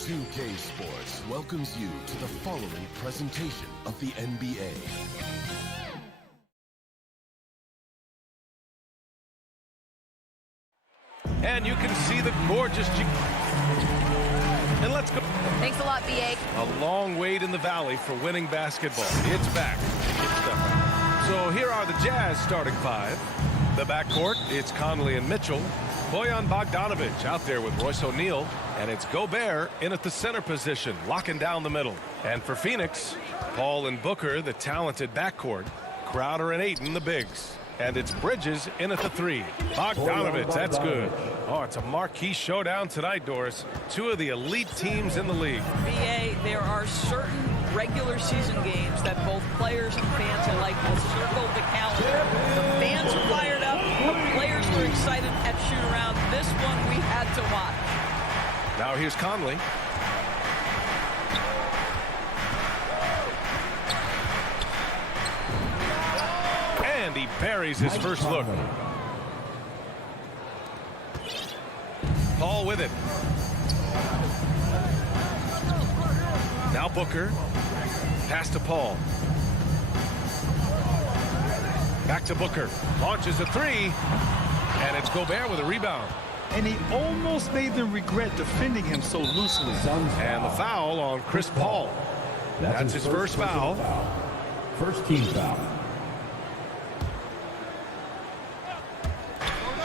2K Sports welcomes you to the following presentation of the NBA. And you can see the gorgeous and let's go. Thanks a lot, BA. A long wait in the valley for winning basketball. It's back. So here are the Jazz starting five. The backcourt, it's Conley and Mitchell. Bojan Bogdanovic out there with Royce O'Neal. And it's Gobert in at the center position, locking down the middle. And for Phoenix, Paul and Booker, the talented backcourt. Crowder and Ayton, the bigs. And it's Bridges in at the three. Bogdanovic, that's good. Oh, it's a marquee showdown tonight, Doris. Two of the elite teams in the league. BA, there are certain regular season games that both players and fans alike will circle the calendar. The fans are fired up. The players are excited at shoot-around. This one we had to watch. Now here's Conley. And he buries his first look. Paul with it. Now Booker. Pass to Paul. Back to Booker. Launches a three. And it's Gobert with a rebound. And he almost made them regret defending him so loosely. And the foul on Chris Paul. That's his first foul. First team foul.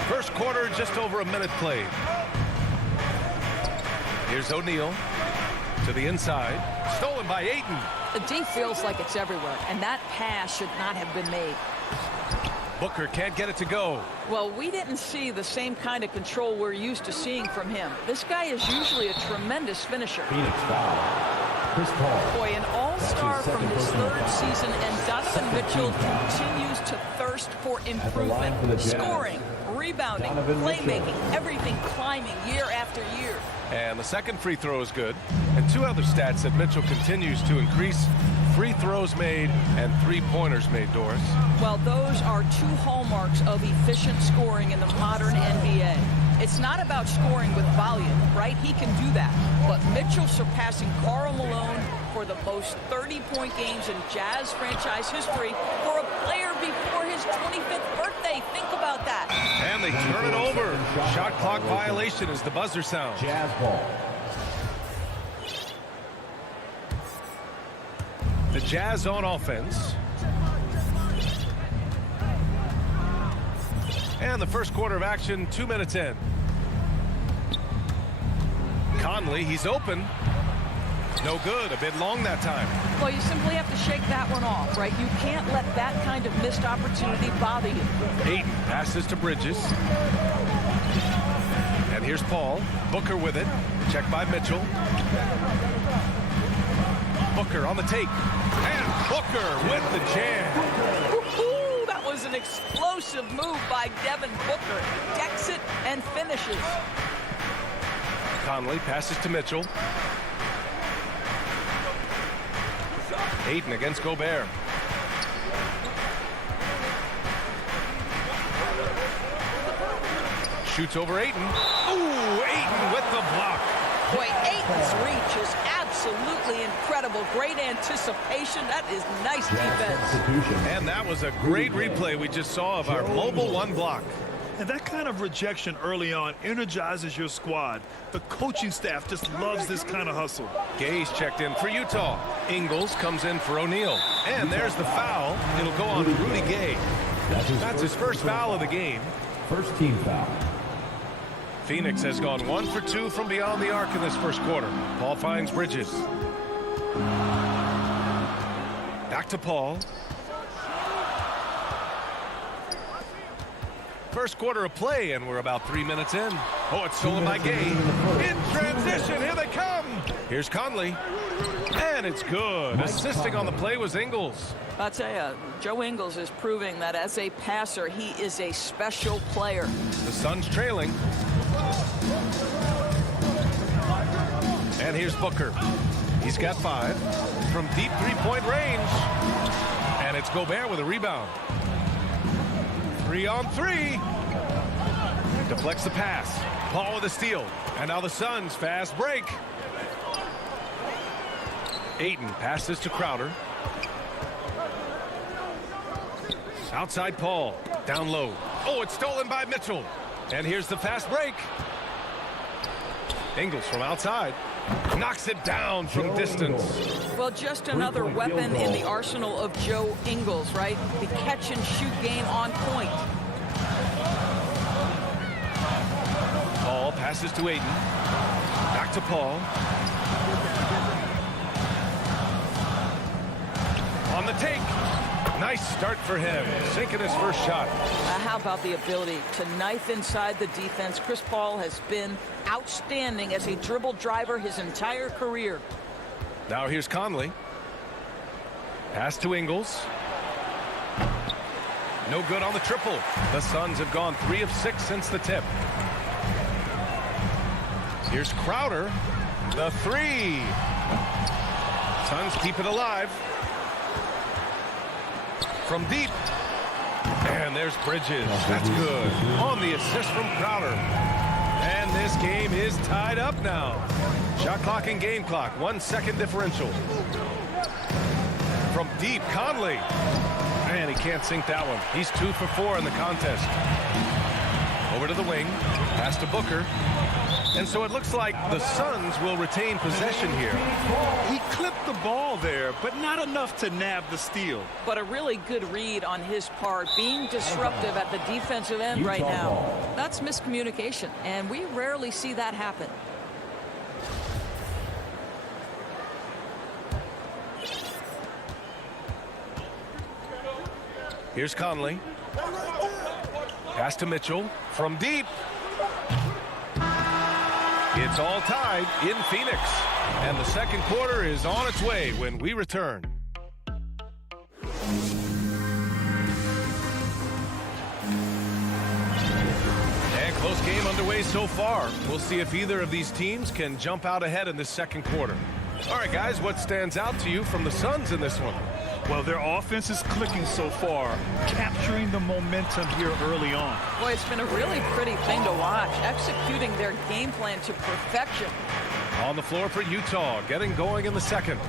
First quarter, just over a minute played. Here's O'Neal to the inside. Stolen by Ayton. The D feels like it's everywhere, and that pass should not have been made. Booker can't get it to go. Well, we didn't see the same kind of control we're used to seeing from him. This guy is usually a tremendous finisher. Phoenix foul. Chris Paul. Boy, an all-star from his third season, and Donovan Mitchell continues to thirst for improvement. Scoring, rebounding, playmaking, everything climbing year after year. And the second free throw is good. And two other stats that Mitchell continues to increase: free throws made and three-pointers made, Doris. Well, those are two hallmarks of efficient scoring in the modern NBA. It's not about scoring with volume, right? He can do that. But Mitchell surpassing Karl Malone for the most 30-point games in Jazz franchise history for a player before his 25th birthday. Think about that. And they turn it over. Shot clock violation as the buzzer sounds. Jazz ball. The Jazz on offense. And the first quarter of action, 2 minutes in. Conley, he's open. No good, a bit long that time. Well, you simply have to shake that one off, right? You can't let that kind of missed opportunity bother you. Ayton passes to Bridges. And here's Paul. Booker with it. Checked by Mitchell. Booker on the take. And Booker with the jam. Woo-hoo! That was an explosive move by Devin Booker. Decks it and finishes. Conley passes to Mitchell. Ayton against Gobert. Shoots over Ayton. Ooh, Ayton with the block. Boy, Ayton's reach is absolutely incredible. Great anticipation. That is nice defense. And that was a great replay we just saw of our mobile one block. And that kind of rejection early on energizes your squad. The coaching staff just loves this kind of hustle. Gay's checked in for Utah. Ingles comes in for O'Neal. And there's the foul. It'll go on Rudy Gay. That's his first foul of the game. First team foul. Phoenix has gone 1 for 2 from beyond the arc in this first quarter. Paul finds Bridges. Back to Paul. First quarter of play, and we're about 3 minutes in. Oh, it's stolen by Gay. In transition, here they come. Here's Conley. And it's good. Assisting on the play was Ingles. I'll tell you, Joe Ingles is proving that as a passer, he is a special player. The Suns trailing. And here's Booker. He's got 5 from deep three-point range. And it's Gobert with a rebound. 3 on 3. Deflects the pass. Paul with a steal. And now the Suns fast break. Ayton passes to Crowder. Outside Paul. Down low. Oh, it's stolen by Mitchell. And here's the fast break. Ingles from outside. Knocks it down from distance. Well, just another weapon in the arsenal of Joe Ingles, right? The catch-and-shoot game on point. Paul passes to Ayton. Back to Paul. On the take. Nice start for him. Sinking his first shot. How about the ability to knife inside the defense? Chris Paul has been outstanding as a dribble driver his entire career. Now here's Conley. Pass to Ingles. No good on the triple. The Suns have gone 3 of 6 since the tip. Here's Crowder. The 3. Suns keep it alive. From deep. And there's Bridges. That's good. On the assist from Crowder. And this game is tied up now. Shot clock and game clock. 1 second differential. From deep, Conley. And he can't sink that one. He's 2 for 4 in the contest. Over to the wing. Pass to Booker. And so it looks like the Suns will retain possession here. He clipped the ball there, but not enough to nab the steal. But a really good read on his part, being disruptive at the defensive end right now. That's miscommunication, and we rarely see that happen. Here's Conley. Pass to Mitchell. From deep. It's all tied in Phoenix. And the second quarter is on its way when we return. And close game underway so far. We'll see if either of these teams can jump out ahead in the second quarter. All right, guys, what stands out to you from the Suns in this one? Well, their offense is clicking so far, capturing the momentum here early on. Boy, it's been a really pretty thing to watch, executing their game plan to perfection. On the floor for Utah, getting going in the second.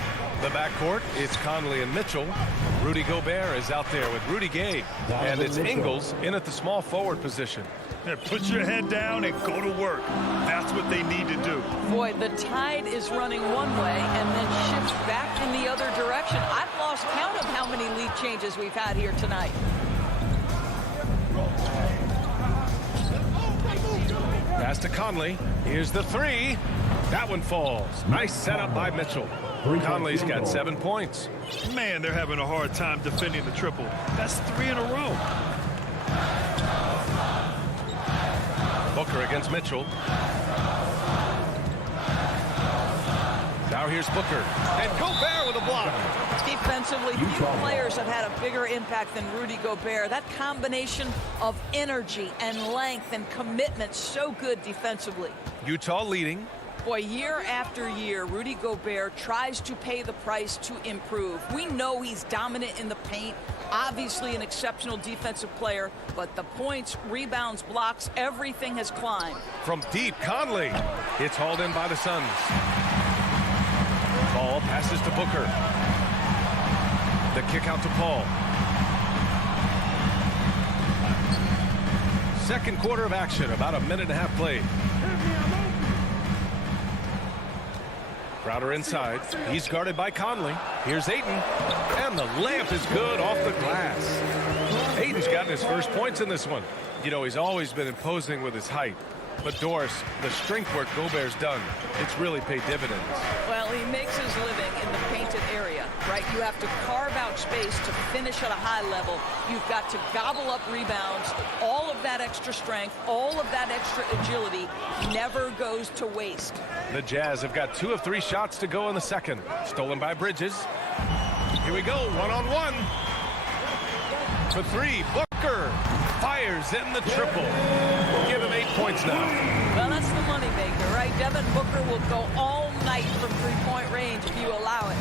The backcourt, it's Conley and Mitchell. Rudy Gobert is out there with Rudy Gay. And it's Ingles in at the small forward position. Put your head down and go to work. That's what they need to do. Boy, the tide is running one way and then shifts back in the other direction. I've lost count of how many lead changes we've had here tonight. Pass to Conley. Here's the 3. That one falls. Nice setup by Mitchell. Conley's got 7 points. Man, they're having a hard time defending the triple. That's 3 in a row. Booker against Mitchell. Now here's Booker. And Gobert with a block. Defensively, few players have had a bigger impact than Rudy Gobert. That combination of energy and length and commitment, so good defensively. Utah leading. Boy, year after year, Rudy Gobert tries to pay the price to improve. We know he's dominant in the paint, obviously an exceptional defensive player, but the points, rebounds, blocks, everything has climbed. From deep, Conley. It's hauled in by the Suns. Ball passes to Booker. The kick out to Paul. Second quarter of action, about a minute and a half played. Crowder inside. He's guarded by Conley. Here's Ayton. And the layup is good off the glass. Ayton's gotten his first points in this one. You know, he's always been imposing with his height. But Doris, the strength work Gobert's done, it's really paid dividends. Well, he makes his living in the painted area, right? You have to carve out space to finish at a high level. You've got to gobble up rebounds. All of that extra strength, all of that extra agility never goes to waste. The Jazz have got 2 of 3 shots to go in the second. Stolen by Bridges. Here we go, one-on-one. For 3, Booker fires in the triple. Give him 8 points now. Well, that's the moneymaker, right? Devin Booker will go all night from three-point range if you allow it.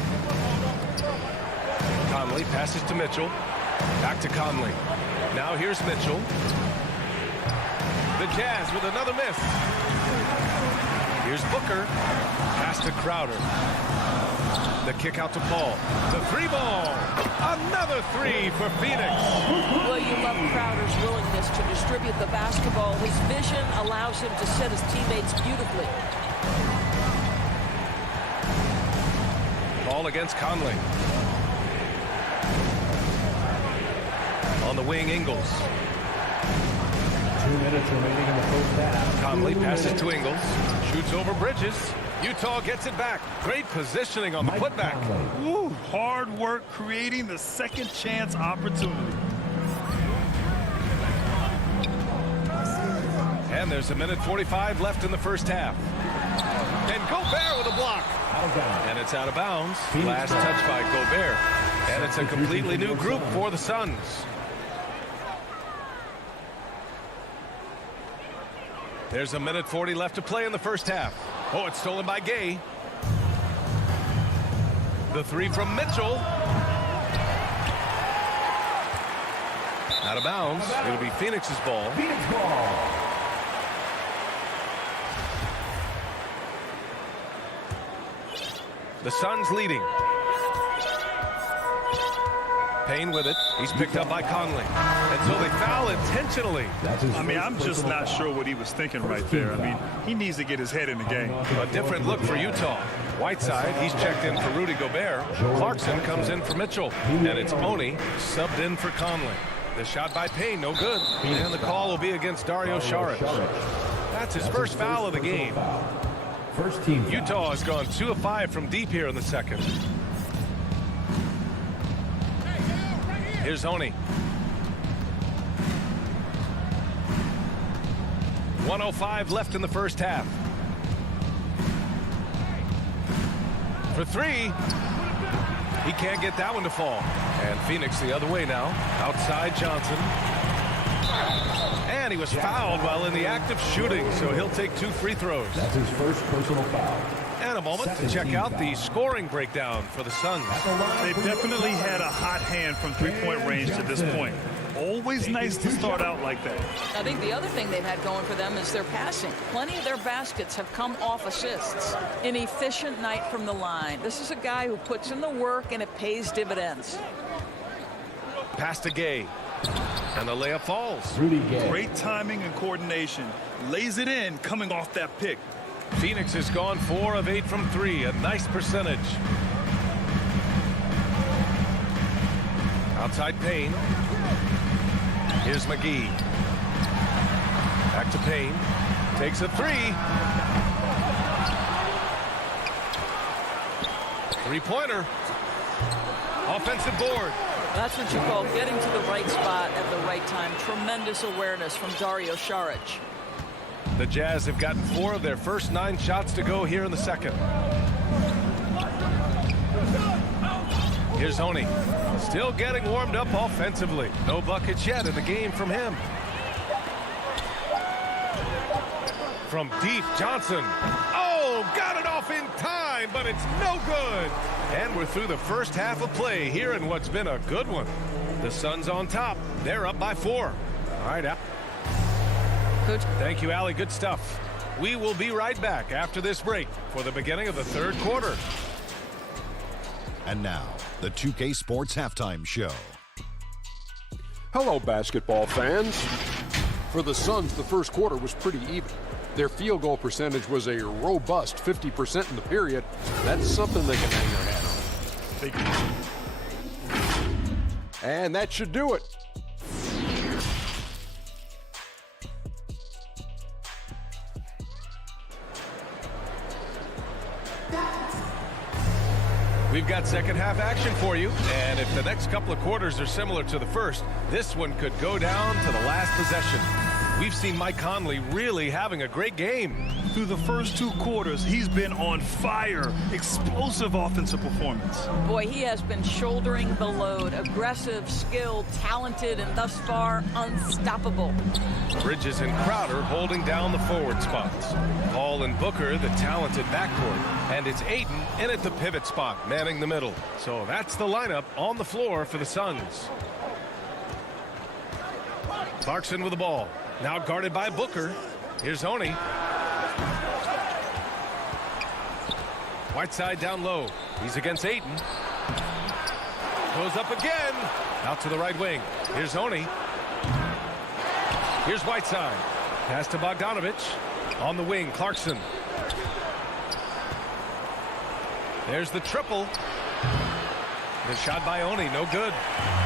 Conley passes to Mitchell. Back to Conley. Now here's Mitchell. The Jazz with another miss. Here's Booker. Pass to Crowder. The kick out to Paul. The three ball. Another three for Phoenix. Well, you love Crowder's willingness to distribute the basketball. His vision allows him to set his teammates beautifully. Ball against Conley. On the wing, Ingles. 2 minutes remaining in the first half. Conley passes to Ingles. Shoots over Bridges. Utah gets it back. Great positioning on the putback. Ooh, hard work creating the second chance opportunity. And there's a minute 45 left in the first half. And Gobert with a block. And it's out of bounds. Last touch by Gobert. And it's a completely new group for the Suns. There's a minute 40 left to play in the first half. Oh, it's stolen by Gay. The three from Mitchell. Out of bounds. It'll be Phoenix's ball. Phoenix ball. The Suns leading. Payne with it. He's picked up by Conley. And so they foul intentionally. I mean, I'm just not sure what he was thinking right there. I mean, he needs to get his head in the game. A different look for Utah. Whiteside, he's checked in for Rudy Gobert. Clarkson comes in for Mitchell. And it's Oni subbed in for Conley. The shot by Payne, no good. And the call will be against Dario Saric. That's his first foul of the game. First team foul. Utah has gone 2 of 5 from deep here in the second. Here's Oni. 1:05 left in the first half. For three. He can't get that one to fall. And Phoenix the other way now. Outside Johnson. And he was fouled while in the act of shooting, so he'll take 2 free throws. That's his first personal foul. And a moment to check out the scoring breakdown for the Suns. They've definitely had a hot hand from three-point range to this point. Always nice to start out like that. I think the other thing they've had going for them is their passing. Plenty of their baskets have come off assists. An efficient night from the line. This is a guy who puts in the work and it pays dividends. Pass to Gay. And the layup falls. Rudy Gay. Great timing and coordination. Lays it in coming off that pick. Phoenix has gone 4 of 8 from 3. A nice percentage. Outside Payne. Here's McGee. Back to Payne. Takes a 3. 3-pointer. Offensive board. That's what you call getting to the right spot at the right time. Tremendous awareness from Dario Saric. The Jazz have gotten 4 of their first 9 shots to go here in the second. Here's Oni. Still getting warmed up offensively. No buckets yet in the game from him. From deep, Johnson. Oh, got it off in time, but it's no good. And we're through the first half of play here in what's been a good one. The Suns on top. They're up by 4. All right, Al. Coach. Thank you, Allie. Good stuff. We will be right back after this break for the beginning of the third quarter. And now, the 2K Sports Halftime Show. Hello, basketball fans. For the Suns, the first quarter was pretty even. Their field goal percentage was a robust 50% in the period. That's something they can hang their hat on. And that should do it. We've got second half action for you, and if the next couple of quarters are similar to the first, this one could go down to the last possession. We've seen Mike Conley really having a great game. Through the first 2 quarters, he's been on fire. Explosive offensive performance. Boy, he has been shouldering the load. Aggressive, skilled, talented, and thus far unstoppable. Bridges and Crowder holding down the forward spots. Paul and Booker, the talented backcourt. And it's Ayton in at the pivot spot, manning the middle. So that's the lineup on the floor for the Suns. Clarkson with the ball. Now guarded by Booker. Here's Oni. Whiteside down low. He's against Ayton. Goes up again. Out to the right wing. Here's Oni. Here's Whiteside. Pass to Bogdanovich. On the wing, Clarkson. There's the triple. The shot by Oni, no good.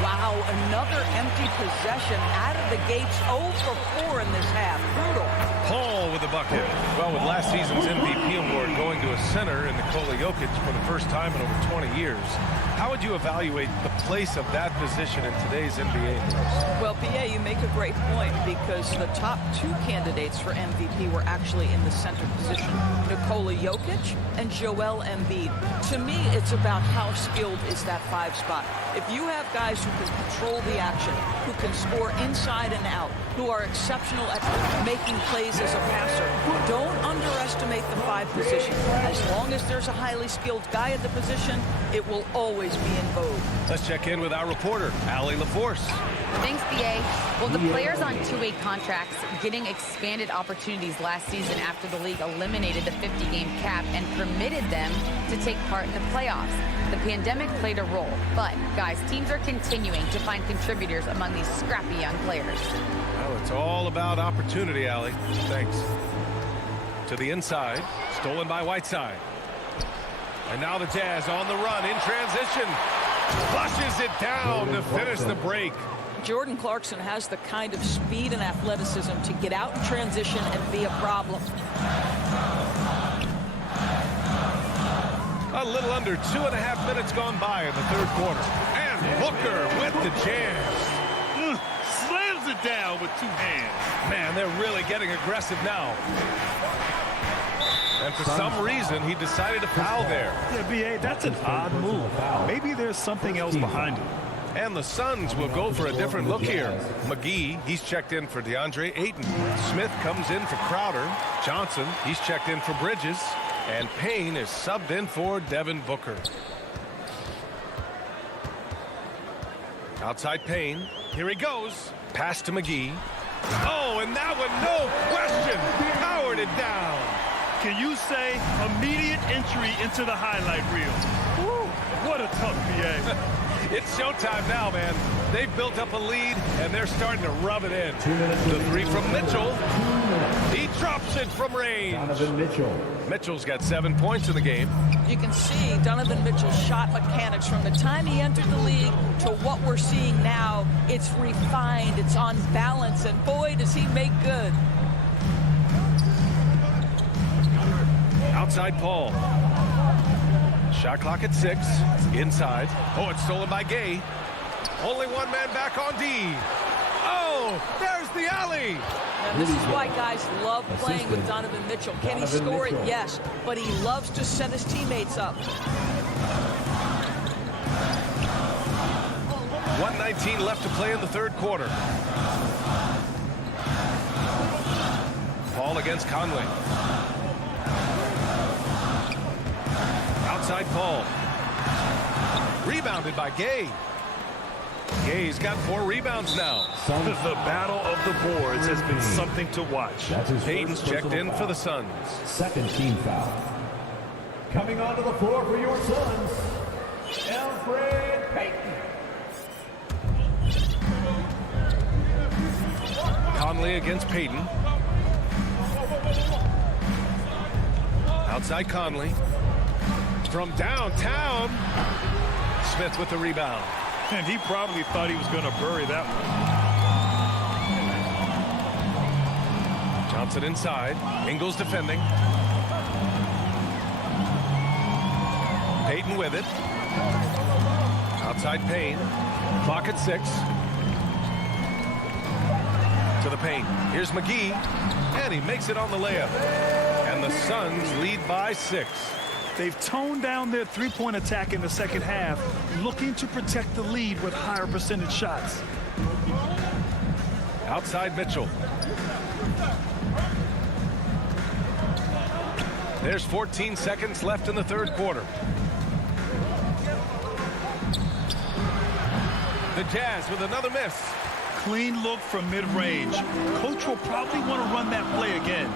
Wow, another empty possession out of the gates. 0 for 4 in this half. Brutal. Paul with the bucket. Well, with last season's MVP award going to a center in Nikola Jokic for the first time in over 20 years, how would you evaluate the place of that position in today's NBA? Well, PA, you make a great point because the top 2 candidates for MVP were actually in the center position. Nikola Jokic and Joel Embiid. To me, it's about how skilled is that 5 spot. If you have guys who can control the action, who can score inside and out, who are exceptional at making plays as a passer, don't underestimate the 5 position. As long as there's a highly skilled guy at the position, it will always be in vogue. Let's check in with our reporter, Allie LaForce. Thanks, BA. Well, the players on two-way contracts getting expanded opportunities last season after the league eliminated the 50-game cap and permitted them to take part in the playoffs. The pandemic played a role, but, guys, teams are continuing to find contributors among these scrappy young players. Well, it's all about opportunity, Allie. Thanks. To the inside, stolen by Whiteside. And now the Jazz on the run in transition. Flushes it down to finish the break. Jordan Clarkson has the kind of speed and athleticism to get out in transition and be a problem. A little under 2.5 minutes gone by in the third quarter. And Booker with the Jazz. Slams it down with 2 hands. Man, they're really getting aggressive now. And for some reason, he decided to foul there. Yeah, B.A., that's an odd move. Maybe there's something else behind it. And the Suns will go for a different look here. McGee, he's checked in for DeAndre Ayton. Smith comes in for Crowder. Johnson, he's checked in for Bridges. And Payne is subbed in for Devin Booker. Outside Payne. Here he goes. Pass to McGee. Oh, and that one, no question, powered it down. Can you say immediate entry into the highlight reel? Woo, what a tough BA. It's showtime now, man. They've built up a lead, and they're starting to rub it in. The 3 from Mitchell. He drops it from range. Donovan Mitchell. Mitchell's got 7 points in the game. You can see Donovan Mitchell's shot mechanics from the time he entered the league to what we're seeing now. It's refined, it's on balance, and boy, does he make good. Outside Paul. Shot clock at 6. Inside. Oh, it's stolen by Gay. Only one man back on D. Oh, there's the alley. And this is why guys love playing with Donovan Mitchell. Can he score it? Yes, but he loves to set his teammates up. 1:19 left to play in the third quarter. Paul against Conley. Outside Paul. Rebounded by Gay. Gay's got 4 rebounds now. The battle of the boards has been something to watch. Payton's checked in for the Suns. Second team foul. Coming onto the floor for your Suns, Elfrid Payton. Conley against Payton. Outside Conley. From downtown. Smith with the rebound. And he probably thought he was going to bury that one. Johnson inside. Ingles defending. Payton with it. Outside Payne. Clock at 6. To the paint. Here's McGee. And he makes it on the layup. And the Suns lead by 6. They've toned down their three-point attack in the second half, looking to protect the lead with higher percentage shots. Outside Mitchell. There's 14 seconds left in the third quarter. The Jazz with another miss. Clean look from mid-range. Coach will probably want to run that play again.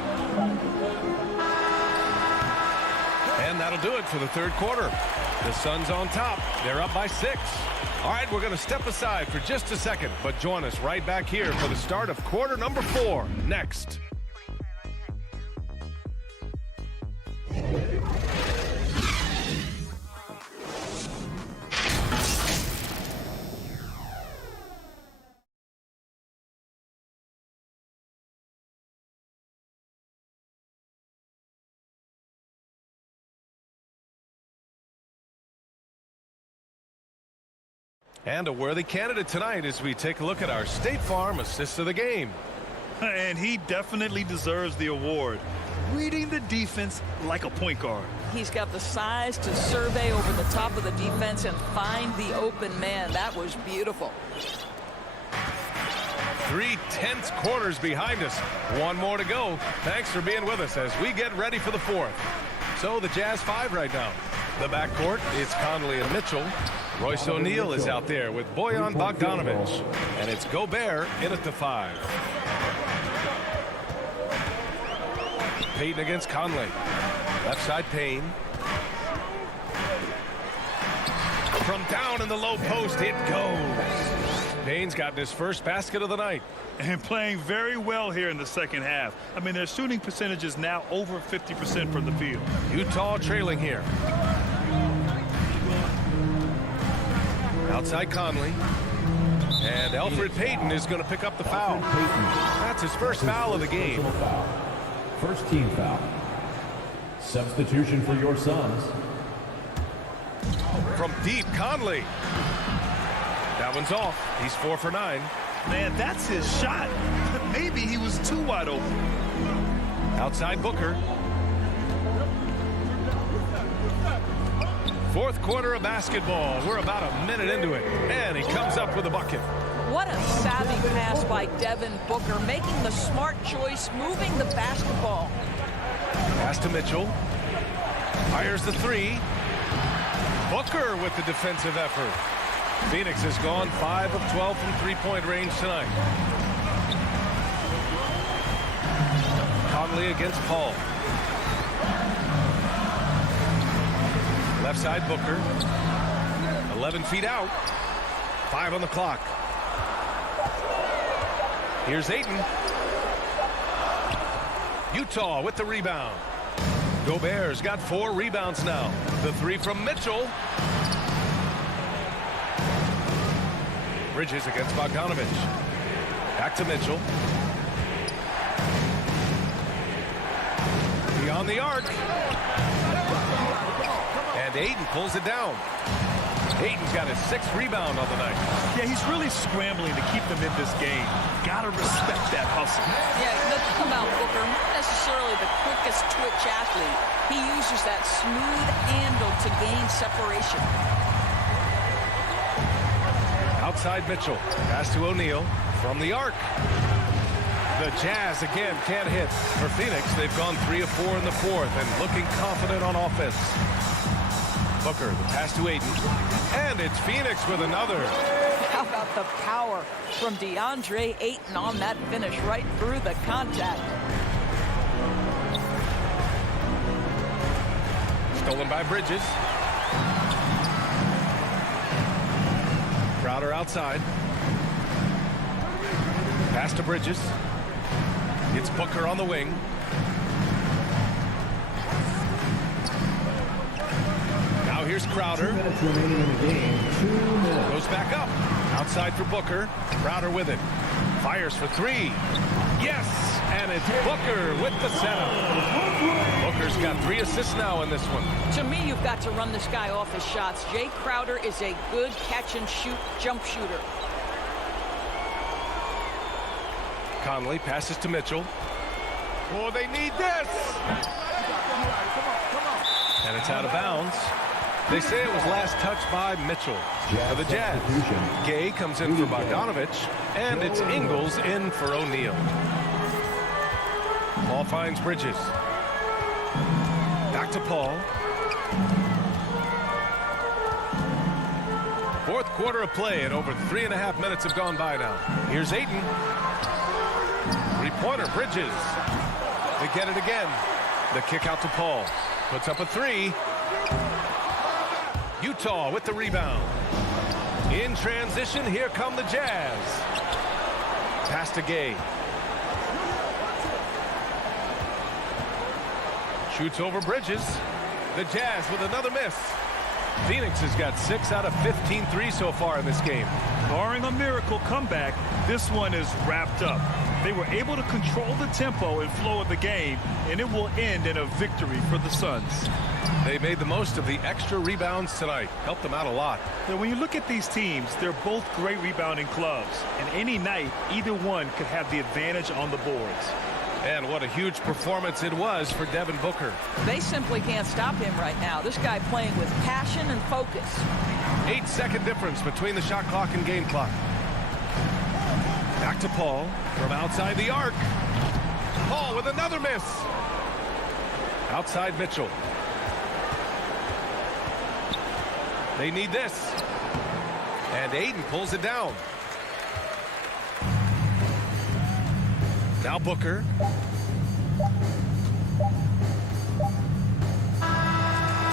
And that'll do it for the third quarter. The Suns on top. They're up by 6. All right, we're going to step aside for just a second, but join us right back here for the start of quarter number 4 next. And a worthy candidate tonight as we take a look at our State Farm Assist of the Game. And he definitely deserves the award. Reading the defense like a point guard. He's got the size to survey over the top of the defense and find the open man. That was beautiful. 3 tense quarters behind us. One more to go. Thanks for being with us as we get ready for the 4th. So the Jazz 5 right now. The backcourt, it's Conley and Mitchell. Royce O'Neal is out there with Bojan Bogdanovic. And it's Gobert in at the 5. Payton against Conley. Left side Payne. From down in the low post, it goes. Payne's gotten his first basket of the night. And playing very well here in the second half. I mean, their shooting percentage is now over 50% from the field. Utah trailing here. Outside Conley. And Elfrid Payton is going to pick up the foul. That's his first foul of the game. First team foul. Substitution for your Suns. From deep, Conley. That one's off. He's 4 for 9. Man, that's his shot. Maybe he was too wide open. Outside Booker. Fourth quarter of basketball. We're about a minute into it. And he comes up with a bucket. What a savvy pass by Devin Booker, making the smart choice, moving the basketball. Pass to Mitchell. Fires the 3. Booker with the defensive effort. Phoenix has gone 5 of 12 from three-point range tonight. Conley against Paul. Left side Booker. 11 feet out. 5 on the clock. Here's Ayton. Utah with the rebound. Gobert's got 4 rebounds now. The 3 from Mitchell. Bridges against Bogdanovic. Back to Mitchell. Beyond the arc. And Ayton pulls it down. Ayton's got his 6th rebound on the night. Yeah, he's really scrambling to keep them in this game. Gotta respect that hustle. Yeah, the thing about Booker, not necessarily the quickest twitch athlete. He uses that smooth handle to gain separation. Outside Mitchell. Pass to O'Neal from the arc. The Jazz again can't hit. For Phoenix, they've gone 3 of 4 in the 4th and looking confident on offense. Booker, the pass to Ayton. And it's Phoenix with another. How about the power from DeAndre Ayton on that finish right through the contact. Stolen by Bridges. Crowder outside. Pass to Bridges. It's Booker on the wing. Now here's Crowder. 2 minutes remaining in the game. 2 minutes. Goes back up. Outside for Booker. Crowder with it. Fires for 3. Yes! And it's Booker with the setup. Booker's got 3 assists now in this one. To me, you've got to run this guy off his shots. Jay Crowder is a good catch-and-shoot jump shooter. Conley passes to Mitchell. Oh, they need this! And it's out of bounds. They say it was last touched by Mitchell for the Jazz. Gay comes in for Bogdanovic, and it's Ingles in for O'Neal. Paul finds Bridges. Back to Paul. Fourth quarter of play, and over 3.5 minutes have gone by now. Here's Ayton. Three-pointer, Bridges. They get it again. The kick out to Paul. Puts up a 3. Utah with the rebound. In transition, here come the Jazz. Pass to Gay. Shoots over Bridges. The Jazz with another miss. Phoenix has got 6 out of 15 threes so far in this game. Barring a miracle comeback, this one is wrapped up. They were able to control the tempo and flow of the game, and it will end in a victory for the Suns. They made the most of the extra rebounds tonight. Helped them out a lot. Now, when you look at these teams, they're both great rebounding clubs, and any night, either one could have the advantage on the boards. And what a huge performance it was for Devin Booker. They simply can't stop him right now. This guy playing with passion and focus. 8-second difference between the shot clock and game clock. Back to Paul from outside the arc. Paul with another miss. Outside Mitchell. They need this. And Aiden pulls it down. Now Booker.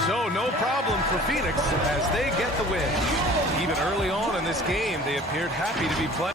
So no problem for Phoenix as they get the win. Even early on in this game, they appeared happy to be playing.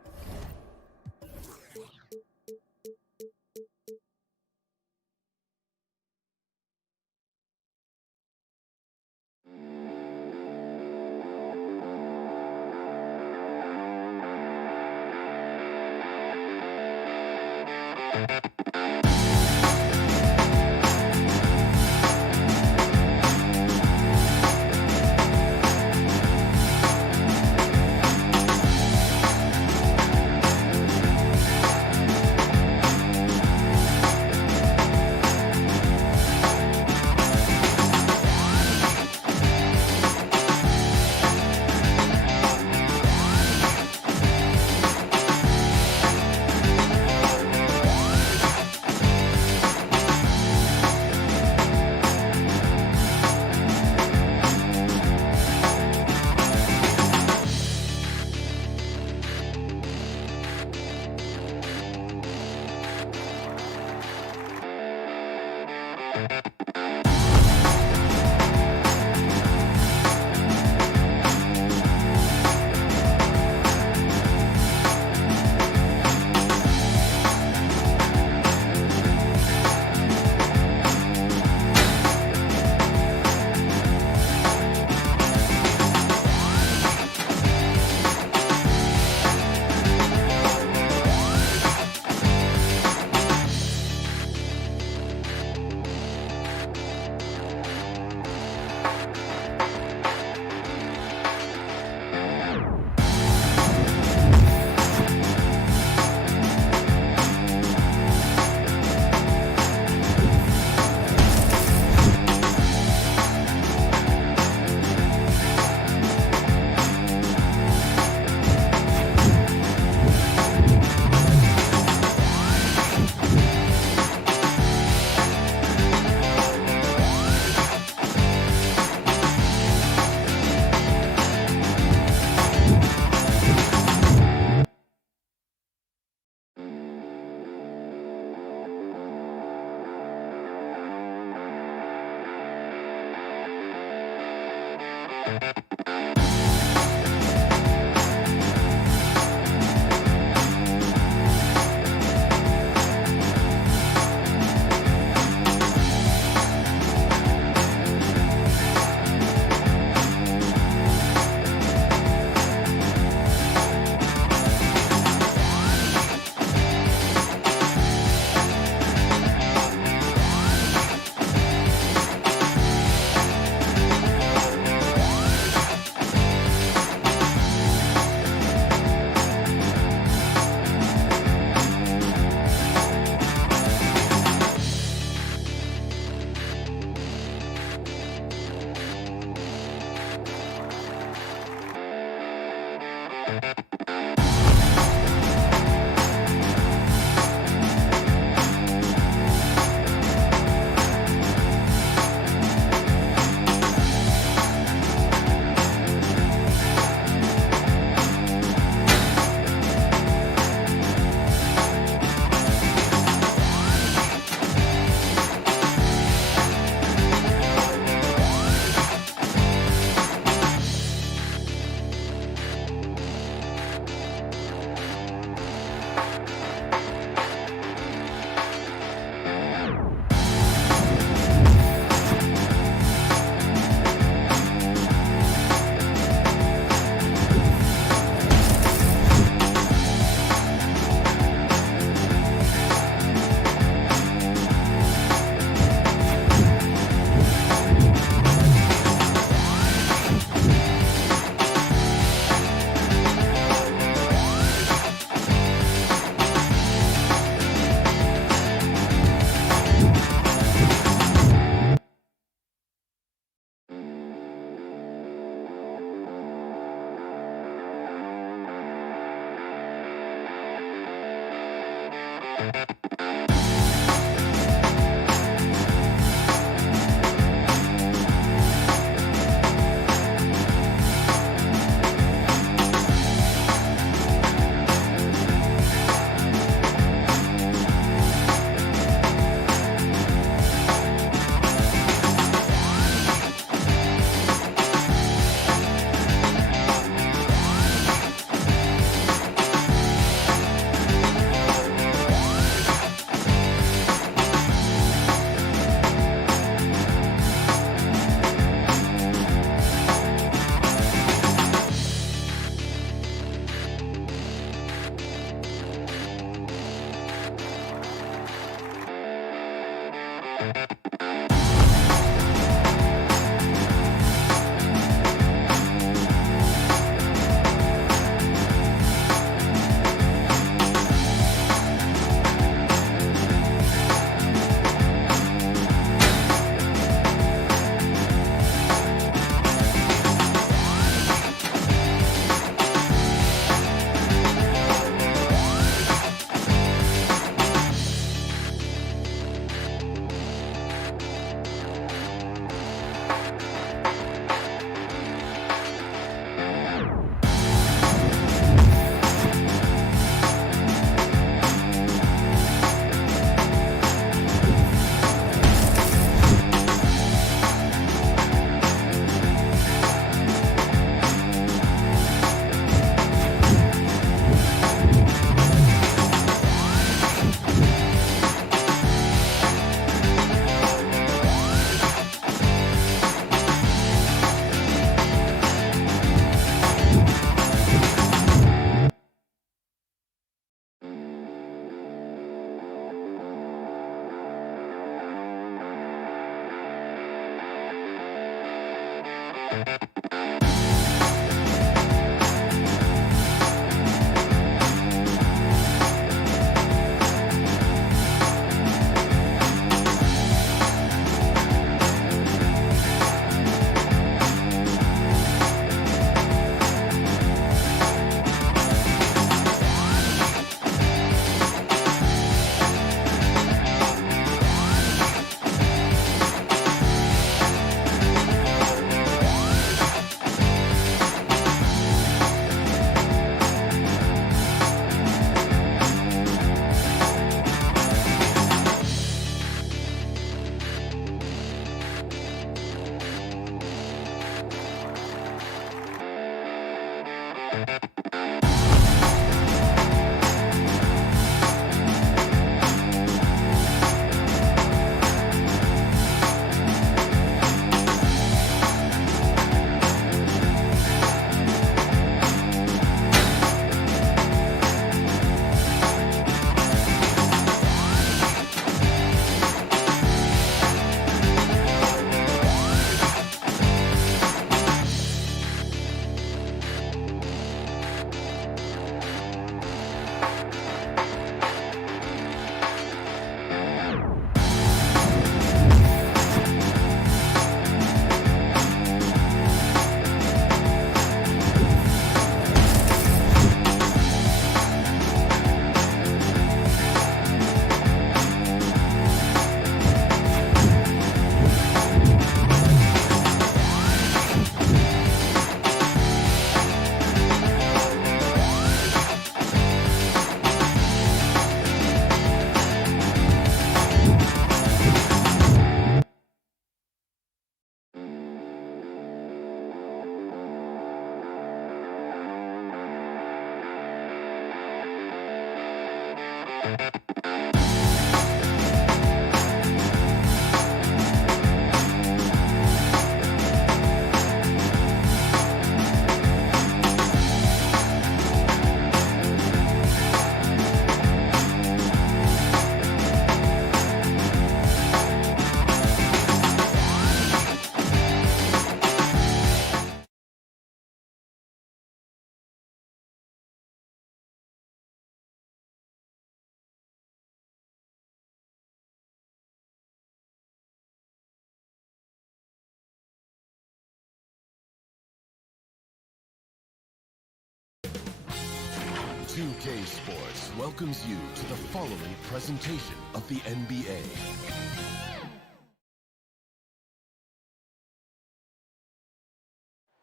2K Sports welcomes you to the following presentation of the NBA.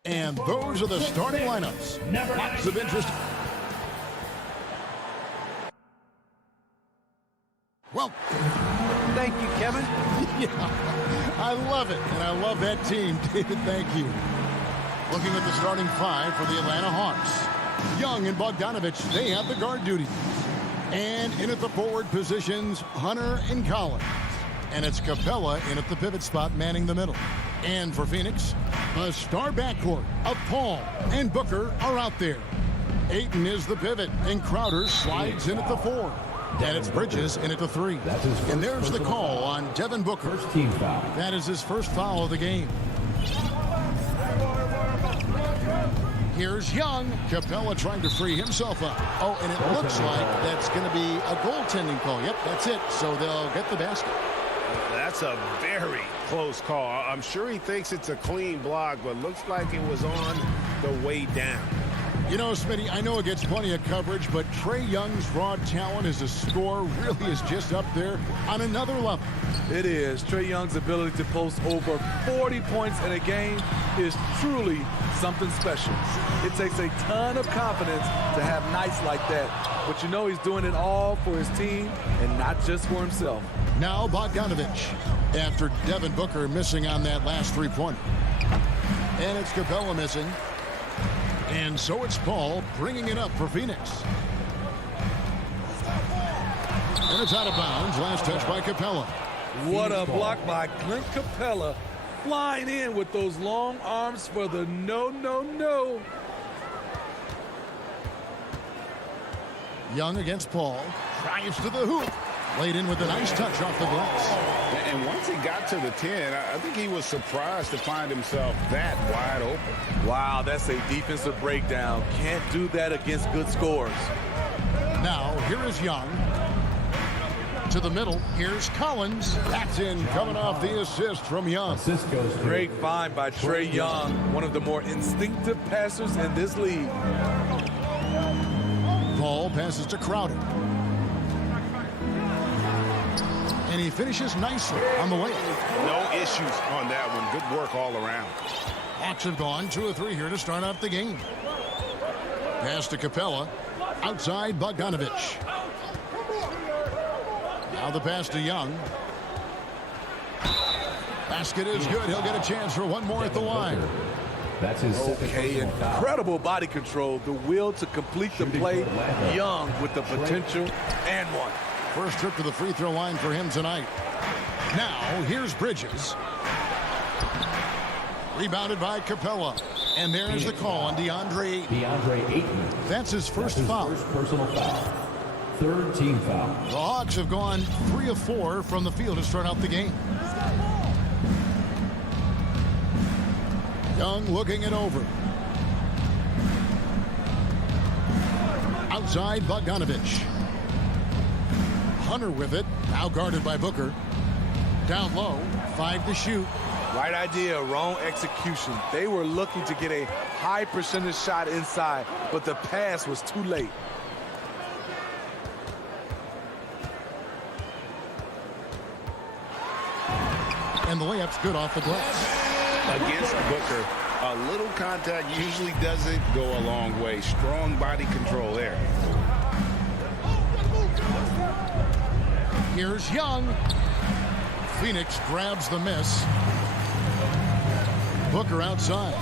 And those are the starting lineups. Lots of interest. Well, thank you, Kevin. Yeah, I love it, and I love that team, David. Thank you. Looking at the starting five for the Atlanta Hawks. Young and Bogdanovich, they have the guard duty. And in at the forward positions, Hunter and Collins. And it's Capella in at the pivot spot, manning the middle. And for Phoenix, a star backcourt of Paul and Booker are out there. Ayton is the pivot, and Crowder slides in at the 4. And it's Bridges in at the 3. And there's the call on Devin Booker. First team foul. That is his first foul of the game. Here's Young. Capella trying to free himself up. Oh, and it looks like that's going to be a goaltending call. Yep, that's it. So they'll get the basket. That's a very close call. I'm sure he thinks it's a clean block, but looks like it was on the way down. You know, Smitty, I know it gets plenty of coverage, but Trae Young's raw talent as a scorer really is just up there on another level. It is. Trae Young's ability to post over 40 points in a game is truly something special. It takes a ton of confidence to have nights like that, but you know he's doing it all for his team and not just for himself. Now Bogdanovich after Devin Booker missing on that last three-pointer. And it's Capella missing. And so it's Paul bringing it up for Phoenix. And it's out of bounds. Last touch by Capella. What a block by Clint Capella. Flying in with those long arms for the no. Young against Paul. Drives to the hoop. Laid in with a nice touch off the glass. And once he got to the 10, I think he was surprised to find himself that wide open. Wow, that's a defensive breakdown. Can't do that against good scores. Now, here is Young. To the middle, here's Collins. That's in, coming off the assist from Young. Great find by Trae Young, one of the more instinctive passers in this league. Paul passes to Crowder. And he finishes nicely on the way. No issues on that one. Good work all around. Hawks have gone 2 of 3 here to start off the game. Pass to Capella. Outside Bogdanovich. Now the pass to Young. Basket is good. He'll get a chance for one more at the line. That's his incredible body control. The will to complete the play. Young with the potential and one. First trip to the free throw line for him tonight. Now, here's Bridges. Rebounded by Capella. And there's the call on DeAndre Ayton. That's his first foul. First personal foul. Third team foul. The Hawks have gone 3 of 4 from the field to start out the game. Young looking it over. Outside Bogdanovich. Hunter with it, now guarded by Booker. Down low, 5 to shoot. Right idea, wrong execution. They were looking to get a high percentage shot inside, but the pass was too late. And the layup's good off the glass. Against Booker, a little contact usually doesn't go a long way. Strong body control there. Here's Young. Phoenix grabs the miss. Booker outside.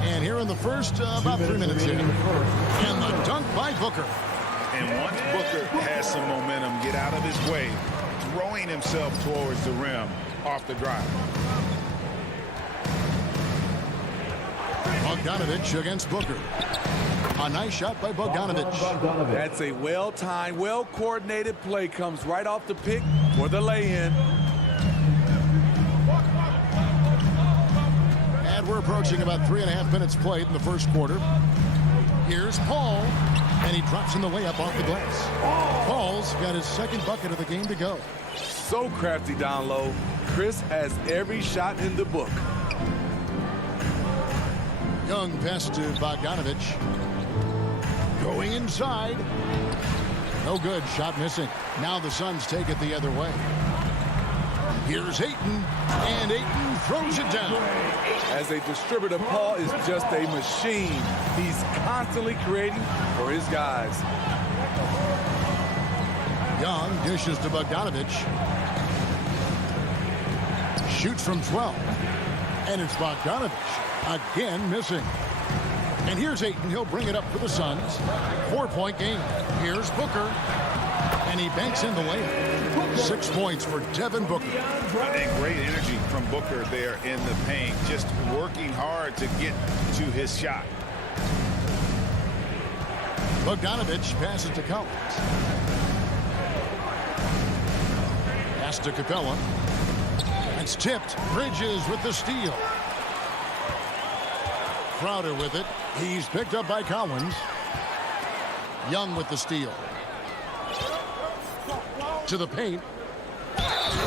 And here in the first, about 3 minutes in. And the dunk by Booker. And once Booker has some momentum, get out of his way, throwing himself towards the rim off the drive. Bogdanovich against Booker. A nice shot by Bogdanovich. That's a well-timed, well-coordinated play. Comes right off the pick for the lay-in. And we're approaching about 3.5 minutes played in the first quarter. Here's Paul, and he drops in the layup off the glass. Paul's got his second bucket of the game to go. So crafty down low. Chris has every shot in the book. Young pass to Bogdanovich. Going inside. No good. Shot missing. Now the Suns take it the other way. Here's Ayton. And Ayton throws it down. As a distributor, Paul is just a machine. He's constantly creating for his guys. Young dishes to Bogdanovich. Shoots from 12. And it's Bogdanovich again missing. And here's Ayton. He'll bring it up for the Suns. 4-point game. Here's Booker. And he banks in the layup. 6 points for Devin Booker. And great energy from Booker there in the paint. Just working hard to get to his shot. Bogdanovich passes to Collins. Pass to Capella. It's tipped. Bridges with the steal. Crowder with it. He's picked up by Collins. Young with the steal. To the paint.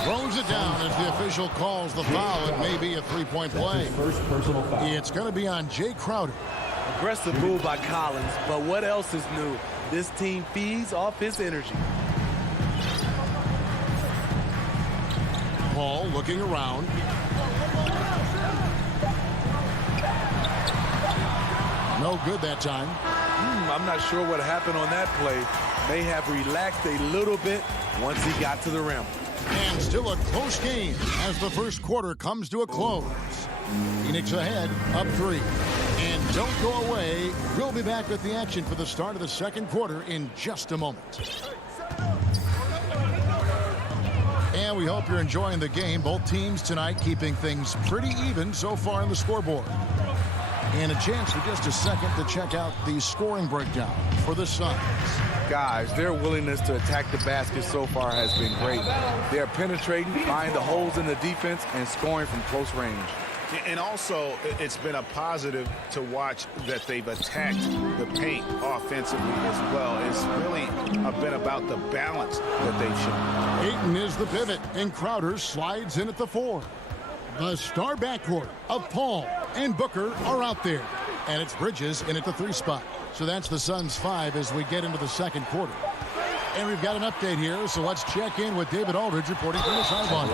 Throws it down as the official calls the foul. It may be a three-point play. First personal foul. It's going to be on Jay Crowder. Aggressive move by Collins, but what else is new? This team feeds off his energy. Paul looking around. No good that time. I'm not sure what happened on that play. May have relaxed a little bit once he got to the rim. And still a close game as the first quarter comes to a close. Phoenix ahead, up 3. And don't go away. We'll be back with the action for the start of the second quarter in just a moment. And we hope you're enjoying the game. Both teams tonight keeping things pretty even so far on the scoreboard. And a chance for just a second to check out the scoring breakdown for the Suns. Guys, their willingness to attack the basket so far has been great. They're penetrating, finding the holes in the defense, and scoring from close range. And also, it's been a positive to watch that they've attacked the paint offensively as well. It's really been about the balance that they've shown. Ayton is the pivot, and Crowder slides in at the 4. The star backcourt of Paul and Booker are out there. And it's Bridges in at the 3 spot. So that's the Suns 5 as we get into the second quarter. And we've got an update here, so let's check in with David Aldridge reporting from the sideline.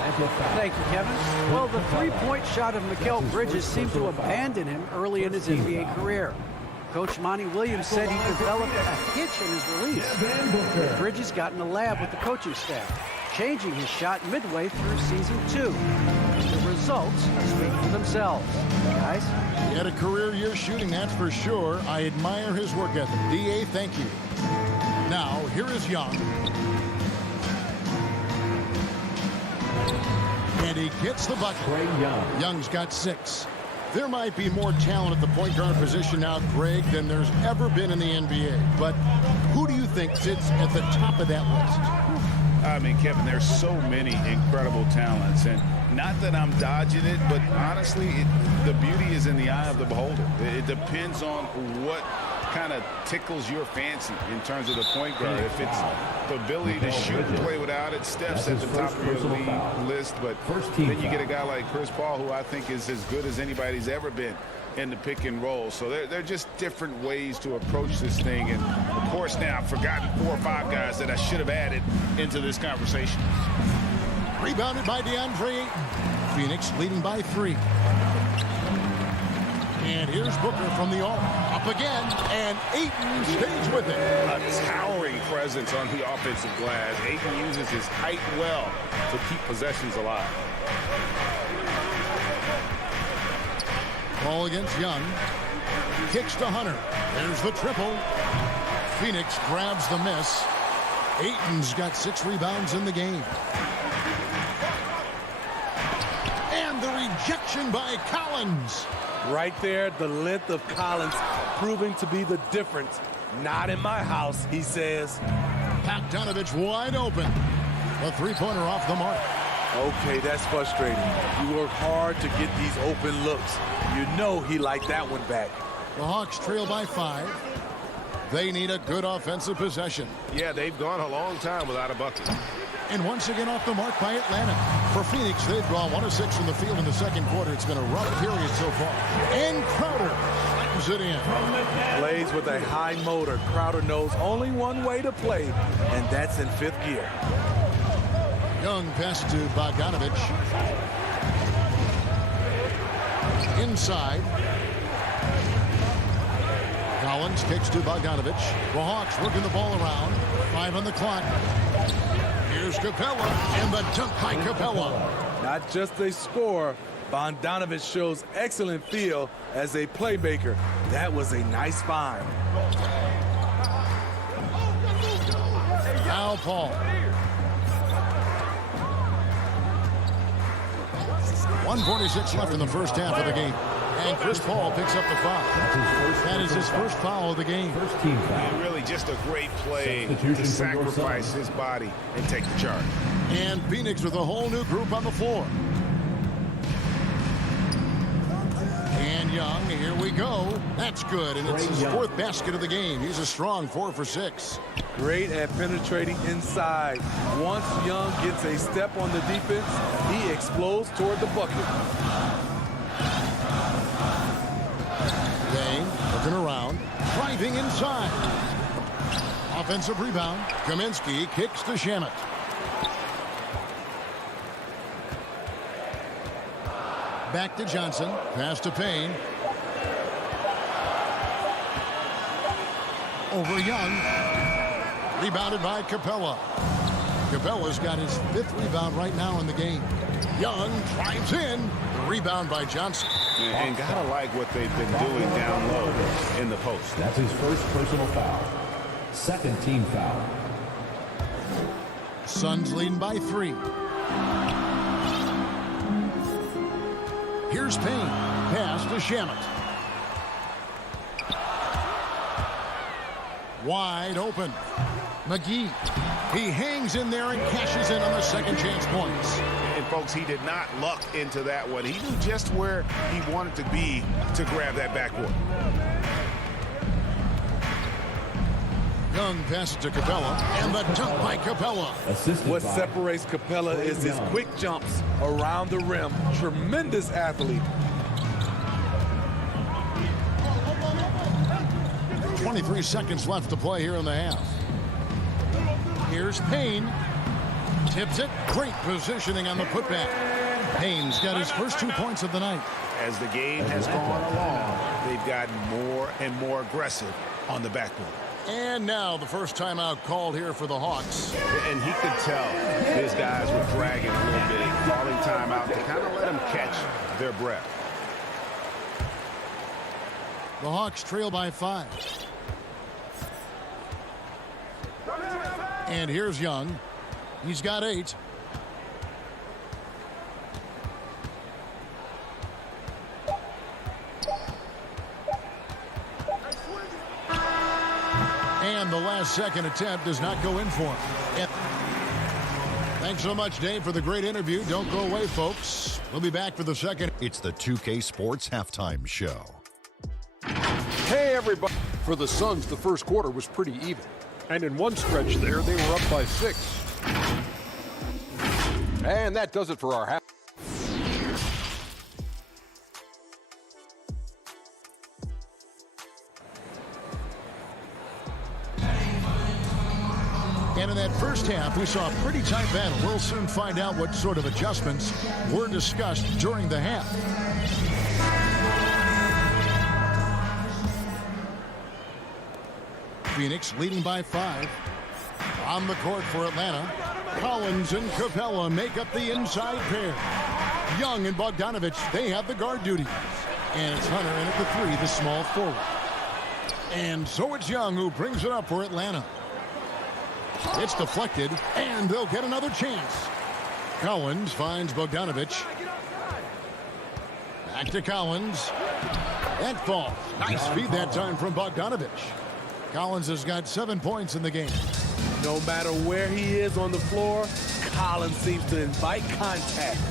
Thank you, Kevin. Well, the three-point shot of Mikal Bridges seemed to abandon him early in his NBA career. Coach Monty Williams said he developed a hitch in his release. Bridges got in the lab with the coaching staff, changing his shot midway through season 2. The results speak for themselves. Guys? He had a career year shooting, that's for sure. I admire his work ethic. D.A., thank you. Now, here is Young. And he gets the bucket. Young's got 6. There might be more talent at the point guard position now, Greg, than there's ever been in the NBA. But who do you think sits at the top of that list? I mean, Kevin, there's so many incredible talents. And not that I'm dodging it, but honestly, the beauty is in the eye of the beholder. It depends on what kind of tickles your fancy in terms of the point guard. If it's the ability to shoot and play without it, Steph's at the top of your league list. But then you get a guy like Chris Paul, who I think is as good as anybody's ever been in the pick and roll. So they're just different ways to approach this thing. And, of course, now I've forgotten 4 or 5 guys that I should have added into this conversation. Rebounded by DeAndre Ayton. Phoenix leading by 3. And here's Booker from the arc. Up again, and Ayton stays with it. A towering presence on the offensive glass. Ayton uses his height well to keep possessions alive. Ball against Young. Kicks to Hunter. There's the triple. Phoenix grabs the miss. Ayton's got 6 rebounds in the game. And the rejection by Collins. Right there, the length of Collins proving to be the difference. Not in my house, he says. Bogdanovich wide open. The three-pointer off the mark. Okay, that's frustrating. You work hard to get these open looks. You know he liked that one back. The Hawks trail by 5. They need a good offensive possession. Yeah, they've gone a long time without a bucket. And once again off the mark by Atlanta. For Phoenix, they've gone 1 of 6 from the field in the second quarter. It's been a rough period so far. And Crowder slams it in. Plays with a high motor. Crowder knows only one way to play, and that's in fifth gear. Young pass to Bogdanovich. Inside. Collins kicks to Bogdanovich. The Hawks working the ball around. 5 on the clock. Here's Capella, and the dunk by Capella. Not just a scorer, Bogdanovich shows excellent feel as a playmaker. That was a nice find. Now Paul. 1:46 left in the first half of the game. And Chris Paul picks up the foul. That is his first foul of the game. And really just a great play to sacrifice his body and take the charge. And Phoenix with a whole new group on the floor. And Young, here we go. That's good, and it's his 4th basket of the game. He's a strong 4 for 6. Great at penetrating inside. Once Young gets a step on the defense, he explodes toward the bucket. Dang, looking around, driving inside. Offensive rebound. Kaminsky kicks to Shamet. Back to Johnson. Pass to Payne. Over Young. Rebounded by Capella. Capella's got his 5th rebound right now in the game. Young drives in. The rebound by Johnson. And gotta like what they've been doing down low in the post. That's his first personal foul. 2nd team foul. Suns leading by 3. Here's Payne. Pass to Shamet. Wide open. McGee. He hangs in there and cashes in on the second chance points. And folks, he did not luck into that one. He knew just where he wanted to be to grab that backboard. Young passes to Capella, and the dunk by Capella. What separates Capella is his quick jumps around the rim. Tremendous athlete. 23 seconds left to play here in the half. Here's Payne. Tips it. Great positioning on the putback. Payne's got his first 2 points of the night. As the game has gone along, they've gotten more and more aggressive on the backboard. And now the first timeout called here for the Hawks. And he could tell his guys were dragging a little bit, calling timeout to kind of let them catch their breath. The Hawks trail by 5. And here's Young. He's got 8. And the last second attempt does not go in for him. Thanks so much, Dave, for the great interview. Don't go away, folks. We'll be back for the second. It's the 2K Sports Halftime Show. Hey, everybody. For the Suns, the first quarter was pretty even. And in one stretch there, they were up by 6. And that does it for our half. And in that first half, we saw a pretty tight battle. We'll soon find out what sort of adjustments were discussed during the half. Phoenix leading by 5. On the court for Atlanta, Collins and Capella make up the inside pair. Young and Bogdanovich, they have the guard duty. And it's Hunter in at the 3, the small forward. And so it's Young who brings it up for Atlanta. It's deflected, and they'll get another chance. Collins finds Bogdanovich. Back to Collins. That falls. Nice feed that time from Bogdanovich. Collins has got 7 points in the game. No matter where he is on the floor, Collins seems to invite contact.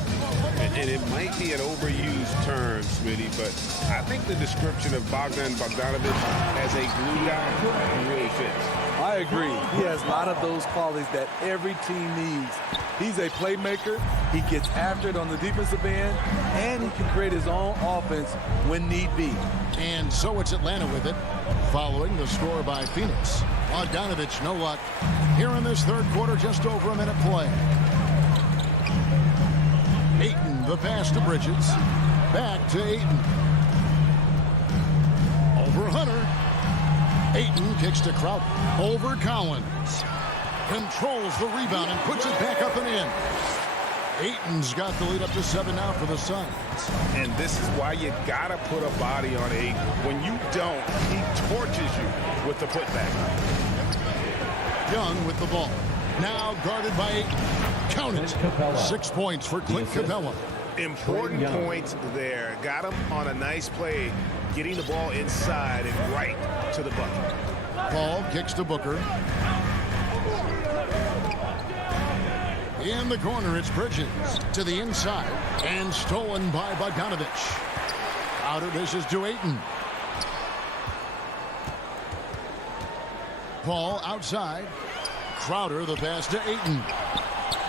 And it might be an overused term, Smitty, but I think the description of Bogdanovich as a glue guy really fits. I agree. He has a lot of those qualities that every team needs. He's a playmaker. He gets after it on the defensive end, and he can create his own offense when need be. And so it's Atlanta with it, following the score by Phoenix. Bogdanovich, no luck. Here in this third quarter, just over a minute play. Ayton, the pass to Bridges. Back to Ayton. Over Hunter. Ayton kicks to Crowder. Over Collins. Controls the rebound and puts it back up and in. Ayton's got the lead up to 7 now for the Suns. And this is why you got to put a body on Ayton. When you don't, he torches you with the putback. Young with the ball. Now guarded by Ayton. Count it. 6 points for Clint Capella. Important points there. Got him on a nice play, getting the ball inside and right to the bucket. Paul kicks to Booker. In the corner, it's Bridges to the inside and stolen by Bogdanovich. Crowder dishes to Ayton. Paul outside. Crowder the pass to Ayton.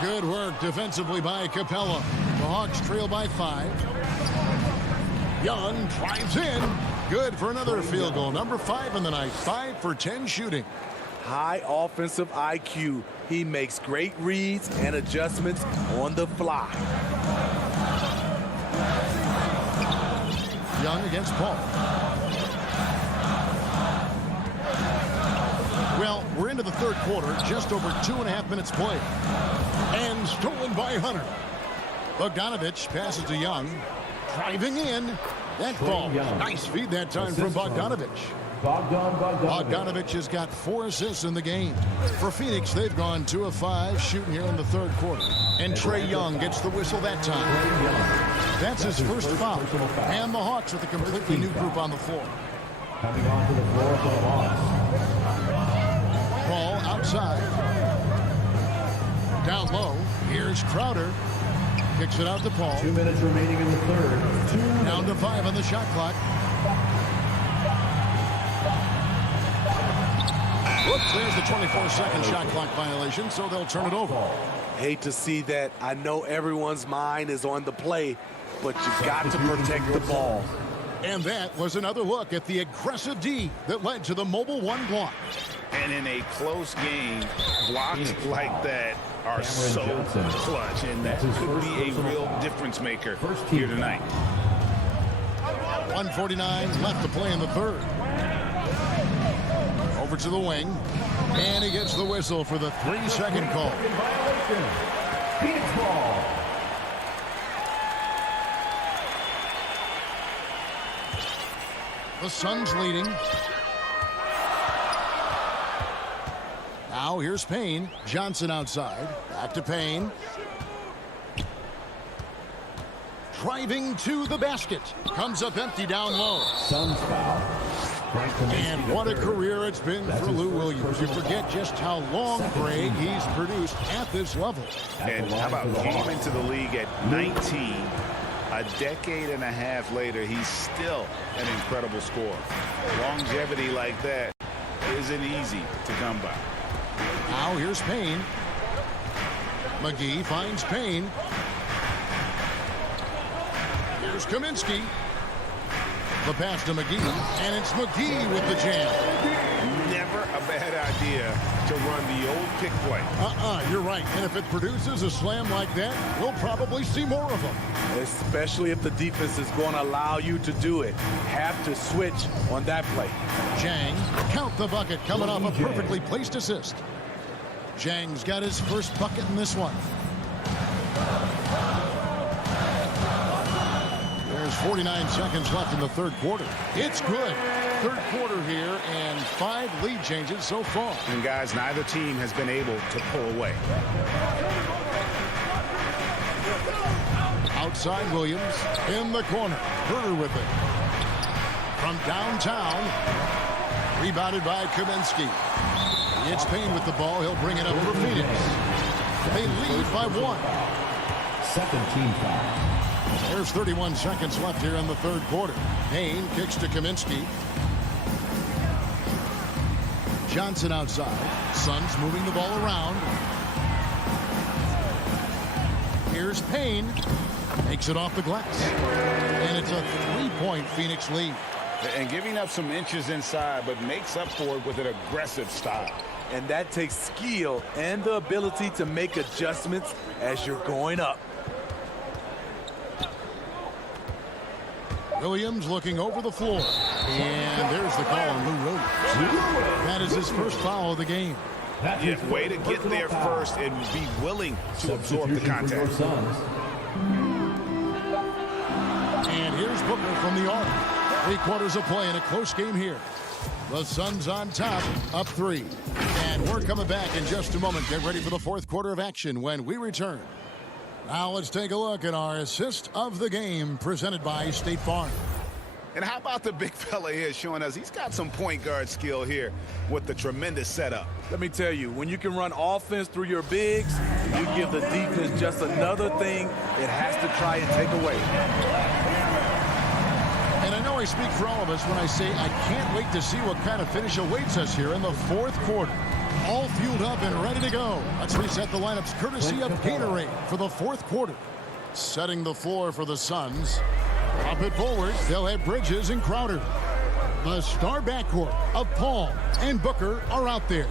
Good work defensively by Capella. The Hawks trail by 5. Young drives in. Good for another field goal. Number 5 in the night. 5 for 10 shooting. High offensive IQ. He makes great reads and adjustments on the fly. Young against Paul. Well, we're into the third quarter, just over 2.5 minutes played. And stolen by Hunter. Bogdanovich passes to Young. Driving in. That ball. Nice feed that time from Bogdanovich. Bogdanovich has got 4 assists in the game. For Phoenix, they've gone 2 of 5 shooting here in the third quarter. And Trae Young gets the whistle that time. That's his first foul. And the Hawks with a completely new group on the floor. Coming onto the floor for the Hawks. Ball outside. Down low. Here's Crowder. Kicks it out to Paul. 2 minutes remaining in the third. Down to 5 on the shot clock. Whoops, there's the 24-second shot clock violation, so they'll turn it over. Hate to see that. I know everyone's mind is on the play, but you've got to protect the ball. And that was another look at the aggressive D that led to the Mobile 1 block. And in a close game, blocks like that are so clutch, and that could be a real difference maker here tonight. 1:49 left to play in the third. Over to the wing, and he gets the whistle for the 3-second call. Phoenix ball. The Suns leading. Now here's Payne. Johnson outside. Back to Payne. Driving to the basket. Comes up empty down low. Suns foul. And what a career it's been for Lou Williams. You forget just how long, Greg, he's produced at this level. And how about came into the league at 19. A decade and a half later, he's still an incredible scorer. Longevity like that isn't easy to come by. Now here's Payne. McGee finds Payne. Here's Kaminsky. The pass to McGee, and it's McGee with the jam. Never a bad idea to run the old pick play. You're right. And if it produces a slam like that, we'll probably see more of them. Especially if the defense is going to allow you to do it. Have to switch on that play. Jang, count the bucket, coming off a perfectly placed assist. Jang's got his first bucket in this one. There's 49 seconds left in the third quarter. It's good. Third quarter here and 5 lead changes so far. And guys, neither team has been able to pull away. Outside Williams in the corner. Herter with it. From downtown. Rebounded by Kaminsky. It's Payne with the ball. He'll bring it up for Phoenix. They lead by 1. Second team foul. There's 31 seconds left here in the third quarter. Payne kicks to Kaminsky. Johnson outside. Suns moving the ball around. Here's Payne. Makes it off the glass. And it's a 3-point Phoenix lead. And giving up some inches inside, but makes up for it with an aggressive style. And that takes skill and the ability to make adjustments as you're going up. Williams looking over the floor. And there's the call on Lou Williams. That is his first foul of the game. Yeah, way to get there first and be willing to absorb the contact. And here's Booker from the arc. 3 quarters of play in a close game here. The Suns on top, up 3. And we're coming back in just a moment. Get ready for the 4th quarter of action when we return. Now let's take a look at our assist of the game presented by State Farm. And how about the big fella here showing us he's got some point guard skill here with the tremendous setup. Let me tell you, when you can run offense through your bigs, you give the defense just another thing it has to try and take away. And I know I speak for all of us when I say I can't wait to see what kind of finish awaits us here in the 4th quarter. All fueled up and ready to go. Let's reset the lineups courtesy of Gatorade for the 4th quarter. Setting the floor for the Suns. Up it forward, they'll have Bridges and Crowder. The star backcourt of Paul and Booker are out there.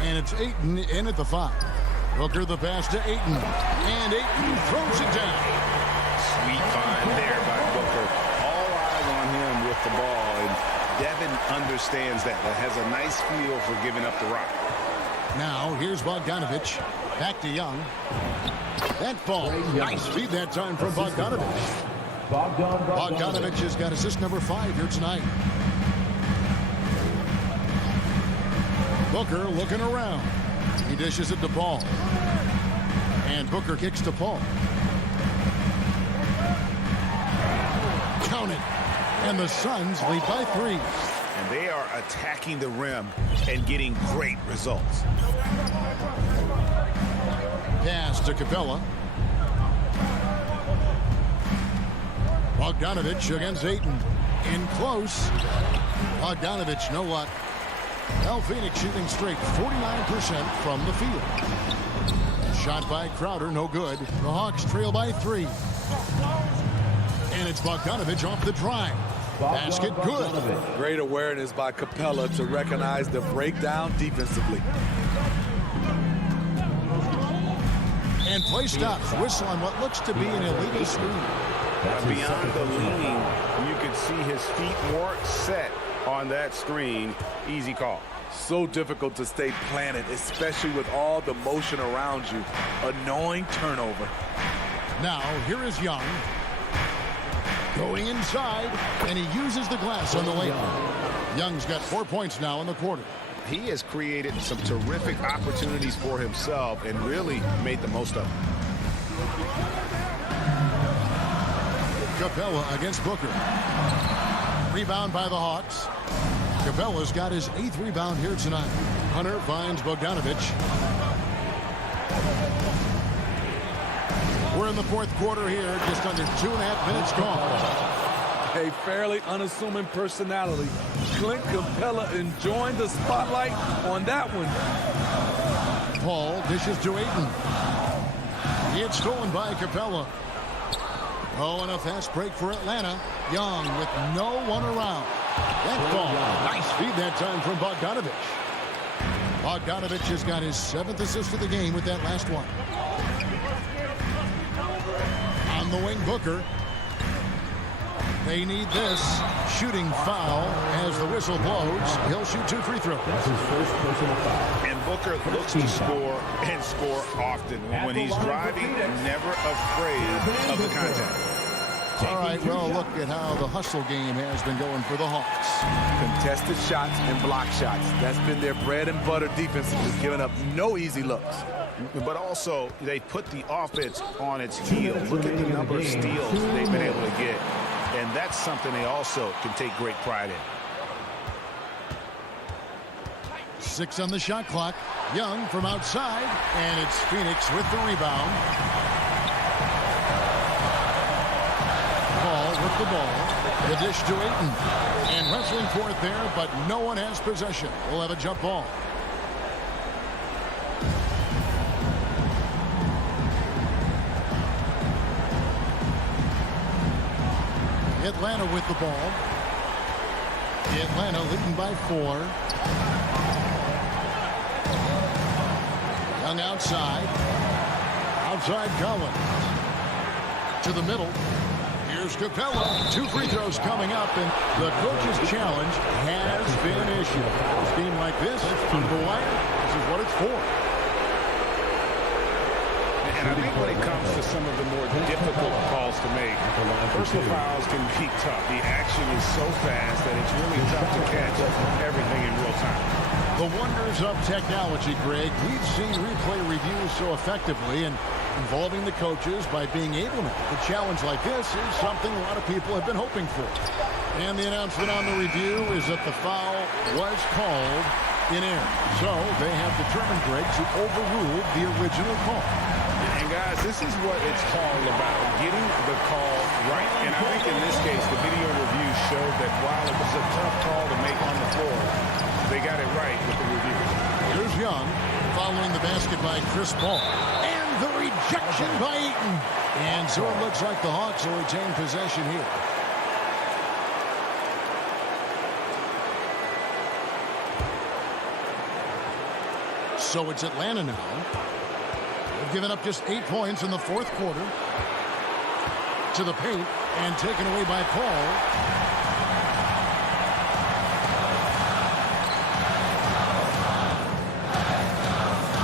And it's Ayton in at the 5. Booker the pass to Ayton. And Ayton throws it down. Sweet find there by Booker. All eyes on him with the ball. And Devin understands that. That has a nice feel for giving up the rock. Now here's Bogdanovich. Back to Young. That ball. Nice feed that time from Bogdanovich. Bogdanovich has got assist number 5 here tonight. Booker looking around. He dishes it to Paul. And Booker kicks to Paul. Count it. And the Suns lead by 3. And they are attacking the rim and getting great results. Pass to Capella. Bogdanovich against Ayton. In close. Bogdanovich, no luck. Well, Phoenix shooting straight 49% from the field. Shot by Crowder, no good. The Hawks trail by 3. And it's Bogdanovich off the drive. Basket good. Great awareness by Capella to recognize the breakdown defensively. And play stops. Whistle on what looks to be an illegal screen. Beyond the lean, you can see his feet more set on that screen. Easy call. So difficult to stay planted, especially with all the motion around you. Annoying turnover. Now, here is Young. Going inside, and he uses the glass on the layup. Young's got 4 points now in the quarter. He has created some terrific opportunities for himself and really made the most of them. Capella against Booker. Rebound by the Hawks. Capella's got his 8th rebound here tonight. Hunter finds Bogdanovich. We're in the 4th quarter here, just under 2.5 minutes gone. A fairly unassuming personality. Clint Capella enjoying the spotlight on that one. Paul dishes to Ayton. It's stolen by Capella. Oh, and a fast break for Atlanta. Young with no one around. That ball, nice feed that time from Bogdanovich. Bogdanovich has got his 7th assist of the game with that last one. On the wing, Booker. They need this. Shooting foul as the whistle blows. He'll shoot 2 free throws. And Booker looks to score and score often. When he's driving, never afraid of the contact. All right, well, look at how the hustle game has been going for the Hawks. Contested shots and block shots. That's been their bread and butter defensively, giving up no easy looks. But also, they put the offense on its heels. Look at the number of steals they've been able to get. And that's something they also can take great pride in. 6 on the shot clock. Young from outside, and it's Phoenix with the rebound. Paul with the ball. The dish to Ayton. And wrestling for it there, but no one has possession. We'll have a jump ball. Atlanta with the ball. Atlanta leading by 4. Young outside. Outside Collins. To the middle. Here's Capella. 2 free throws coming up, and the coach's challenge has been issued. A game like this, on the wire, this is what it's for. And I think when it comes to some of the more difficult calls to make, personal fouls can be tough. The action is so fast that it's really tough to catch everything in real time. The wonders of technology, Greg. We've seen replay reviews so effectively, and involving the coaches by being able to make a challenge like this is something a lot of people have been hoping for. And the announcement on the review is that the foul was called in error. So they have determined, Greg, to overrule the original call. And guys, this is what it's all about, getting the call right. And I think in this case, the video review showed that while it was a tough call to make on the floor, they got it right with the review. Here's Young following the basket by Chris Paul. And the rejection by Ayton. And so it looks like the Hawks will retain possession here. So it's Atlanta now. They've given up just 8 points in the 4th quarter. To the paint and taken away by Paul.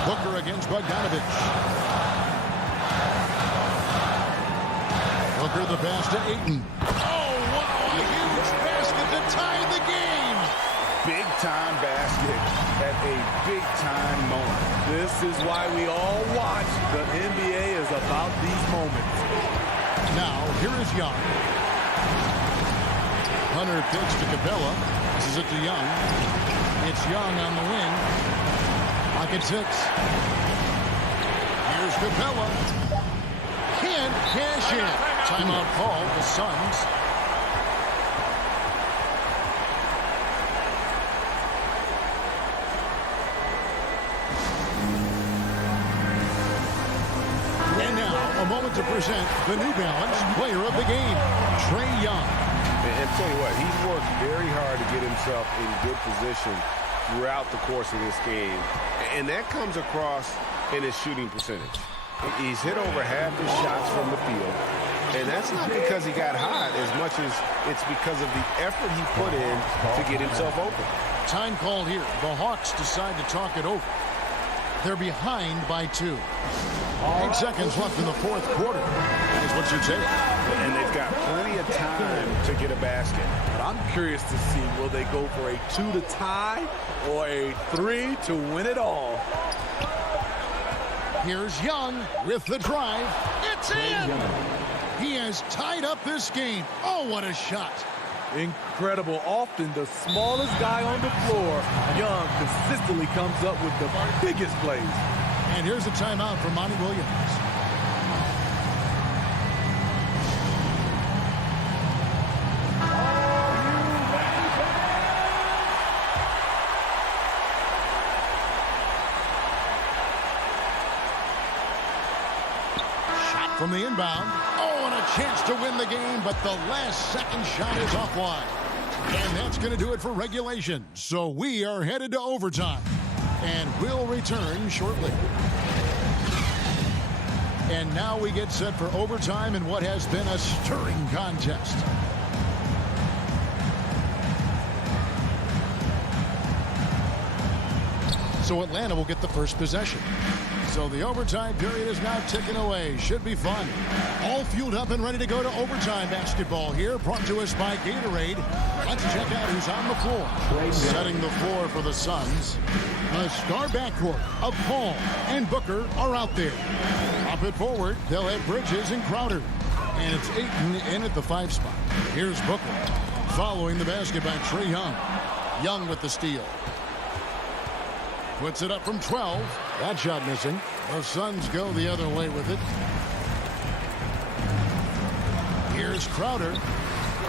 Booker against Bogdanovich. Booker the pass to Ayton. Oh, wow, a huge basket to tie the game. Big-time basket at a big-time moment. This is why we all watch. The NBA is about these moments. Now, here is Young. Hunter pitch to Capella. This is it to Young. It's Young on the wing. Pocket 6. Here's Capella. Can't cash in. Timeout call, the Suns. And now, a moment to present the New Balance player of the game, Trae Young. And tell you what, he's worked very hard to get himself in good position throughout the course of this game. And that comes across in his shooting percentage. He's hit over half his shots from the field. And that's not because he got hot as much as it's because of the effort he put in to get himself open. Time called here. The Hawks decide to talk it over. They're behind by 2. 8 seconds left in the 4th quarter. Is what you're saying. And they've got plenty of time to get a basket. But I'm curious to see, will they go for a 2 to tie or a 3 to win it all? Here's Young with the drive. It's in! He has tied up this game. Oh, what a shot. Incredible. Often the smallest guy on the floor, Young consistently comes up with the biggest plays. And here's a timeout from Monty Williams. Shot from the inbound. Oh, and a chance to win the game, but the last second shot is offline. And that's going to do it for regulation. So we are headed to overtime. And we'll return shortly. And now we get set for overtime in what has been a stirring contest. So Atlanta will get the first possession. So the overtime period is now ticking away. Should be fun. All fueled up and ready to go to overtime basketball here. Brought to us by Gatorade. Let's check out who's on the floor. Setting the floor for the Suns. The star backcourt of Paul and Booker are out there. Up it forward, they'll have Bridges and Crowder. And it's Ayton in at the 5 spot. Here's Booker. Following the basket by Trae Young. Young with the steal. Puts it up from 12. That shot missing. The Suns go the other way with it. Here's Crowder.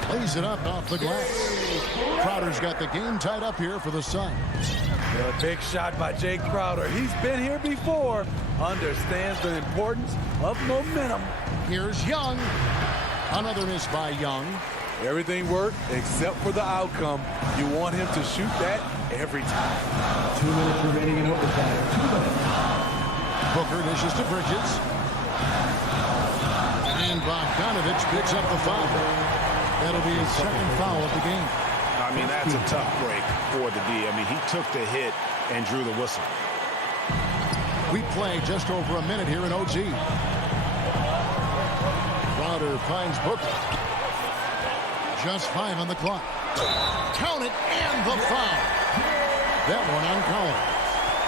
Lays it up off the glass. Crowder's got the game tied up here for the Suns. A big shot by Jay Crowder. He's been here before. Understands the importance of momentum. Here's Young. Another miss by Young. Everything worked except for the outcome. You want him to shoot that every time. 2 minutes remaining in overtime. 2 minutes. Booker dishes to Bridges. And Bogdanovich picks up the foul. That'll be his second foul of the game. I mean, that's a tough break for the D. I mean, he took the hit and drew the whistle. We play just over a minute here in OG. Crowder finds Booker. Just 5 on the clock. Count it, and the foul. That one uncounted.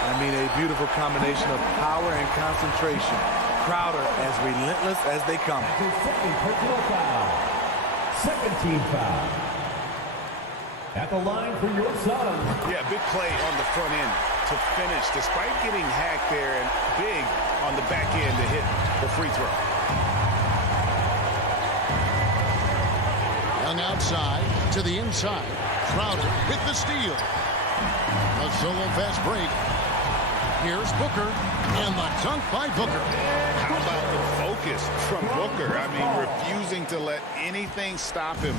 I mean, a beautiful combination of power and concentration. Crowder as relentless as they come. Second personal foul. Second team foul. At the line for your son. Yeah, big play on the front end to finish, despite getting hacked there, and big on the back end to hit the free throw. Young outside to the inside. Crowder with the steal. A solo fast break. Here's Booker, and the dunk by Booker. How about the focus from Booker? I mean, refusing to let anything stop him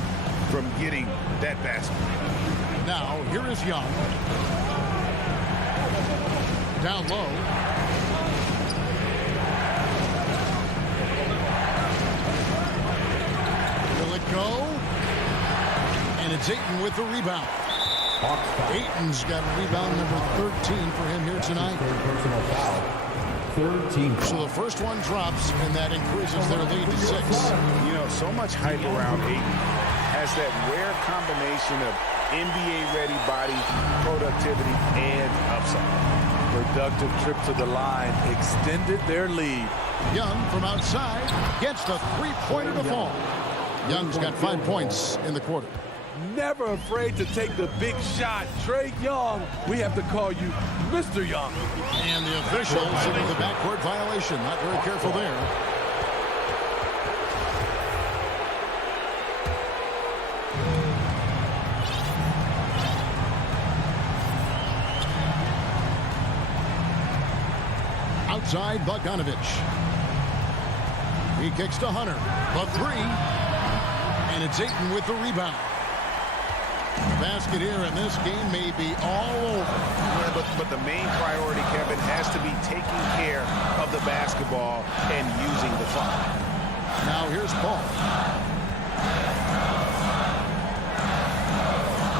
from getting that basket. Now, here is Young. Down low. Will it go? And it's Ayton with the rebound. Ayton's got rebound number 13 for him here tonight. Personal foul. Third team foul. So the first one drops, and that increases their lead to 6. You know, so much hype around Ayton. Has that rare combination of NBA-ready body, productivity, and upside. Productive trip to the line extended their lead. Young from outside gets the three-pointer to fall. Young's got 5 points in the quarter. Never afraid to take the big shot. Trae Young, we have to call you Mr. Young. And the official sending the backcourt violation. Not very careful there. Outside, Bogdanovich. He kicks to Hunter. The 3. And it's Ayton with the rebound. Basket here, and this game may be all over. Yeah, but the main priority, Kevin, has to be taking care of the basketball and using the clock. Now here's Paul.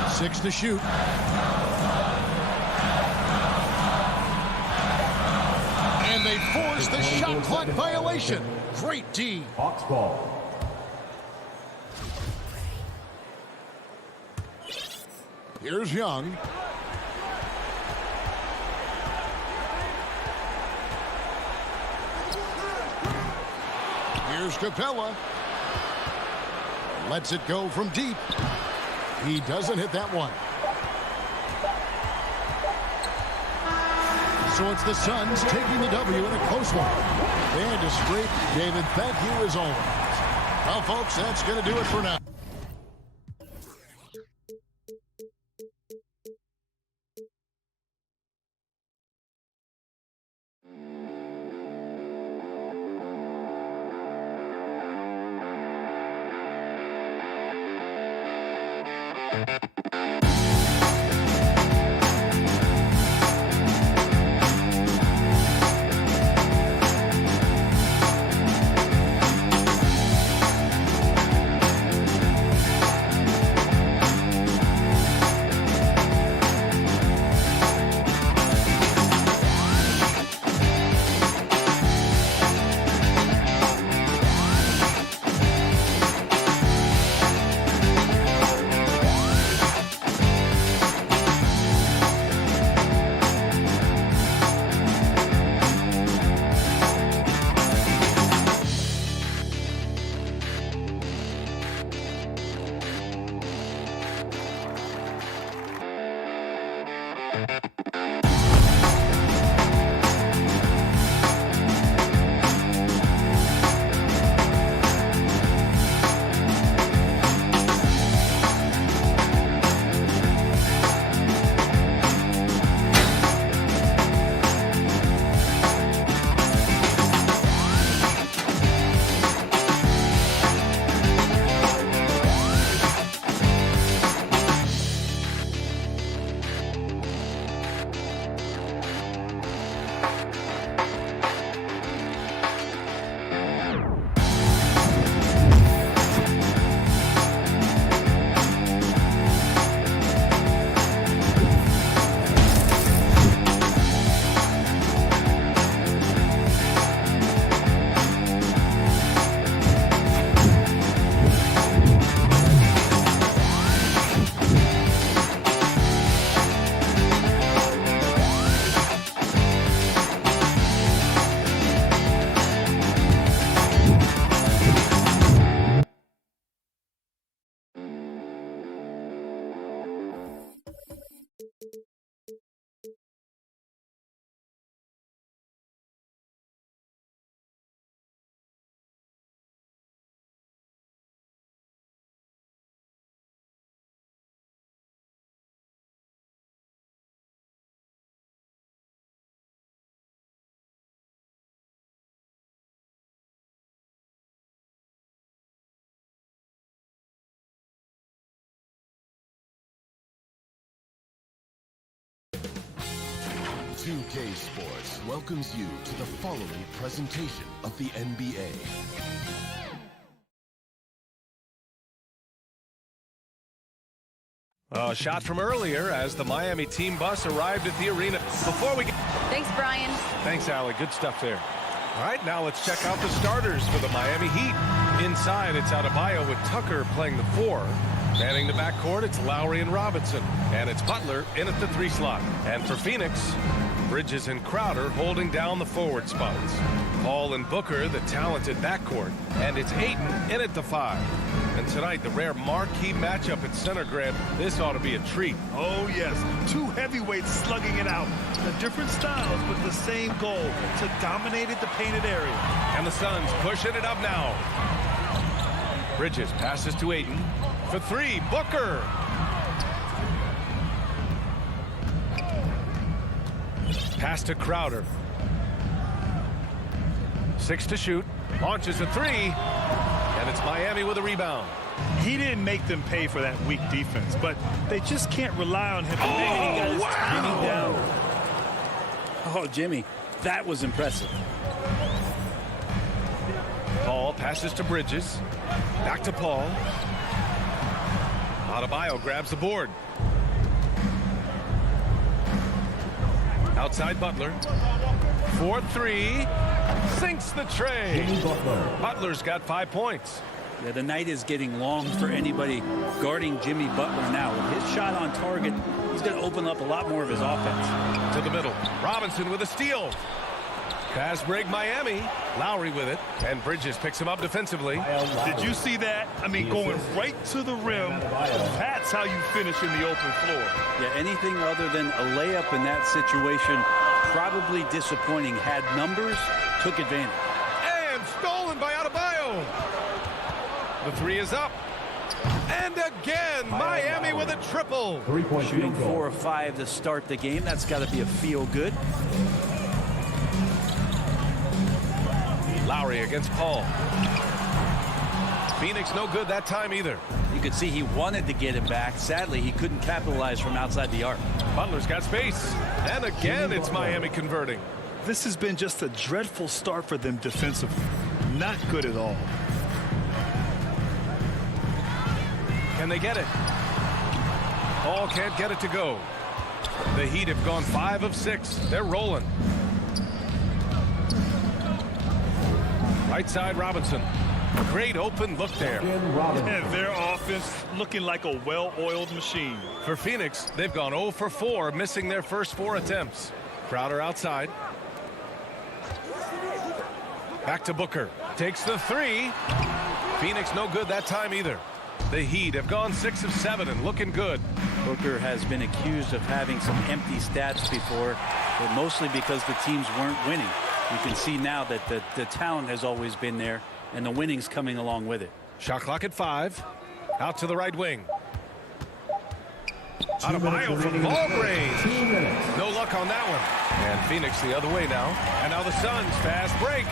6 to shoot. And they force the shot clock violation. Great D. Hawks ball. Here's Young. Here's Capella. Lets it go from deep. He doesn't hit that one. So it's the Suns taking the W in a close one. They had to scrape. David, thank you as always. Well, folks, that's going to do it for now. 2K Sports welcomes you to the following presentation of the NBA. A shot from earlier as the Miami team bus arrived at the arena. Before we get... Thanks, Brian. Thanks, Allie. Good stuff there. All right, now let's check out the starters for the Miami Heat. Inside, it's Adebayo with Tucker playing the 4. Manning the backcourt, it's Lowry and Robinson. And it's Butler in at the 3 slot. And for Phoenix, Bridges and Crowder holding down the forward spots. Paul and Booker, the talented backcourt. And it's Ayton in at the 5. And tonight, the rare marquee matchup at center, Grant. This ought to be a treat. Oh, yes. 2 heavyweights slugging it out. The different styles, but the same goal, to dominate the painted area. And the Suns pushing it up now. Bridges passes to Ayton. For 3, Booker. Pass to Crowder. 6 to shoot. Launches a 3. And it's Miami with a rebound. He didn't make them pay for that weak defense, but they just can't rely on him. He got his timing down. Oh, Jimmy, that was impressive. Paul passes to Bridges. Back to Paul. Adebayo grabs the board. Outside Butler. 4-3. Sinks the tray. Butler's got 5 points. Yeah, the night is getting long for anybody guarding Jimmy Butler now. With his shot on target, he's going to open up a lot more of his offense. To the middle. Robinson with a steal. Pass break Miami. Lowry with it. And Bridges picks him up defensively. Did you see that? I mean, going right to the rim. That's how you finish in the open floor. Yeah, anything other than a layup in that situation, probably disappointing. Had numbers, took advantage. And stolen by Adebayo. The 3 is up. And again, Miami with a triple. Shooting 4 of 5 to start the game. That's got to be a feel good. Lowry against Paul. Phoenix no good that time either. You could see he wanted to get it back. Sadly, he couldn't capitalize from outside the arc. Butler's got space. And again, it's Miami converting. This has been just a dreadful start for them defensively. Not good at all. Can they get it? Paul can't get it to go. The Heat have gone 5 of 6. They're rolling. Right side, Robinson. Great open look there. And their offense looking like a well-oiled machine. For Phoenix, they've gone 0 for 4, missing their first 4 attempts. Crowder outside. Back to Booker. Takes the 3. Phoenix no good that time either. The Heat have gone 6 of 7 and looking good. Booker has been accused of having some empty stats before, but mostly because the teams weren't winning. You can see now that the talent has always been there, and the winning's coming along with it. Shot clock at 5. Out to the right wing. Adebayo from long range. No luck on that one. And Phoenix the other way now. And now the Suns fast break.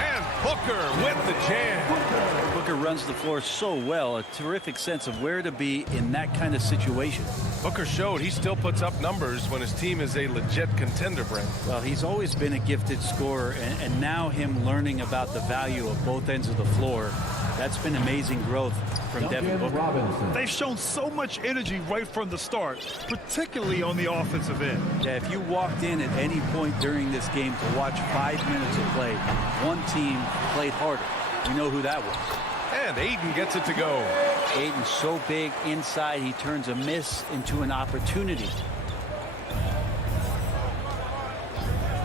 And Booker with the jam. Booker runs the floor so well, a terrific sense of where to be in that kind of situation. Booker showed he still puts up numbers when his team is a legit contender, Brent. Well, he's always been a gifted scorer, and now him learning about the value of both ends of the floor, that's been amazing growth from Devin Booker. They've shown so much energy right from the start, particularly on the offensive end. Yeah, if you walked in at any point during this game to watch 5 minutes of play, one team played harder. You know who that was. And Ayton gets it to go. Ayton's so big inside, he turns a miss into an opportunity.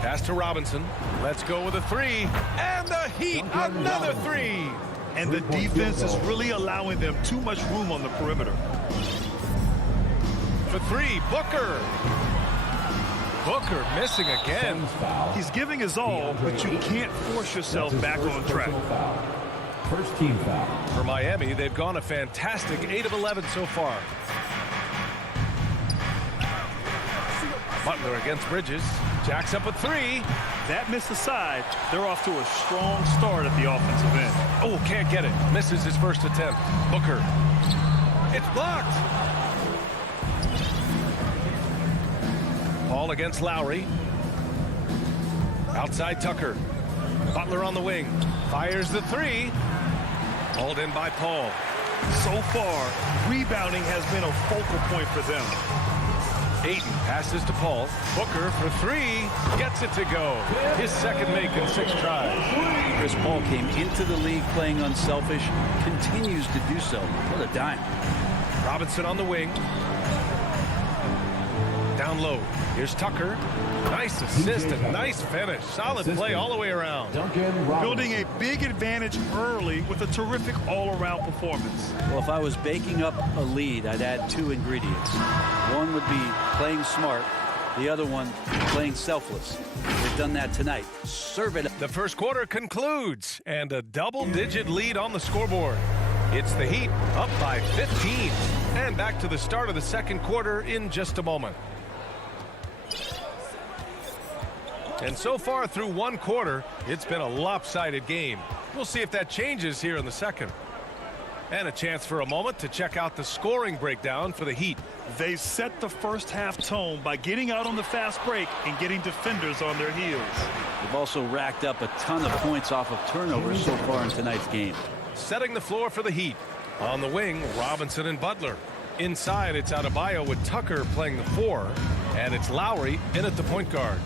Pass to Robinson. Let's go with a 3. And the Heat, another 3. And the defense is really allowing them too much room on the perimeter. For 3, Booker. Booker missing again. He's giving his all, but you can't force yourself back on track. First team foul. For Miami, they've gone a fantastic 8 of 11 so far. Butler against Bridges. Jacks up a 3. That miss aside, they're off to a strong start at the offensive end. Oh, can't get it. Misses his first attempt. Booker. It's blocked. Paul against Lowry. Outside Tucker. Butler on the wing. Fires the three. Hauled in by Paul. So far, rebounding has been a focal point for them. Ayton passes to Paul. Booker for three. Gets it to go. His second make in 6 tries. Chris Paul came into the league playing unselfish. Continues to do so. What a dime. Robinson on the wing. Down low. Here's Tucker. Nice assist and nice finish. Solid play all the way around. Building a big advantage early with a terrific all-around performance. Well, if I was baking up a lead, I'd add 2 ingredients. One would be playing smart. The other one, playing selfless. They've done that tonight. Serve it. The first quarter concludes, and a double-digit lead on the scoreboard. It's the Heat up by 15. And back to the start of the second quarter in just a moment. And so far through one quarter, it's been a lopsided game. We'll see if that changes here in the second. And a chance for a moment to check out the scoring breakdown for the Heat. They set the first half tone by getting out on the fast break and getting defenders on their heels. They've also racked up a ton of points off of turnovers so far in tonight's game. Setting the floor for the Heat. On the wing, Robinson and Butler. Inside, it's Adebayo with Tucker playing the 4. And it's Lowry in at the point guard.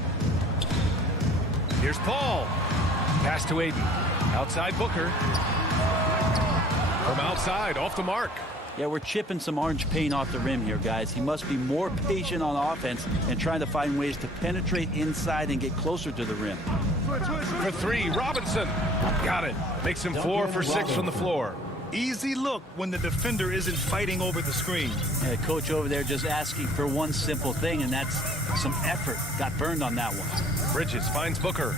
Here's Paul. Pass to Ayton. Outside Booker. From outside, off the mark. Yeah, we're chipping some orange paint off the rim here, guys. He must be more patient on offense and trying to find ways to penetrate inside and get closer to the rim. For 3, Robinson. Got it. Makes him 4 for 6 from the floor. Easy look when the defender isn't fighting over the screen. Yeah, coach over there just asking for one simple thing, and that's some effort. Got burned on that one. Bridges finds Booker.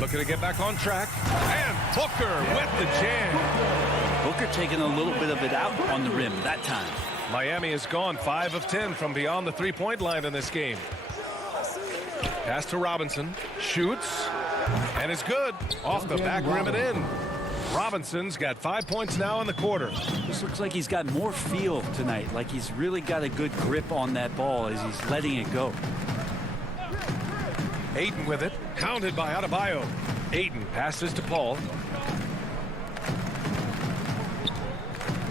Looking to get back on track. And Booker with the jam. Booker taking a little bit of it out on the rim that time. Miami has gone 5 of 10 from beyond the three-point line in this game. Pass to Robinson. Shoots. And is good. Off the back rim and in. Robinson's got 5 points now in the quarter. This looks like he's got more feel tonight, like he's really got a good grip on that ball as he's letting it go. Ayton with it, hounded by Adebayo. Ayton passes to Paul.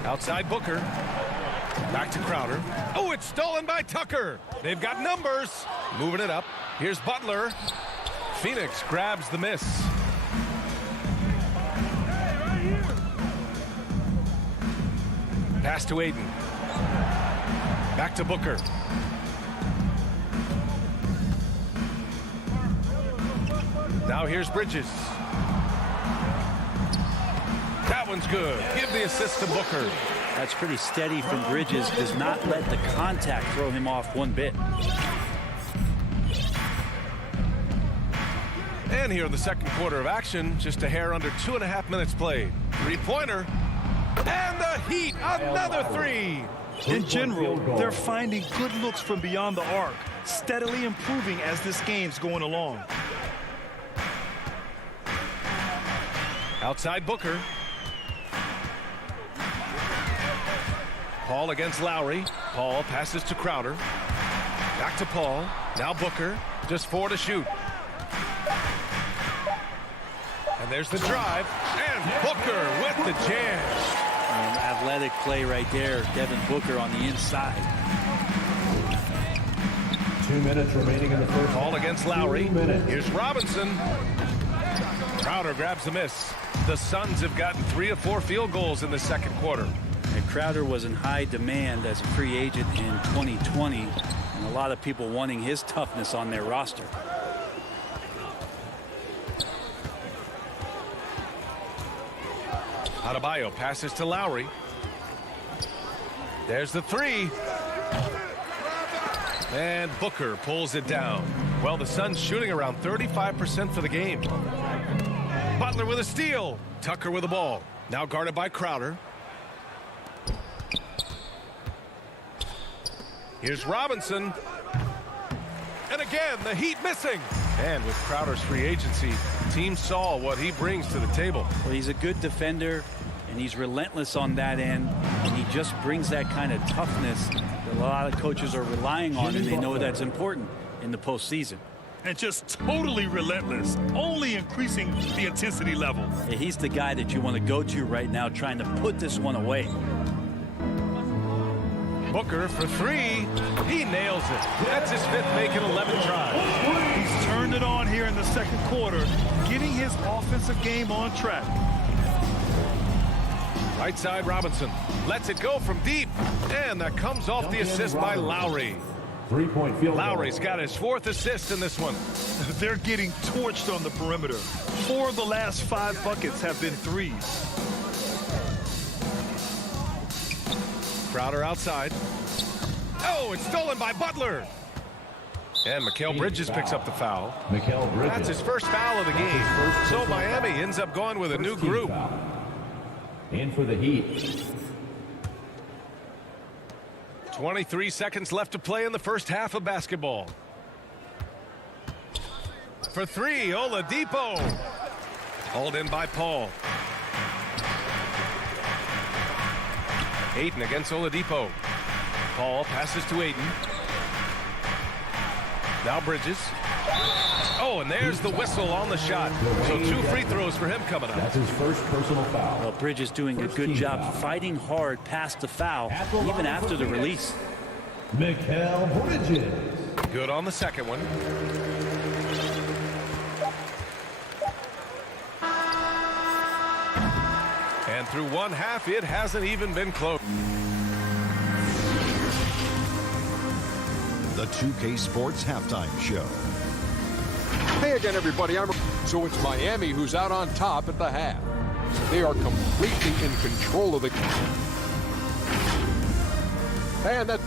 Outside Booker. Back to Crowder. Oh, it's stolen by Tucker. They've got numbers. Moving it up. Here's Butler. Phoenix grabs the miss. Pass to Ayton. Back to Booker. Now here's Bridges. That one's good. Give the assist to Booker. That's pretty steady from Bridges. Does not let the contact throw him off one bit. And here in the second quarter of action, just a hair under 2.5 minutes played. 3-pointer. And the Heat, another 3. In general, they're finding good looks from beyond the arc, steadily improving as this game's going along. Outside Booker. Paul against Lowry. Paul passes to Crowder. Back to Paul. Now Booker. Just 4 to shoot. And there's the drive. And Booker with the jam. Athletic play right there. Devin Booker on the inside. 2 minutes remaining in the first. Paul against Lowry. Here's Robinson. Crowder grabs the miss. The Suns have gotten 3 of 4 field goals in the second quarter. And Crowder was in high demand as a free agent in 2020, and a lot of people wanting his toughness on their roster. Adebayo passes to Lowry. There's the 3. And Booker pulls it down. Well, the Suns shooting around 35% for the game. Butler with a steal. Tucker with the ball. Now guarded by Crowder. Here's Robinson. And again, the Heat missing. And with Crowder's free agency, team saw what he brings to the table. Well, he's a good defender, and he's relentless on that end. And he just brings that kind of toughness that a lot of coaches are relying on, and they know that's important in the postseason. And just totally relentless, only increasing the intensity level. Yeah, he's the guy that you want to go to right now, trying to put this one away. Booker for three. He nails it. That's his fifth, making 11 tries. He's turned it on here in the second quarter, getting his offensive game on track. Right side, Robinson lets it go from deep, and that comes off the assist by Lowry. 3-point field goal. Lowry's got his fourth assist in this one. They're getting torched on the perimeter. 4 of the last 5 buckets have been threes. Crowder outside. Oh, it's stolen by Butler. And Mikal Bridges picks up the foul. Mikal Bridges. That's his first foul of the game. So Miami ends up going with a new group. In for the Heat. 23 seconds left to play in the first half of basketball. For three, Oladipo. Hauled in by Paul. Ayton against Oladipo. Paul passes to Ayton. Now Bridges. Oh, and there's the whistle on the shot. So 2 free throws for him coming up. That's his first personal foul. Well, Bridges doing a good job fighting hard past the foul, even after the release. Mikal Bridges. Good on the second one. And through one half, it hasn't even been close. The 2K Sports Halftime Show. Hey again, everybody. So it's Miami who's out on top at the half. They are completely in control of the game. And that...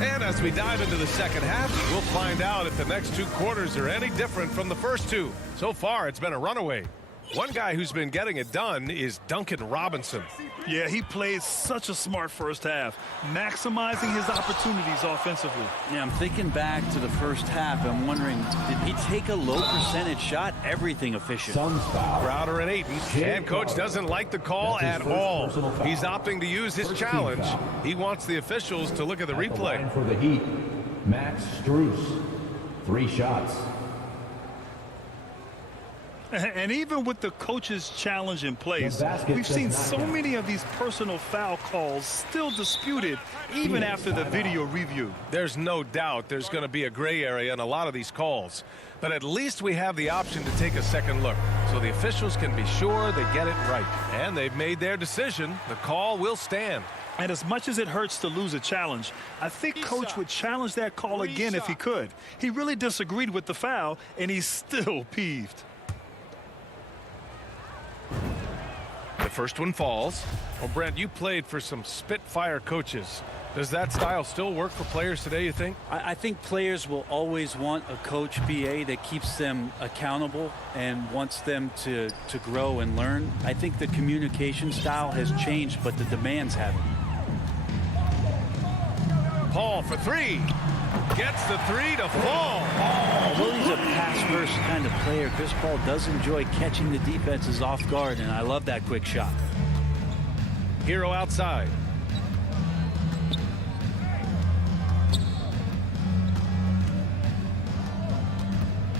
And as we dive into the second half, we'll find out if the next 2 quarters are any different from the first 2. So far, it's been a runaway. One guy who's been getting it done is Duncan Robinson. Yeah, he plays such a smart first half, maximizing his opportunities offensively. Yeah, I'm thinking back to the first half. I'm wondering, did he take a low percentage shot? Everything efficient. Crowder and Ayton. And coach doesn't like the call at all. He's opting to use his challenge. He wants the officials to look at the replay. For the Heat, Max Strus. 3 shots. And even with the coach's challenge in place, we've seen so many of these personal foul calls still disputed even after the video review. There's no doubt there's going to be a gray area in a lot of these calls. But at least we have the option to take a second look, so the officials can be sure they get it right. And they've made their decision. The call will stand. And as much as it hurts to lose a challenge, I think Coach would challenge that call again if he could. He really disagreed with the foul, and he's still peeved. The first one falls. Well, Brent, you played for some Spitfire coaches. Does that style still work for players today, you think? I think players will always want a coach BA that keeps them accountable and wants them to grow and learn. I think the communication style has changed, but the demands haven't. Paul for three. Gets the three to fall. Although he's a pass-first kind of player, Chris Paul does enjoy catching the defenses off guard, and I love that quick shot. Hero outside.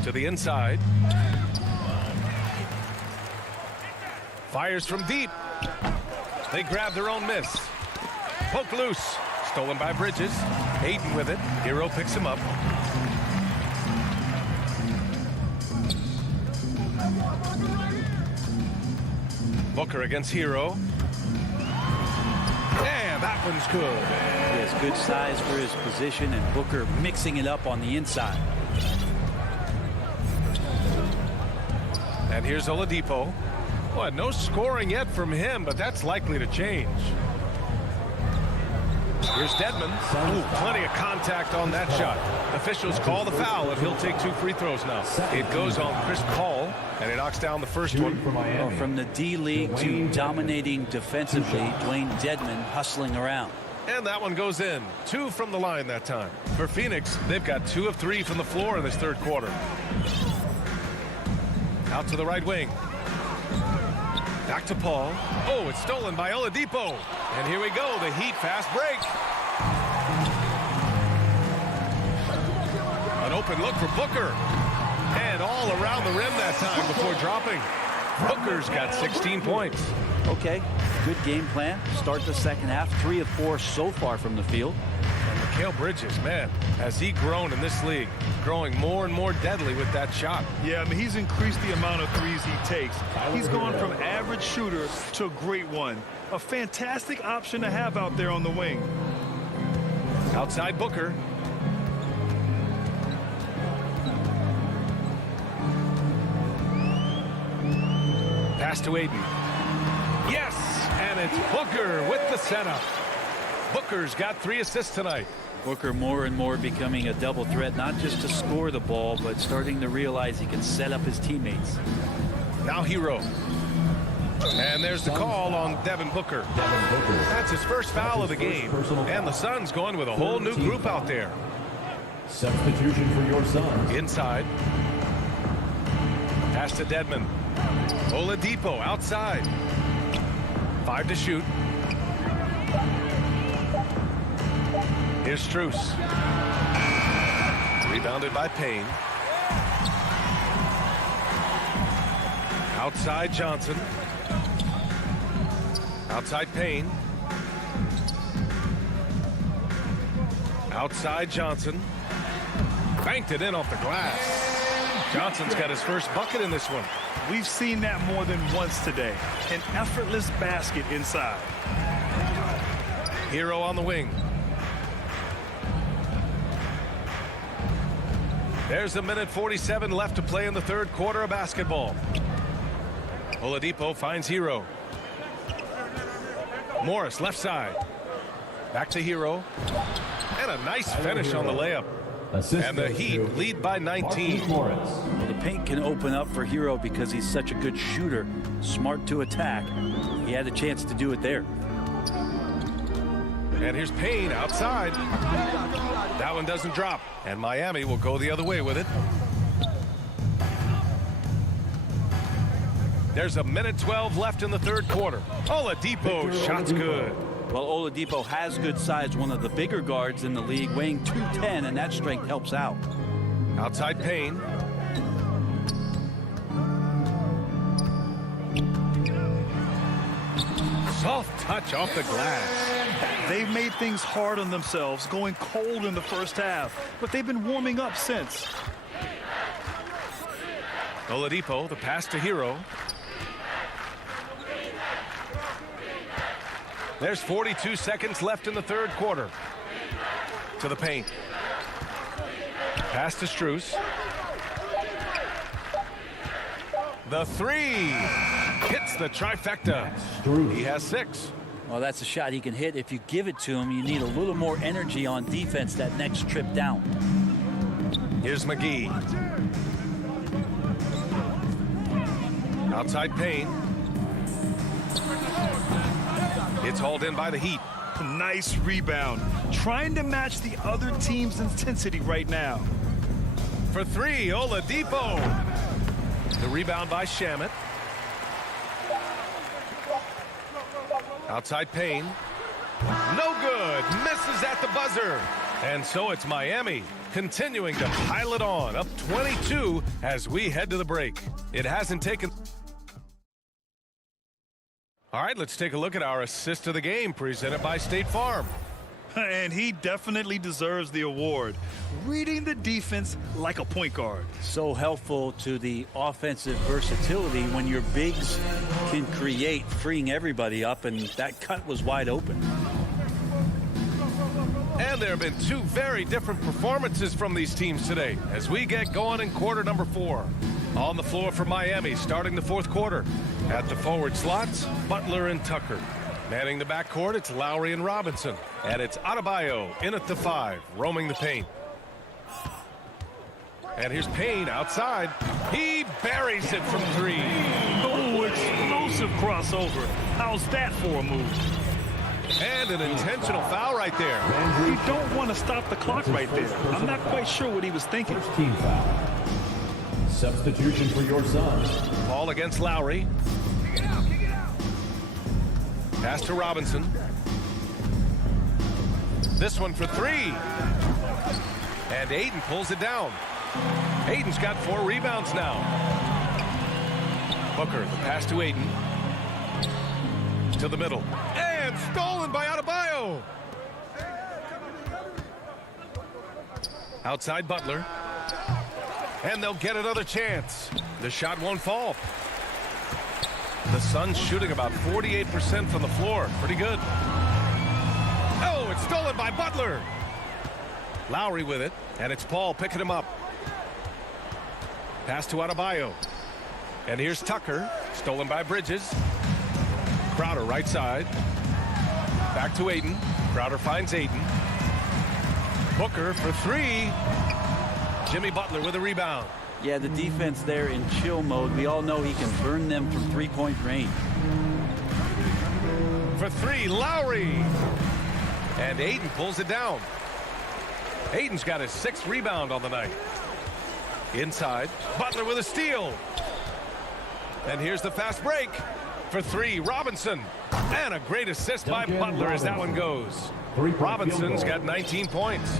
To the inside. Fires from deep. They grab their own miss. Poke loose. Stolen by Bridges. Ayton with it. Hero picks him up. Booker against Hero. And that one's good. He has good size for his position, and Booker mixing it up on the inside. And here's Oladipo. Boy, no scoring yet from him, but that's likely to change. Here's Dedmon. Ooh, plenty of contact on that shot. Officials call the foul, and he'll take 2 free throws now. It goes on Chris Paul, and he knocks down the first one. Well, from the D-League to dominating defensively, Dwayne Dedmon hustling around. And that one goes in. 2 from the line that time. For Phoenix, they've got 2 of 3 from the floor in this third quarter. Out to the right wing. Back to Paul. Oh, it's stolen by Oladipo. And here we go, the Heat fast break. An open look for Booker. And all around the rim that time before dropping. Booker's got 16 points. Okay, good game plan. Start the second half. 3 of 4 so far from the field. And Mikal Bridges, man, has he grown in this league? Growing more and more deadly with that shot. Yeah, I mean, he's increased the amount of threes he takes. He's gone from average shooter to a great one. A fantastic option to have out there on the wing. Outside Booker. Pass to Aiden. Yes, and it's Booker with the setup. Booker's got 3 assists tonight. Booker more and more becoming a double threat, not just to score the ball, but starting to realize he can set up his teammates. Now Hero. And there's the call on Devin Booker. That's his first foul of the game. And the Suns going with a whole new group out there. Substitution for your Suns. Inside. Pass to Dedmon. Oladipo outside. 5 to shoot. Here's Strus. Rebounded by Payne. Outside Johnson. Outside Payne. Outside Johnson. Banked it in off the glass. Johnson's got his first bucket in this one. We've seen that more than once today. An effortless basket inside. Hero on the wing. There's a minute 47 left to play in the third quarter of basketball. Oladipo finds Hero. Morris left side. Back to Hero. And a nice finish on the layup. And the Heat lead by 19. Well, the paint can open up for Hero because he's such a good shooter. Smart to attack. He had a chance to do it there. And here's Payne outside. That one doesn't drop. And Miami will go the other way with it. There's a minute 12 left in the third quarter. Oladipo, shot's good. Well, Oladipo has good size, one of the bigger guards in the league, weighing 210, and that strength helps out. Outside Payne. Soft touch off the glass. They've made things hard on themselves, going cold in the first half, but they've been warming up since. Oladipo, the pass to Hero. There's 42 seconds left in the third quarter. To the paint. Pass to Strus. The 3 hits the trifecta. He has 6. Well, that's a shot he can hit. If you give it to him, you need a little more energy on defense that next trip down. Here's McGee. Outside Payne. It's hauled in by the Heat. Nice rebound. Trying to match the other team's intensity right now. For 3, Oladipo. The rebound by Shamet. Outside Payne. No good. Misses at the buzzer. And so it's Miami continuing to pile it on. Up 22 as we head to the break. It hasn't taken... All right, let's take a look at our assist of the game presented by State Farm. And he definitely deserves the award. Reading the defense like a point guard. So helpful to the offensive versatility when your bigs can create, freeing everybody up, and that cut was wide open. And there have been 2 very different performances from these teams today as we get going in quarter number 4. On the floor for Miami starting the fourth quarter. At the forward slots, Butler and Tucker. Manning the backcourt, it's Lowry and Robinson. And it's Adebayo in at the 5, roaming the paint. And here's Payne outside. He buries it from 3. Oh, explosive crossover. How's that for a move? And an intentional foul right there. You don't want to stop the clock right there. I'm not quite sure what he was thinking. Team foul. Substitution for your Suns. Paul against Lowry. Pass to Robinson. This one for three. And Aiden pulls it down. Aiden's got 4 rebounds now. Booker, the pass to Aiden. To the middle. And stolen by Adebayo. Outside Butler. And they'll get another chance. The shot won't fall. The Suns shooting about 48% from the floor. Pretty good. Oh, it's stolen by Butler. Lowry with it, and it's Paul picking him up. Pass to Adebayo. And here's Tucker, stolen by Bridges. Crowder right side. Back to Aiden. Crowder finds Aiden. Booker for 3. Jimmy Butler with a rebound. Yeah, the defense there in chill mode. We all know he can burn them from 3-point range. For 3, Lowry. And Aiden pulls it down. Aiden's got his 6th rebound on the night. Inside, Butler with a steal. And here's the fast break. For 3, Robinson. And a great assist by Butler as that one goes. Robinson's got 19 points.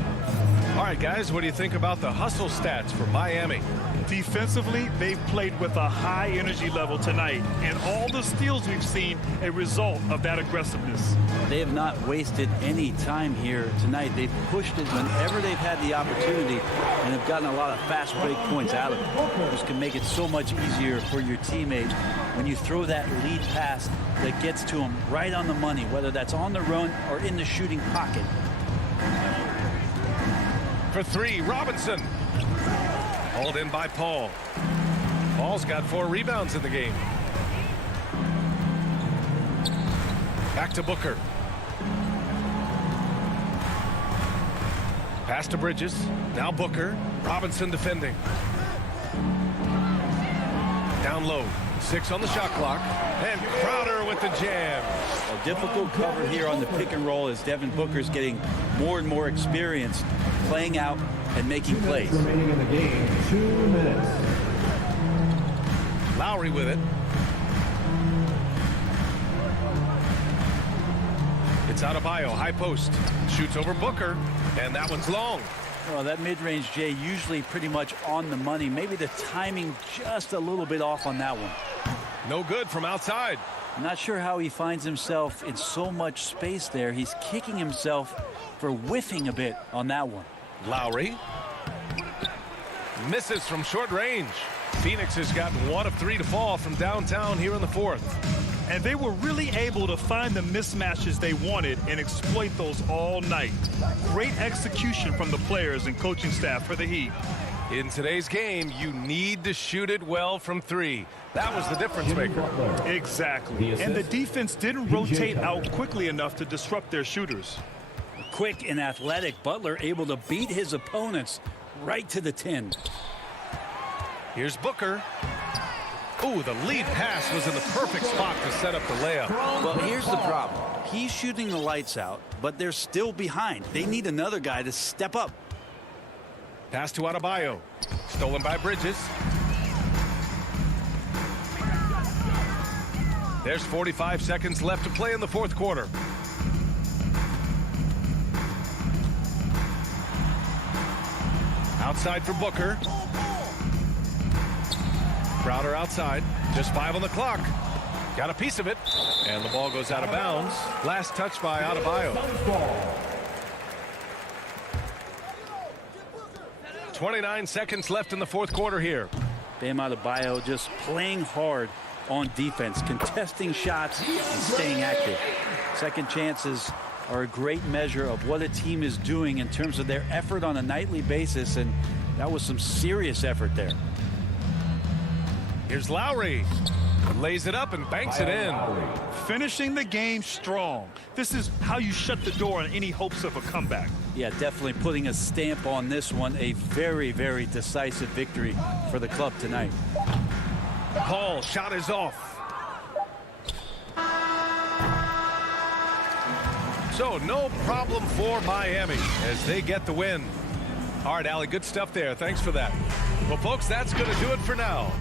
All right, guys, what do you think about the hustle stats for Miami? Defensively, they've played with a high energy level tonight, and all the steals we've seen a result of that aggressiveness. They have not wasted any time here tonight. They've pushed it whenever they've had the opportunity and have gotten a lot of fast break points out of it. This can make it so much easier for your teammate when you throw that lead pass that gets to them right on the money, whether that's on the run or in the shooting pocket. For 3, Robinson. Hauled in by Paul. Paul's got 4 rebounds in the game. Back to Booker. Pass to Bridges. Now Booker. Robinson defending. Down low. 6 on the shot clock. And Crowder with the jam. A difficult cover here on the pick and roll as Devin Booker's getting more and more experience playing out and making plays. Remaining in the game, 2 minutes. Lowry with it. It's Adebayo, high post. Shoots over Booker, and that one's long. Well, that mid-range, Jay, usually pretty much on the money. Maybe the timing just a little bit off on that one. No good from outside. I'm not sure how he finds himself in so much space there. He's kicking himself for whiffing a bit on that one. Lowry. Misses from short range. Phoenix has gotten 1 of 3 to fall from downtown here in the 4th. And they were really able to find the mismatches they wanted and exploit those all night. Great execution from the players and coaching staff for the Heat. In today's game, you need to shoot it well from 3. That was the difference maker. Exactly. And the defense didn't rotate out quickly enough to disrupt their shooters. Quick and athletic Butler able to beat his opponents right to the 10. Here's Booker. Ooh, the lead pass was in the perfect spot to set up the layup. Well, here's the problem. He's shooting the lights out, but they're still behind. They need another guy to step up. Pass to Adebayo. Stolen by Bridges. There's 45 seconds left to play in the 4th quarter. Outside for Booker. Crowder outside. Just 5 on the clock. Got a piece of it. And the ball goes out of bounds. Last touch by Adebayo. 29 seconds left in the 4th quarter here. Bam Adebayo just playing hard on defense, contesting shots and staying active. Second chances are a great measure of what a team is doing in terms of their effort on a nightly basis, and that was some serious effort there. Here's Lowry. Lays it up and banks it in. Finishing the game strong. This is how you shut the door on any hopes of a comeback. Yeah, definitely putting a stamp on this one. A very, very decisive victory for the club tonight. Paul, shot is off. So no problem for Miami as they get the win. All right, Allie, good stuff there. Thanks for that. Well, folks, that's going to do it for now.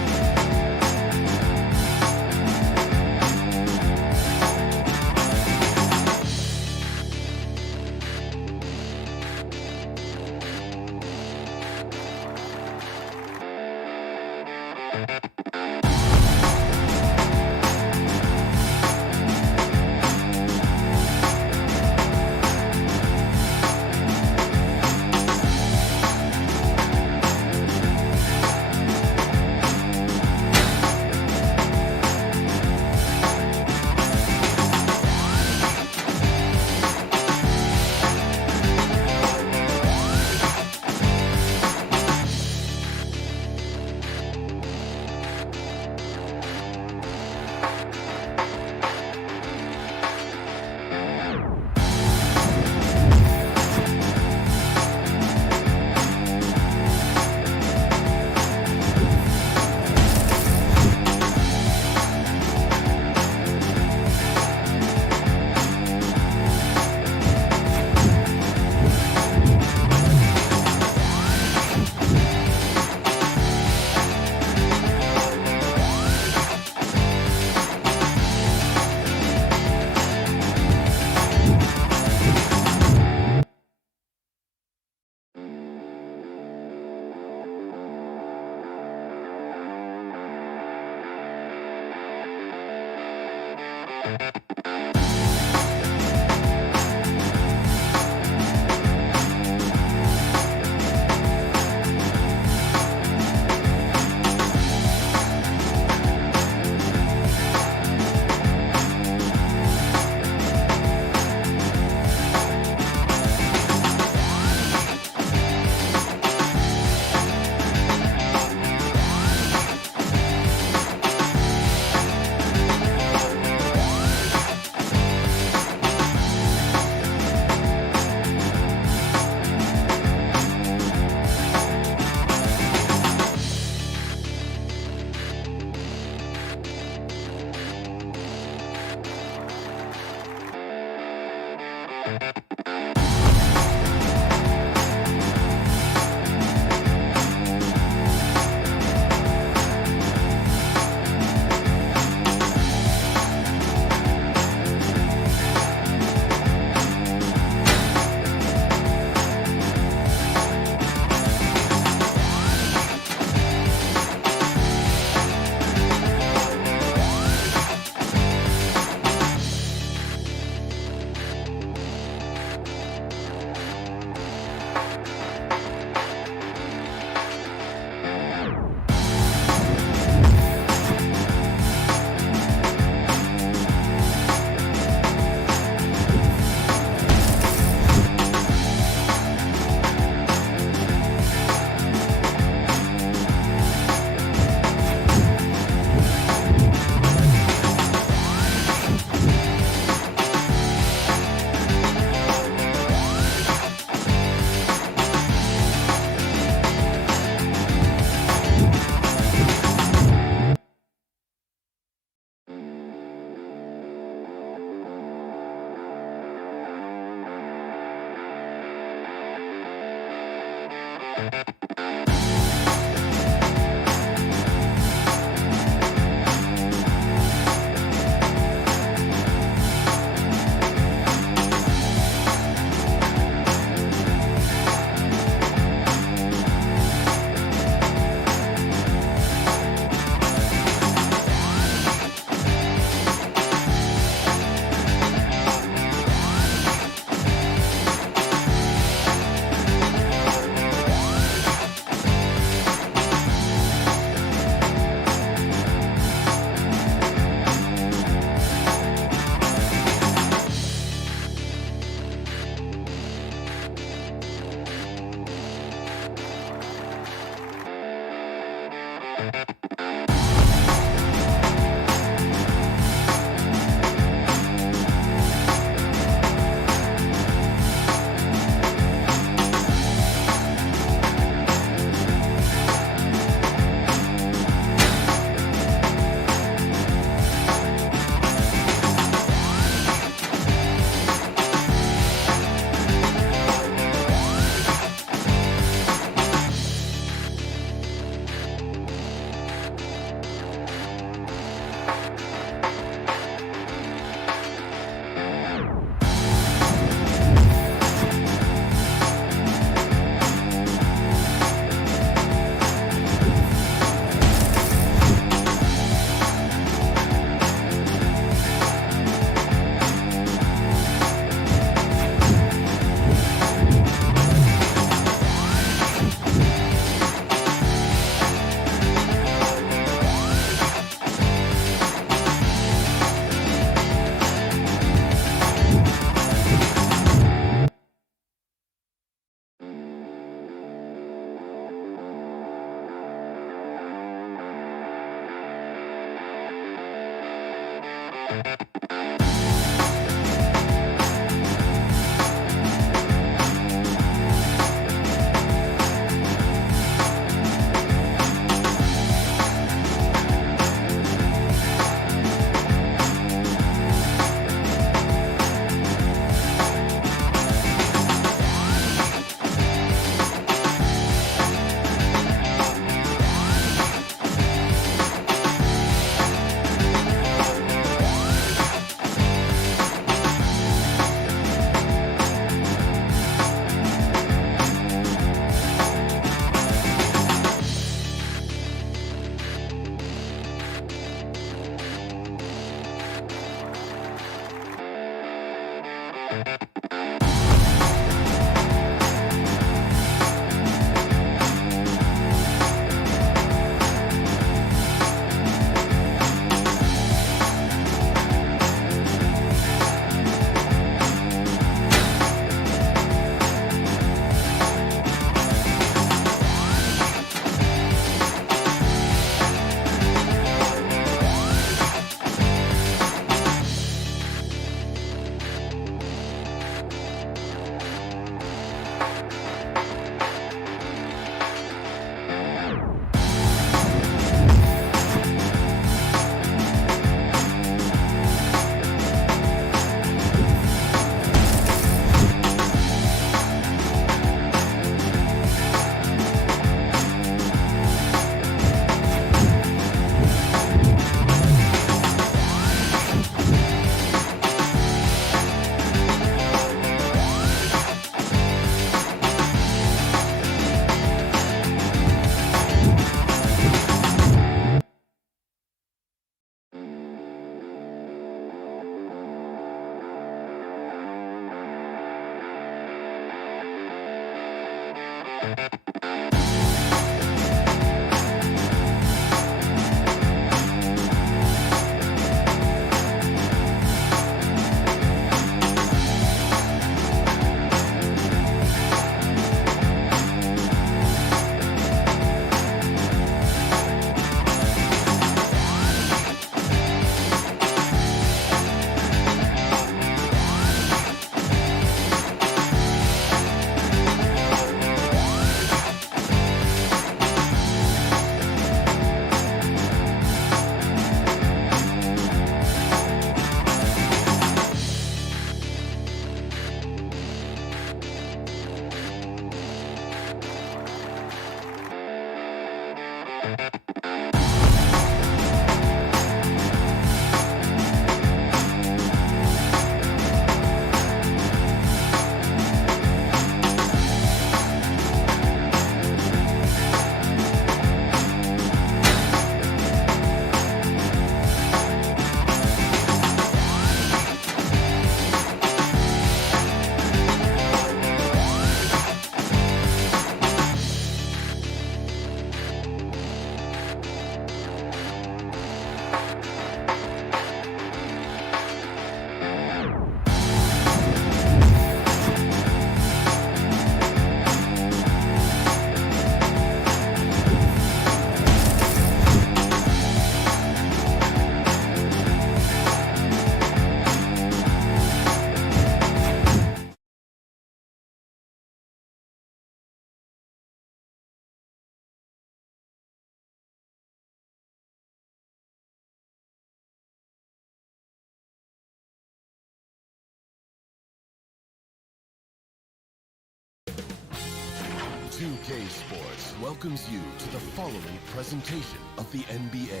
2K Sports welcomes you to the following presentation of the NBA.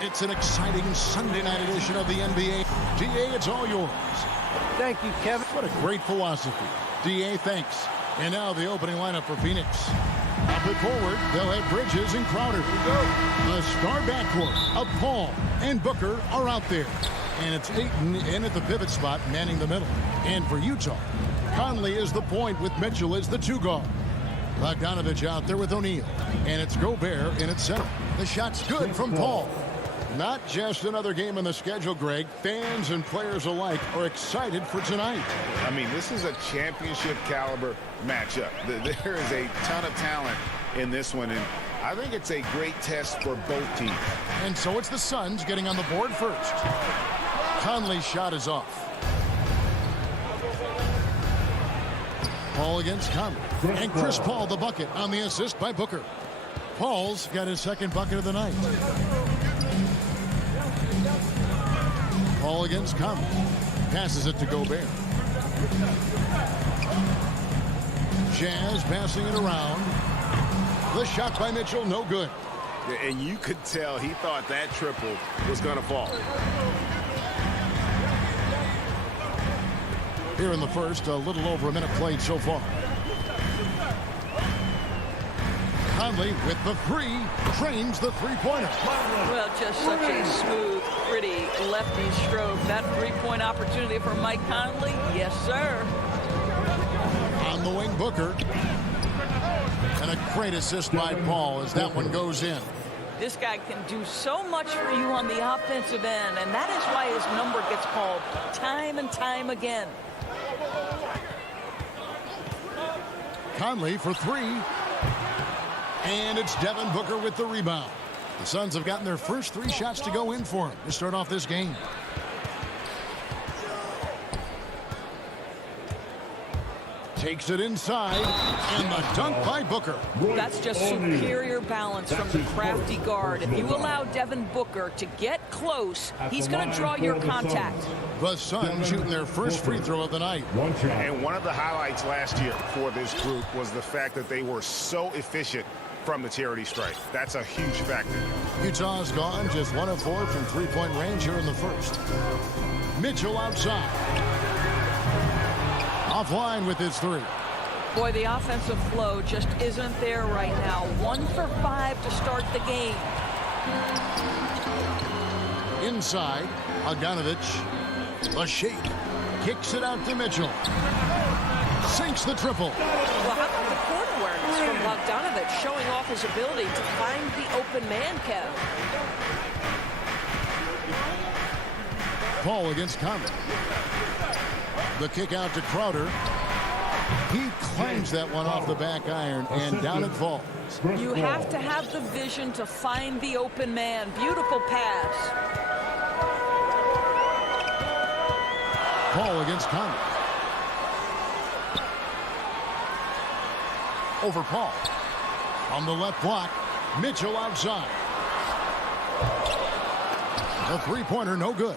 It's an exciting Sunday night edition of the NBA. DA, it's all yours. Thank you, Kevin. What a great philosophy. DA, thanks. And now the opening lineup for Phoenix. Up and forward, they'll have Bridges and Crowder. A star backcourt of Paul and Booker are out there. And it's Ayton in at the pivot spot, manning the middle. And for Utah, Conley is the point with Mitchell as the two guard. Bogdanovich out there with O'Neal. And it's Gobert in at center. The shot's good from Paul. Not just another game on the schedule, Greg. Fans and players alike are excited for tonight. I mean, this is a championship caliber matchup. There is a ton of talent in this one, and I think it's a great test for both teams. And so it's the Suns getting on the board first. Conley's shot is off. Paul against Conley. And Chris Paul the bucket on the assist by Booker. Paul's got his second bucket of the night. Paul against Conley. Passes it to Gobert. Jazz passing it around. The shot by Mitchell, no good. And you could tell he thought that triple was going to fall. Here in the first, a little over a minute played so far. Conley with the three, drains the three-pointer. Well, just such a smooth, pretty lefty stroke. That three-point opportunity for Mike Conley, yes, sir. On the wing, Booker. And a great assist by Paul as that one goes in. This guy can do so much for you on the offensive end, and that is why his number gets called time and time again. Conley for three. And it's Devin Booker with the rebound. The Suns have gotten their first three shots to go in for him to start off this game. Takes it inside, and the dunk by Booker. That's just superior balance from the crafty guard. If you allow Devin Booker to get close, he's going to draw your contact. The Suns shooting their first free throw of the night. And one of the highlights last year for this group was the fact that they were so efficient from the charity stripe. That's a huge factor. Utah's gone just 1 of 4 from three-point range here in the first. Mitchell outside. Offline with his three. Boy, the offensive flow just isn't there right now. 1 for 5 to start the game. Inside, Bogdanovich. A shake. Kicks it out to Mitchell. Sinks the triple. Well, how about the court awareness from Bogdanovich, showing off his ability to find the open man, Kev? Paul against Conley. The kick out to Crowder. He climbs that one off the back iron, and down it falls. You have to have the vision to find the open man. Beautiful pass. Paul against Conley. Over Paul. On the left block, Mitchell outside. The three-pointer no good.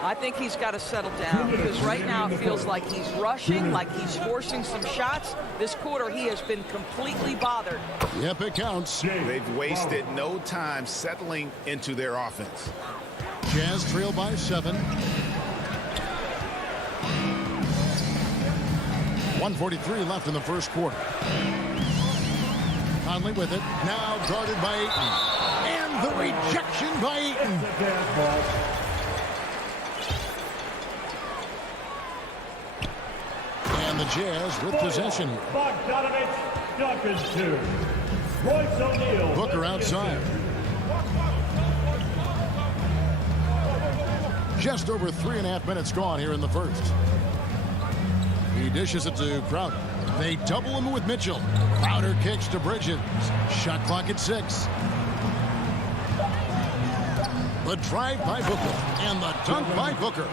I think he's got to settle down because right now it feels like he's rushing, like he's forcing some shots. This quarter he has been completely bothered. Yep, it counts. They've wasted no time settling into their offense. Jazz trail by 7. 1:43 left in the first quarter. Conley with it. Now guarded by Ayton. And the rejection by Ayton. And the Jazz with possession here. Bogdanovich, Duncan 2. Royce O'Neal. Booker outside. Just over 3.5 minutes gone here in the first. He dishes it to Crowder. They double him with Mitchell. Crowder kicks to Bridges. Shot clock at 6. The drive by Booker and the dunk by Booker.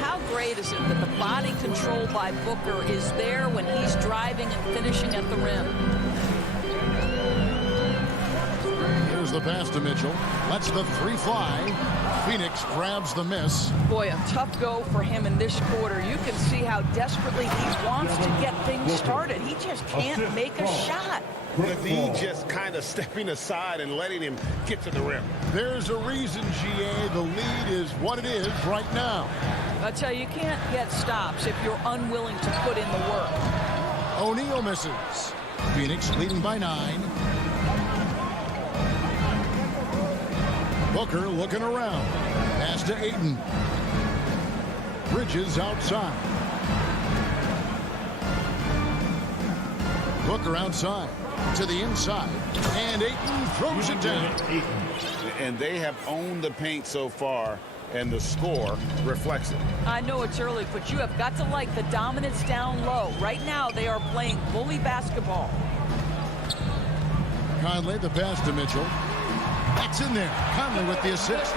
How great is it that the body control by Booker is there when he's driving and finishing at the rim? Here's the pass to Mitchell. Lets the three fly. Phoenix grabs the miss. Boy, a tough go for him in this quarter. You can see how desperately he wants to get things started. He just can't make a shot. He just kind of stepping aside and letting him get to the rim. There's a reason, GA. The lead is what it is right now. I tell you, you can't get stops if you're unwilling to put in the work. O'Neal misses. Phoenix leading by 9. Booker looking around. Pass to Ayton. Bridges outside. Booker outside. To the inside. And Ayton throws it down. And they have owned the paint so far, and the score reflects it. I know it's early, but you have got to like the dominance down low. Right now, they are playing bully basketball. Conley, the pass to Mitchell. That's in there. Conley with the assist.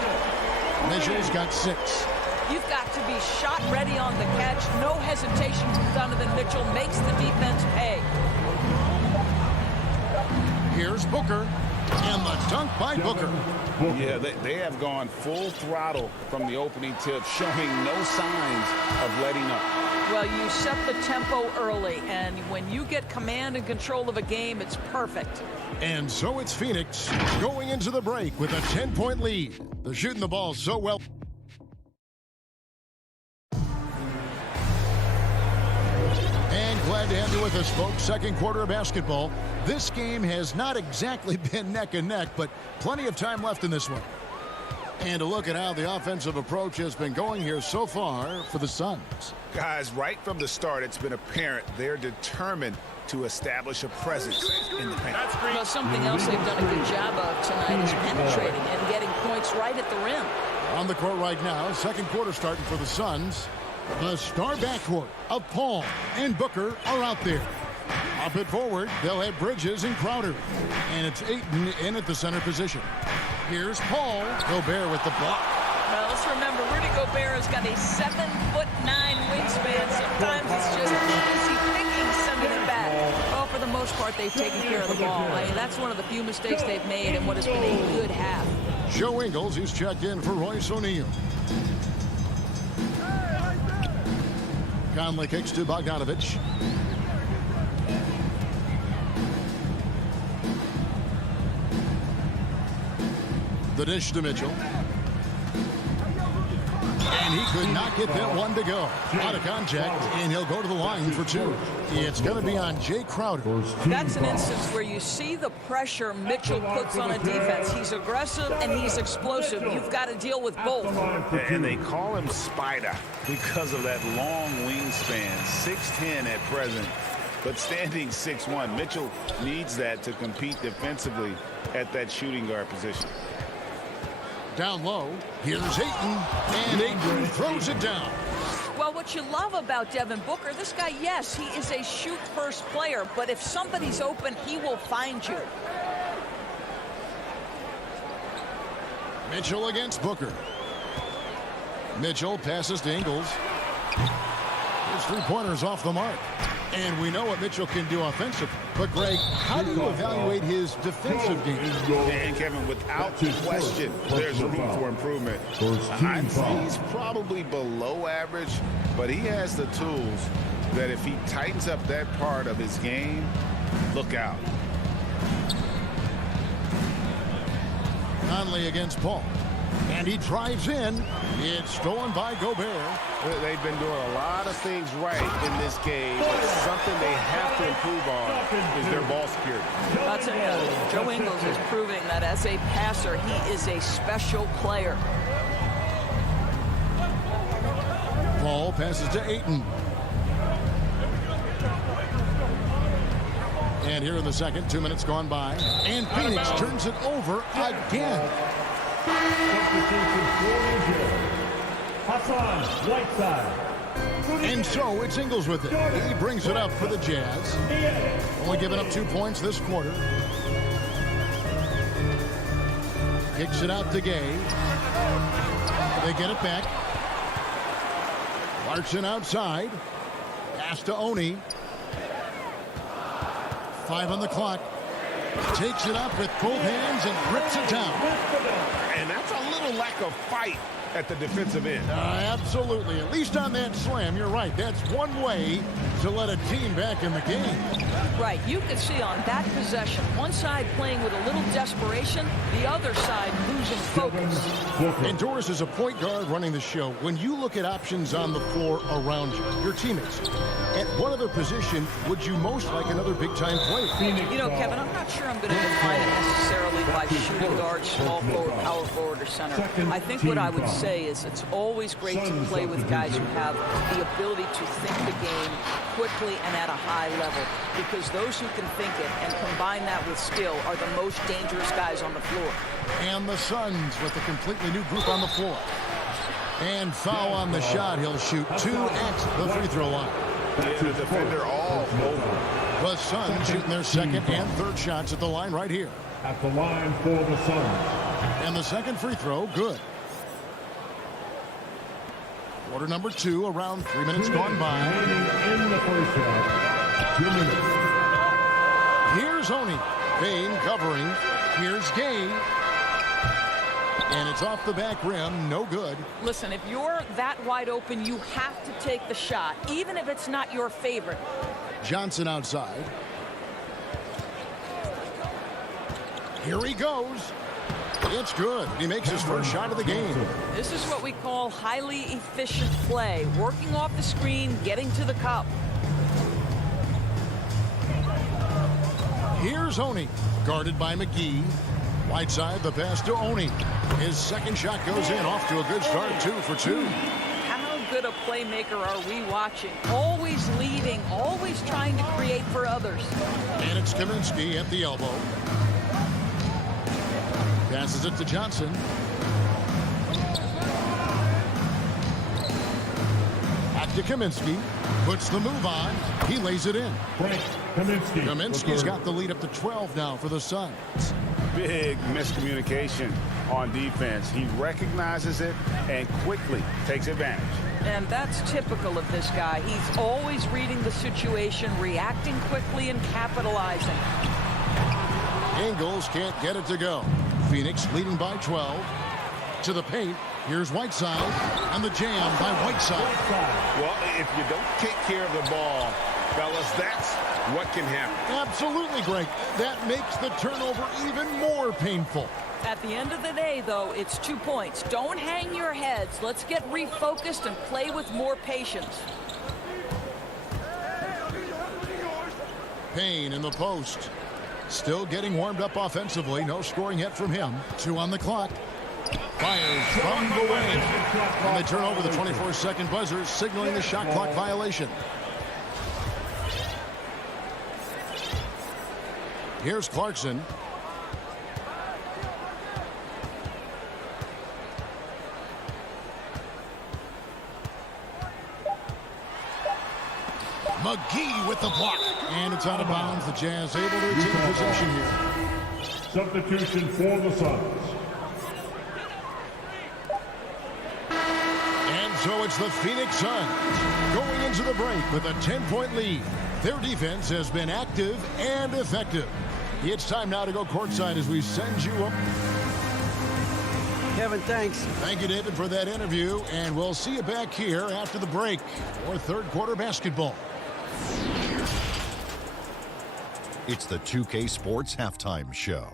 Mitchell's got 6. You've got to be shot ready on the catch. No hesitation from Donovan Mitchell. Makes the defense pay. Here's Booker. And the dunk by Booker. Yeah, they have gone full throttle from the opening tip, showing no signs of letting up. Well, you set the tempo early, and when you get command and control of a game, it's perfect. And so it's Phoenix going into the break with a 10-point lead. They're shooting the ball so well. And Glad to have you with us, folks. Second quarter of basketball. This game has not exactly been neck and neck, but plenty of time left in this one. And a look at how the offensive approach has been going here so far for the Suns. Guys, right from the start, it's been apparent they're determined to establish a presence in the paint. Well, something else they've done a good job of tonight is penetrating and getting points right at the rim. On the court right now, second quarter starting for the Suns. The star backcourt of Paul and Booker are out there. Up it forward, they'll have Bridges and Crowder. And it's Ayton in at the center position. Here's Paul. Gobert with the block. Well, let's remember, Rudy Gobert has got a 7'9" wingspan. Sometimes it's just easy picking sending it back. Well, for the most part, they've taken care of the ball. I mean, that's one of the few mistakes they've made in what has been a good half. Joe Ingles, he's checked in for Royce O'Neal. Conley kicks to Bogdanovich. The dish to Mitchell. And he could not get that one to go. Out of contact, and he'll go to the line for two. It's going to be on Jay Crowder. That's an instance where you see the pressure Mitchell puts on a defense. He's aggressive and he's explosive. You've got to deal with both. And they call him Spider because of that long wingspan. 6'10" at present, but standing 6'1". Mitchell needs that to compete defensively at that shooting guard position. Down low, here's Ayton, and Ayton throws it down. Well, what you love about Devin Booker, this guy, yes, he is a shoot-first player, but if somebody's open, he will find you. Mitchell against Booker. Mitchell passes to Ingles. His three-pointers off the mark. And we know what Mitchell can do offensively. But, Greg, how do you evaluate his defensive game? And, Kevin, without question, there's room for improvement. I'd say he's probably below average, but he has the tools that if he tightens up that part of his game, look out. Conley against Paul. And he drives in. It's stolen by Gobert. They've been doing a lot of things right in this game, but something they have to improve on is their ball security. I'll tell you, Joe Ingles is proving that as a passer, he is a special player. Paul passes to Ayton. And here in the second, 2 minutes gone by. And Phoenix turns it over again. Hassan Whiteside. And so it's Ingles with it. He brings it up for the Jazz. Only giving up 2 points this quarter. Kicks it out to Gay. They get it back. Larson outside. Pass to Oni. 5 on the clock. Takes it up with both hands and rips it down. And that's a little lack of fight at the defensive end. Absolutely. At least on that slam, you're right. That's one way to let a team back in the game. Right. You can see on that possession, one side playing with a little desperation, the other side losing focus. And Doris is a point guard running the show. When you look at options on the floor around you, your teammates, at what other position would you most like another big-time player? You know, Kevin, I'm not sure I'm going to define it necessarily by shooting guard, small forward, power forward, or center. I think what I would say is it's always great to play with guys who have the ability to think the game quickly and at a high level, because those who can think it and combine that with skill are the most dangerous guys on the floor. And the Suns with a completely new group on the floor. And foul on the shot. He'll shoot 2 at the free throw line. Yeah, the defender all over. The Suns shooting their second and third shots at the line right here. At the line for the Suns. And the second free throw, good. Quarter number 2, around 3 minutes gone by. In the first half, 2 minutes. Here's Oni. Payne covering. Here's Gay. And it's off the back rim. No good. Listen, if you're that wide open, you have to take the shot, even if it's not your favorite. Johnson outside. Here he goes. It's good. He makes his first shot of the game. This is what we call highly efficient play. Working off the screen, getting to the cup. Here's Oni, guarded by McGee. Whiteside, the pass to Oni. His second shot goes in, off to a good start, 2 for 2. How good a playmaker are we watching? Always leading, always trying to create for others. And it's Kaminsky at the elbow. Passes it to Johnson. Back to Kaminsky. Puts the move on. He lays it in. Kaminsky's got the lead up to 12 now for the Suns. Big miscommunication on defense. He recognizes it and quickly takes advantage. And that's typical of this guy. He's always reading the situation, reacting quickly, and capitalizing. Ingles can't get it to go. Phoenix leading by 12. To the paint. Here's Whiteside. And the jam by Whiteside. Well, if you don't take care of the ball, fellas, that's what can happen. Absolutely, Greg. That makes the turnover even more painful. At the end of the day, though, it's 2 points. Don't hang your heads. Let's get refocused and play with more patience. Payne in the post. Still getting warmed up offensively. No scoring yet from him. 2 on the clock. Fires from the wing. And they turn over the 24-second buzzer, signaling the shot clock violation. Here's Clarkson. McGee with the block. And it's out of bounds. The Jazz able to retain possession here. Substitution for the Suns. And so it's the Phoenix Suns going into the break with a 10-point lead. Their defense has been active and effective. It's time now to go courtside as we send you up. Kevin, thanks. Thank you, David, for that interview. And we'll see you back here after the break for third quarter basketball. It's the 2K Sports Halftime Show.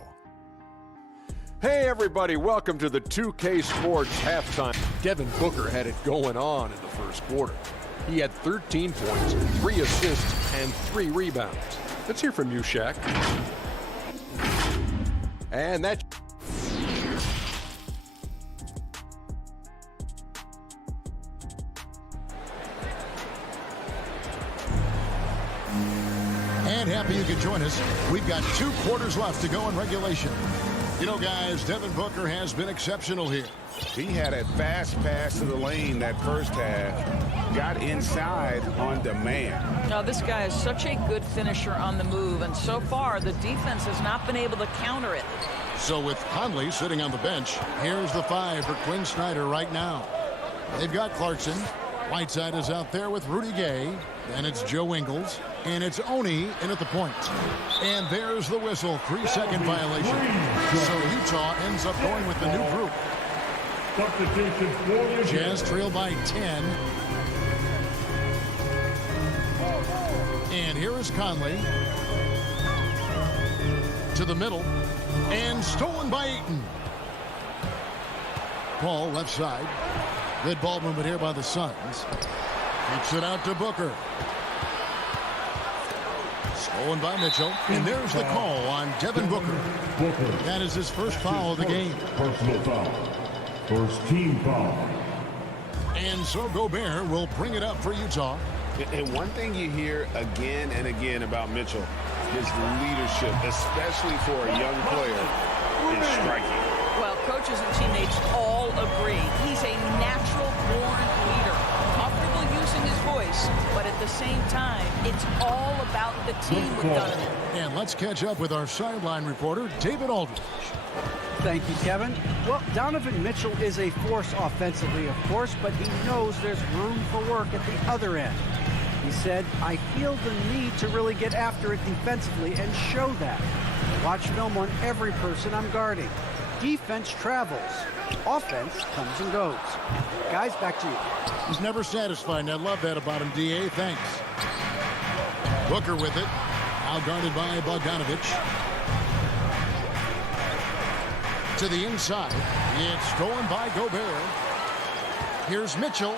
Hey, everybody. Welcome to the 2K Sports Halftime. Devin Booker had it going on in the first quarter. He had 13 points, 3 assists, and 3 rebounds. Let's hear from you, Shaq. And that... And happy you could join us. We've got 2 quarters left to go in regulation. You know, guys, Devin Booker has been exceptional here. He had a fast pass to the lane that first half. Got inside on demand. Now, this guy is such a good finisher on the move, and so far the defense has not been able to counter it. So with Conley sitting on the bench, here's the 5 for Quinn Snyder right now. They've got Clarkson. Whiteside is out there with Rudy Gay. And it's Joe Ingles. And it's Oni in at the point. And there's the whistle. 3-second violation. So Utah ends up going with the new group. Substitution for the Jazz trail by 10. And here is Conley. To the middle. And stolen by Ayton. Paul left side. Good ball movement here by the Suns. Kicks it out to Booker. Stolen by Mitchell. And there's the call on Devin Booker. That is his first foul of the game. Personal foul. First team foul. And so Gobert will bring it up for Utah. And one thing you hear again and again about Mitchell, his leadership, especially for a young player, is striking. Well, coaches and teammates all agree. He's a natural-born leader, comfortable using his voice, but at the same time, it's all about the team with Donovan. And let's catch up with our sideline reporter, David Aldridge. Thank you, Kevin. Well, Donovan Mitchell is a force offensively, of course, but he knows there's room for work at the other end. He said, I feel the need to really get after it defensively and show that. Watch film on every person I'm guarding. Defense travels. Offense comes and goes. Guys, back to you. He's never satisfied, and I love that about him, D.A. Thanks. Booker with it. Now guarded by Bogdanovich. To the inside. It's stolen by Gobert. Here's Mitchell.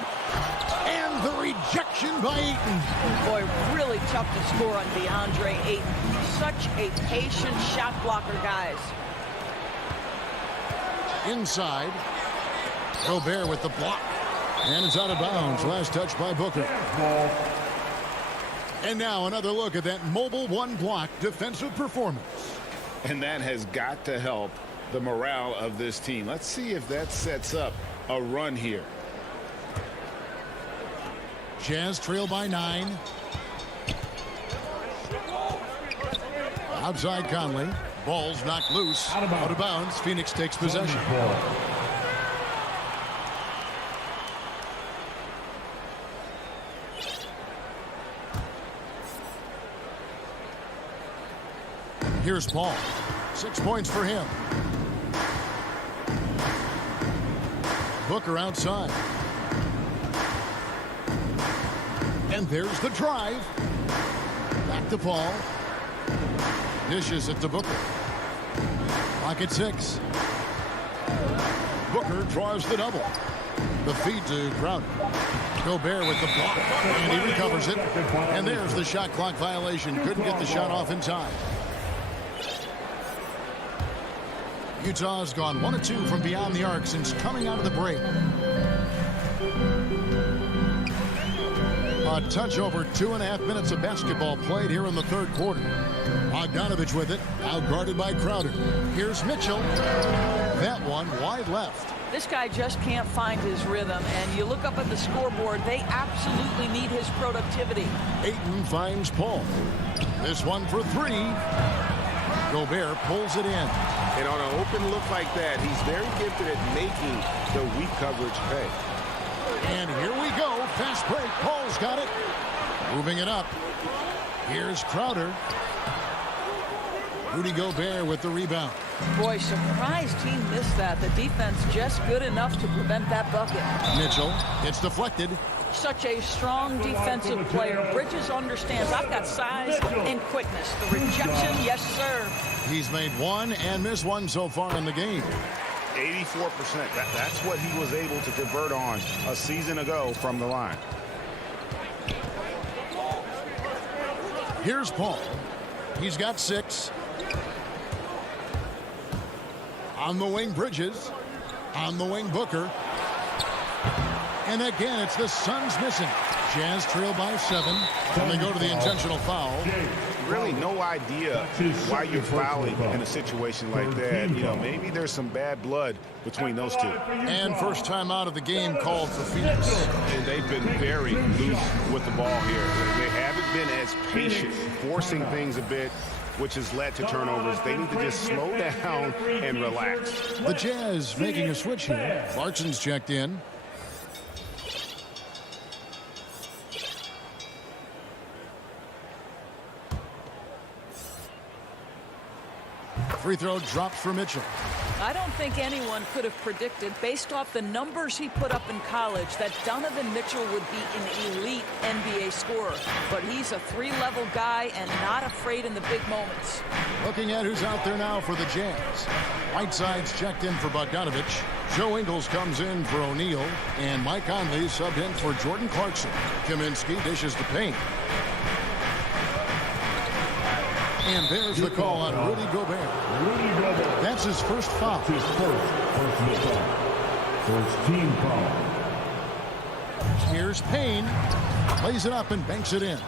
And the rejection by Ayton. Boy, really tough to score on DeAndre Ayton. Such a patient shot blocker, guys. Inside. Gobert with the block. And it's out of bounds. Last touch by Booker. And now another look at that mobile one block defensive performance. And that has got to help the morale of this team. Let's see if that sets up a run here. Jazz trail by 9. Outside Conley. Ball's knocked loose. Out of bounds. Phoenix takes possession. Here's Paul. 6 points for him. Booker outside. And there's the drive. Back to Paul. Dishes it to Booker. Clock at 6. Booker draws the double. The feed to Crowder. Gobert with the block. And he recovers it. And there's the shot clock violation. Couldn't get the shot off in time. Utah's gone 1 of 2 from beyond the arc since coming out of the break. A touch over 2.5 minutes of basketball played here in the third quarter. Bogdanovich with it, out guarded by Crowder. Here's Mitchell. That one wide left. This guy just can't find his rhythm, and you look up at the scoreboard, they absolutely need his productivity. Ayton finds Paul. This one for 3. Gobert pulls it in. And on an open look like that, he's very gifted at making the weak coverage pay. And here we go. Fast break. Paul's got it. Moving it up. Here's Crowder. Rudy Gobert with the rebound. Boy, surprised he missed that. The defense just good enough to prevent that bucket. Mitchell, it's deflected. Such a strong defensive player. Bridges understands I've got size and quickness. The rejection, yes, sir. He's made 1 and missed 1 so far in the game. 84%. That's what he was able to convert on a season ago from the line. Here's Paul. He's got 6. On the wing, Bridges. On the wing, Booker. And again, it's the Suns missing. Jazz trail by 7. And they go to the intentional foul. Really no idea why you're fouling in a situation like that. You know, maybe there's some bad blood between those two. And first time out of the game called for Phoenix. And they've been very loose with the ball here. They haven't been as patient, forcing things a bit, which has led to turnovers. They need to just slow down and relax. The Jazz making a switch here. Clarkson's checked in. Free throw drops for Mitchell. I don't think anyone could have predicted, based off the numbers he put up in college, that Donovan Mitchell would be an elite NBA scorer. But he's a 3-level guy and not afraid in the big moments. Looking at who's out there now for the Jazz. Whiteside's checked in for Bogdanovich. Joe Ingles comes in for O'Neal. And Mike Conley subbed in for Jordan Clarkson. Kaminsky dishes to Payne. And there's the call on Rudy Gobert. That's his first foul. His first team foul. Here's Payne. Plays it up and banks it in.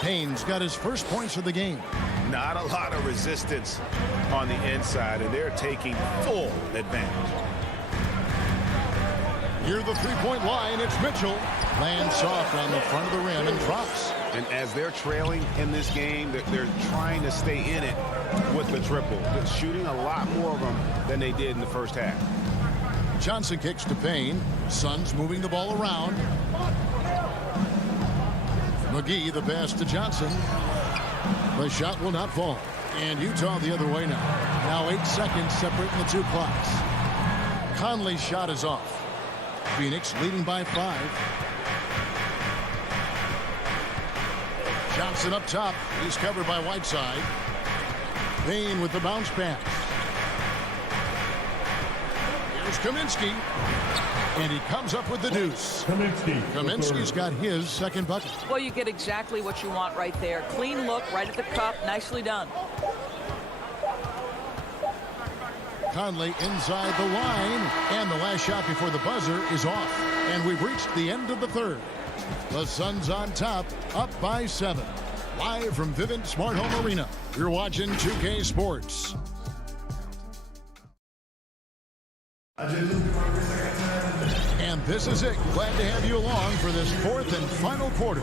Payne's got his first points of the game. Not a lot of resistance on the inside, and they're taking full advantage. Near the three-point line, it's Mitchell. Lands soft on the front of the rim and drops. And as they're trailing in this game, they're trying to stay in it with the triple. They're shooting a lot more of them than they did in the first half. Johnson kicks to Payne. Suns moving the ball around. McGee the pass to Johnson. The shot will not fall. And Utah the other way now. Now 8 seconds separating the two clocks. Conley's shot is off. Phoenix leading by 5. Johnson up top. He's covered by Whiteside. Payne with the bounce pass. Here's Kaminsky. And he comes up with the deuce. Kaminsky's got his second bucket. Well, you get exactly what you want right there. Clean look, right at the cup. Nicely done. Conley inside the line. And the last shot before the buzzer is off. And we've reached the end of the third. The Suns on top, up by 7. Live from Vivint Smart Home Arena. You're watching 2K Sports. And this is it. Glad to have you along for this fourth and final quarter.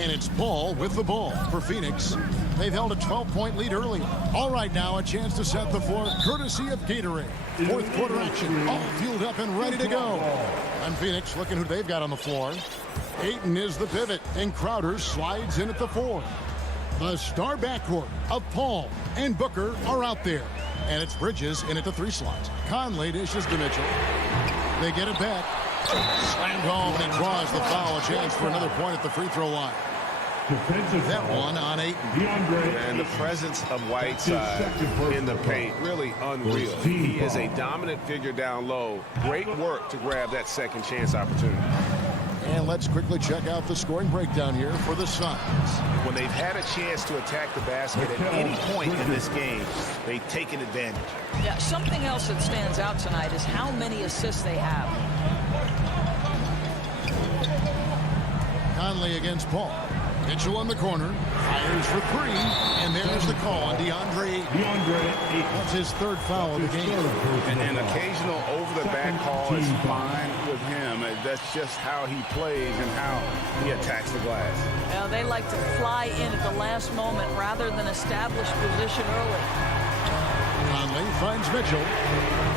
And it's Ball with the ball for Phoenix. They've held a 12-point lead early. All right, now a chance to set the floor courtesy of Gatorade. Fourth quarter action, all fueled up and ready to go. And Phoenix looking who they've got on the floor. Ayton is the pivot, and Crowder slides in at the 4. The star backcourt of Paul and Booker are out there. And it's Bridges in at the 3 slots. Conley dishes to Mitchell. They get it back. Slammed home, and he draws the foul. A chance for another point at the free throw line. That one on Ayton. And the presence of Whiteside in the paint, really unreal. He is a dominant figure down low. Great work to grab that second chance opportunity. And let's quickly check out the scoring breakdown here for the Suns. When they've had a chance to attack the basket at any point in this game, they've taken advantage. Yeah, something else that stands out tonight is how many assists they have. Conley against Paul. Mitchell in the corner, fires for 3, and there's the call on DeAndre. That's his 3rd foul of the game. An occasional over-the-back call is fine with him. That's just how he plays and how he attacks the glass. Well, they like to fly in at the last moment rather than establish position early. Conley finds Mitchell.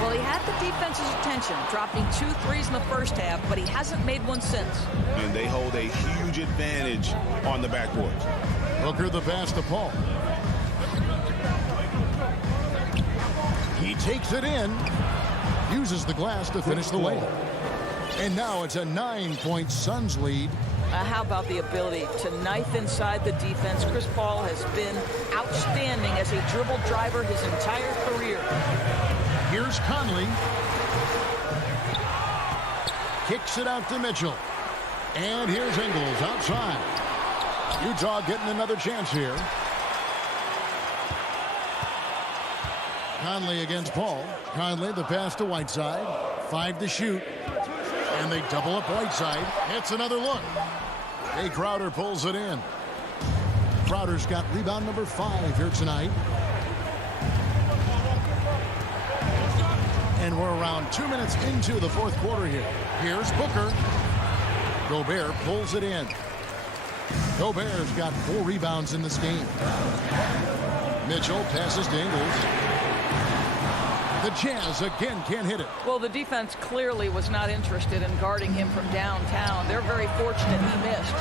Well, he had the defense's attention, dropping 2 threes in the first half, but he hasn't made one since. And they hold a huge advantage on the backboard. Booker the pass to Paul. He takes it in. Uses the glass to finish the layup. And now it's a 9-point Suns lead. How about the ability to knife inside the defense? Chris Paul has been outstanding as a dribble driver his entire career. Here's Conley. Kicks it out to Mitchell. And here's Ingles outside. Utah getting another chance here. Conley against Paul. Conley the pass to Whiteside. 5 to shoot. And they double up Whiteside. It's another look. Jay Crowder pulls it in. Crowder's got rebound number 5 here tonight. And we're around 2 minutes into the fourth quarter here. Here's Booker. Gobert pulls it in. Gobert's got 4 rebounds in this game. Mitchell passes to Ingles. The Jazz again can't hit it. Well, the defense clearly was not interested in guarding him from downtown. They're very fortunate he missed.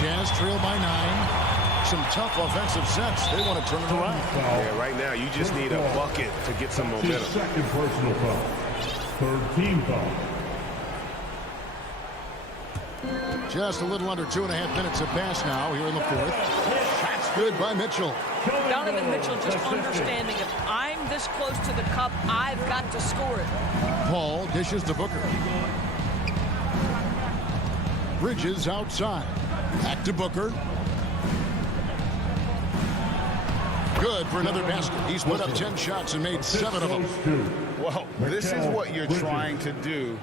Jazz trail by 9. Some tough offensive sets. They want to turn it around. Yeah, right now you just need a bucket to get some momentum. Second personal foul. 3rd team foul. Just a little under 2.5 minutes of pass now here in the fourth. Shot's good by Mitchell. Donovan Mitchell just understanding if I'm this close to the cup, I've got to score it. Paul dishes to Booker. Bridges outside. Back to Booker. Good for another basket. He's put up 10 shots and made 7 of them. Well, this is what you're trying to do.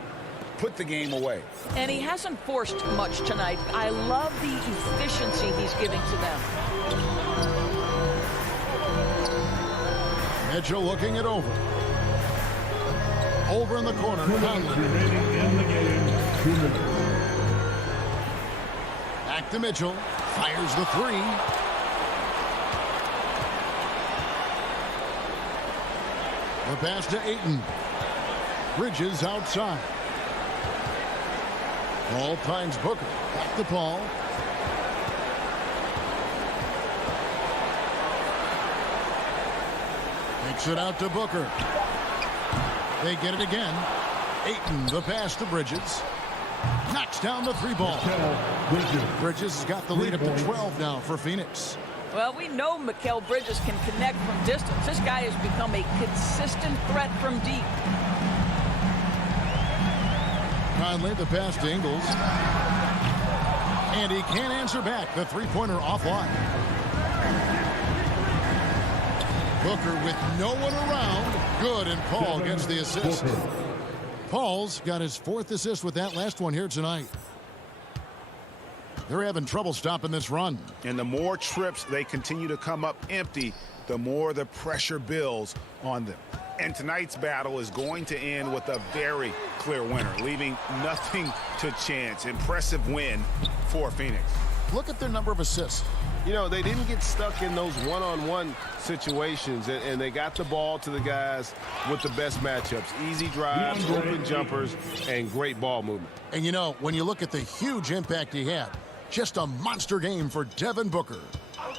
Put the game away. And he hasn't forced much tonight. I love the efficiency he's giving to them. Mitchell looking it over. Over in the corner. Back to Mitchell. Fires the 3. The pass to Ayton. Bridges outside. Paul finds Booker. Back to Paul. Takes it out to Booker. They get it again. Ayton, the pass to Bridges. Knocks down the 3 ball. Bridges has got the lead up to 12 now for Phoenix. Well, we know Mikal Bridges can connect from distance. This guy has become a consistent threat from deep. Conley, the pass to Ingles. And he can't answer back. The three-pointer offline. Booker with no one around. Good, and Paul gets the assist. Paul's got his 4th assist with that last one here tonight. They're having trouble stopping this run. And the more trips they continue to come up empty, the more the pressure builds on them. And tonight's battle is going to end with a very clear winner, leaving nothing to chance. Impressive win for Phoenix. Look at their number of assists. You know, they didn't get stuck in those one-on-one situations, and they got the ball to the guys with the best matchups. Easy drives, open jumpers, and great ball movement. And, you know, when you look at the huge impact he had, just a monster game for Devin Booker.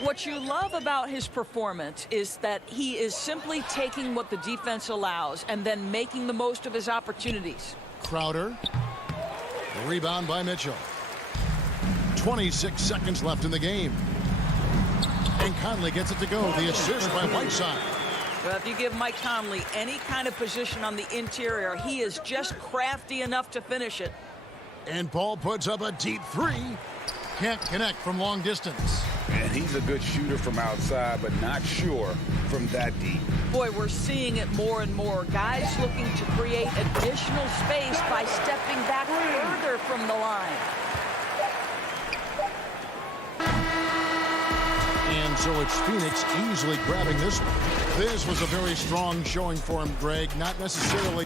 What you love about his performance is that he is simply taking what the defense allows and then making the most of his opportunities. Crowder. Rebound by Mitchell. 26 seconds left in the game. And Conley gets it to go. The assist by Whiteside. Well, if you give Mike Conley any kind of position on the interior, he is just crafty enough to finish it. And Paul puts up a deep three. Can't connect from long distance. And he's a good shooter from outside, but not sure from that deep. Boy, we're seeing it more and more. Guys looking to create additional space by stepping back further from the line. And so it's Phoenix easily grabbing this one. This was a very strong showing for him, Greg. Not necessarily.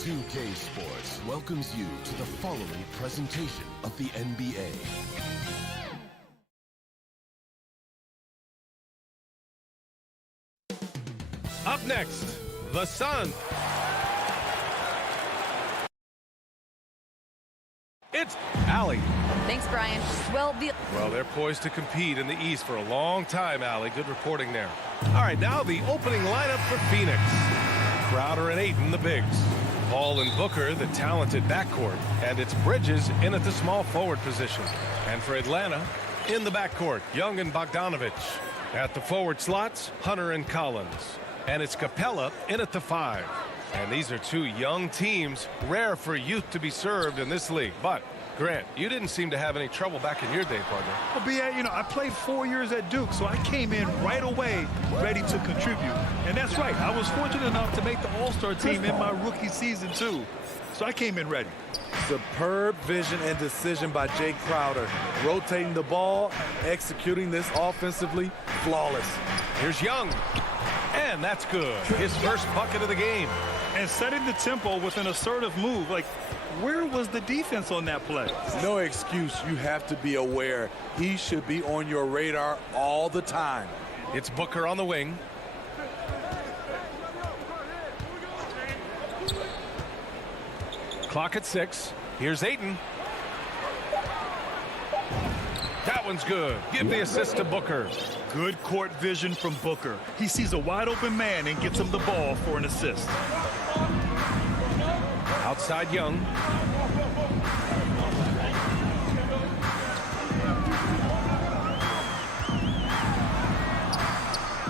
2K Sports welcomes you to the following presentation of the NBA. Up next, the Sun. It's Allie. Thanks, Brian. Well, they're poised to compete in the East for a long time, Allie. Good reporting there. All right, now the opening lineup for Phoenix. Crowder and Ayton, the bigs. Paul and Booker, the talented backcourt. And it's Bridges in at the small forward position. And for Atlanta, in the backcourt, Young and Bogdanovich. At the forward slots, Hunter and Collins. And it's Capella in at the 5. And these are two young teams, rare for youth to be served in this league. But, Grant, you didn't seem to have any trouble back in your day, partner. Well, B.A., I played 4 years at Duke, so I came in right away ready to contribute. And that's right. I was fortunate enough to make the All-Star team in my rookie season, too. So I came in ready. Superb vision and decision by Jay Crowder. Rotating the ball, executing this offensively, flawless. Here's Young. And that's good. His first bucket of the game. And setting the tempo with an assertive move. Like, where was the defense on that play? No excuse. You have to be aware. He should be on your radar all the time. It's Booker on the wing. Clock at 6. Here's Ayton. That one's good. Give the assist to Booker. Good court vision from Booker. He sees a wide open man and gets him the ball for an assist. Outside Young.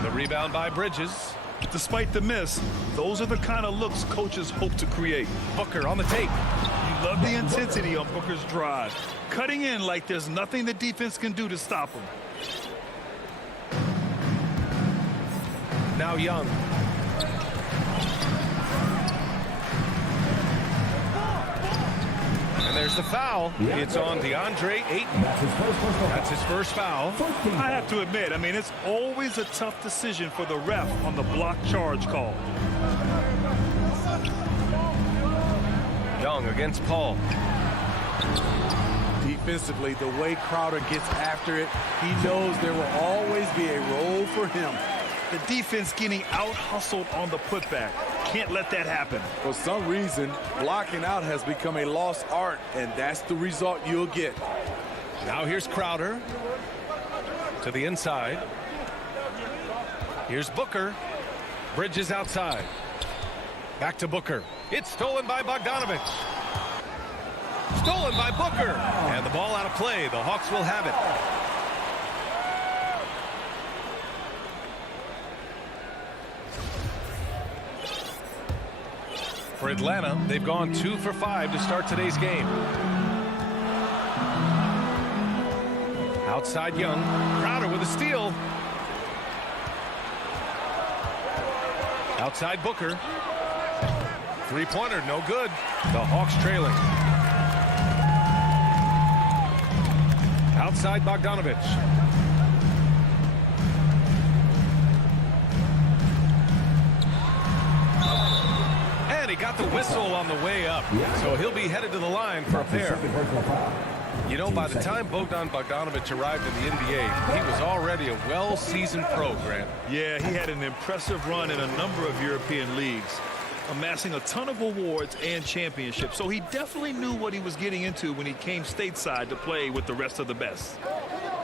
The rebound by Bridges. Despite the miss, those are the kind of looks coaches hope to create. Booker on the take. You love the intensity on Booker's drive. Cutting in like there's nothing the defense can do to stop him. Now Young. And there's the foul. It's on DeAndre Ayton. That's his first foul. I have to admit, it's always a tough decision for the ref on the block charge call. Young against Paul. Defensively, the way Crowder gets after it, he knows there will always be a role for him. The defense getting out-hustled on the putback. Can't let that happen. For some reason, blocking out has become a lost art, and that's the result you'll get. Now here's Crowder to the inside. Here's Booker. Bridges outside. Back to Booker. It's stolen by Bogdanovich. Stolen by Booker. And the ball out of play. The Hawks will have it. For Atlanta, they've gone 2 for 5 to start today's game. Outside Young. Crowder with a steal. Outside Booker. Three-pointer, no good. The Hawks trailing. Outside Bogdanovich. And he got the whistle on the way up. So he'll be headed to the line for a pair. You know, by the time Bogdan Bogdanovich arrived in the NBA, he was already a well-seasoned pro, Grant. Yeah, he had an impressive run in a number of European leagues, amassing a ton of awards and championships. So he definitely knew what he was getting into when he came stateside to play with the rest of the best.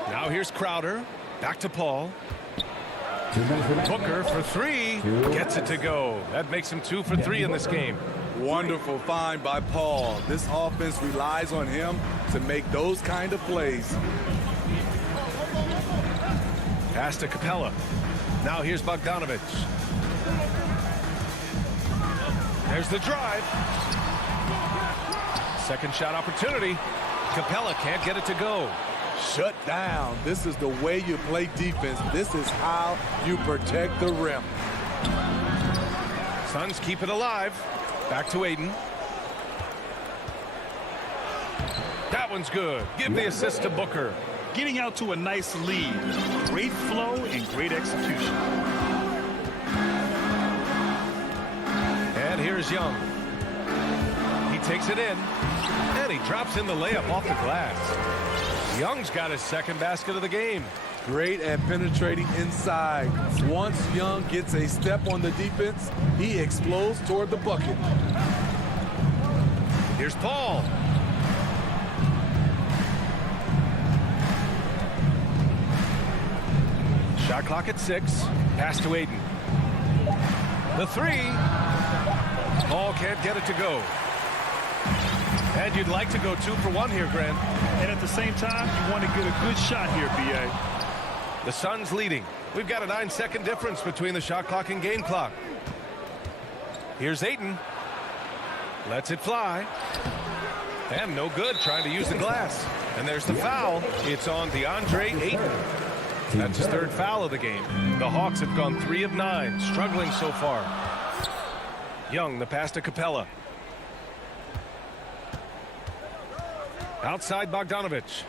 Now here's Crowder. Back to Paul. Booker for 3. Gets it to go. That makes him 2 for 3 in this game. Wonderful find by Paul. This offense relies on him to make those kind of plays. Pass to Capella. Now here's Bogdanovich. There's the drive. Second shot opportunity. Capella can't get it to go. Shut down. This is the way you play defense. This is how you protect the rim. Suns keep it alive. Back to Aiden. That one's good. Give the assist to Booker. Getting out to a nice lead. Great flow and great execution. And here's Young. He takes it in. And he drops in the layup off the glass. Young's got his second basket of the game. Great at penetrating inside. Once Young gets a step on the defense, he explodes toward the bucket. Here's Paul. Shot clock at 6. Pass to Aiden. The 3. Paul can't get it to go. And you'd like to go 2 for 1 here, Grant. And at the same time, you want to get a good shot here, B.A. The Suns leading. We've got a 9-second difference between the shot clock and game clock. Here's Ayton. Lets it fly. And no good, trying to use the glass. And there's the foul. It's on DeAndre Ayton. That's his 3rd foul of the game. The Hawks have gone 3 of 9, struggling so far. Young, the pass to Capella. Outside Bogdanovich.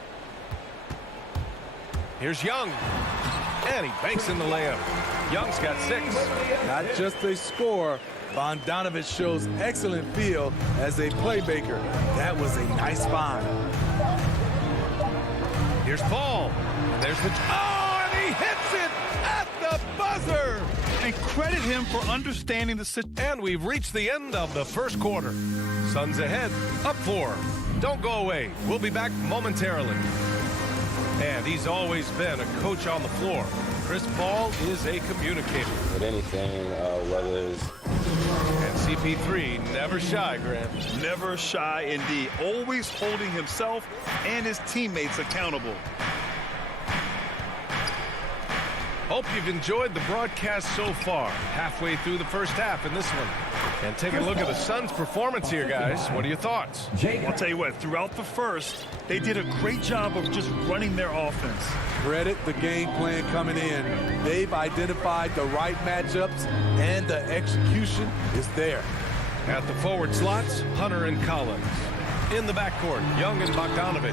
Here's Young. And he banks in the layup. Young's got 6. Not just a scorer, Bogdanovich shows excellent feel as a playmaker. That was a nice find. Here's Paul. And there's the... Oh, and he hits it at the buzzer. And credit him for understanding the situation. And we've reached the end of the first quarter. Suns ahead, up 4. Don't go away. We'll be back momentarily. And he's always been a coach on the floor. Chris Paul is a communicator. With anything, whether it's... And CP3, never shy, Grant. Never shy indeed. Always holding himself and his teammates accountable. Hope you've enjoyed the broadcast so far. Halfway through the first half in this one. And take a look at the Suns' performance here, guys. What are your thoughts? I'll tell you what, throughout the first, they did a great job of just running their offense. Credit the game plan coming in. They've identified the right matchups, and the execution is there. At the forward slots, Hunter and Collins. In the backcourt, Young and Bogdanovich.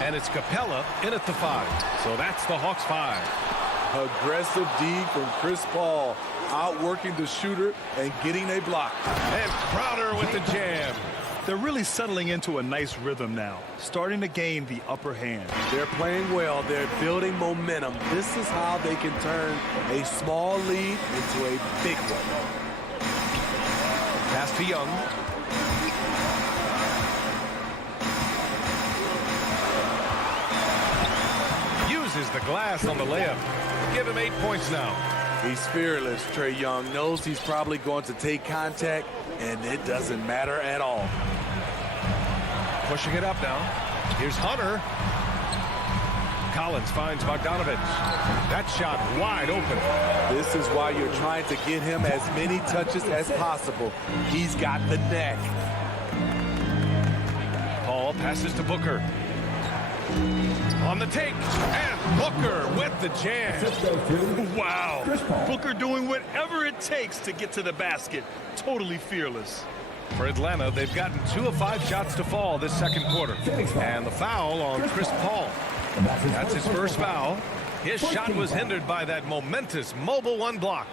And it's Capella in at the 5. So that's the Hawks 5. Aggressive D from Chris Paul, outworking the shooter and getting a block. And Crowder with the jam. They're really settling into a nice rhythm now, starting to gain the upper hand. They're playing well. They're building momentum. This is how they can turn a small lead into a big one. Pass to Young. Uses the glass on the layup. Give him 8 points now. He's fearless. Trae Young knows he's probably going to take contact, and it doesn't matter at all. Pushing it up now. Here's Hunter. Collins finds Bogdanovich. That shot wide open. This is why you're trying to get him as many touches as possible. He's got the neck. Paul passes to Booker. On the take, and Booker with the jam. Wow. Booker doing whatever it takes to get to the basket. Totally fearless. For Atlanta, they've gotten 2 of 5 shots to fall this second quarter. And the foul on Chris Paul. That's his first foul. His shot was hindered by that momentous mobile 1 block.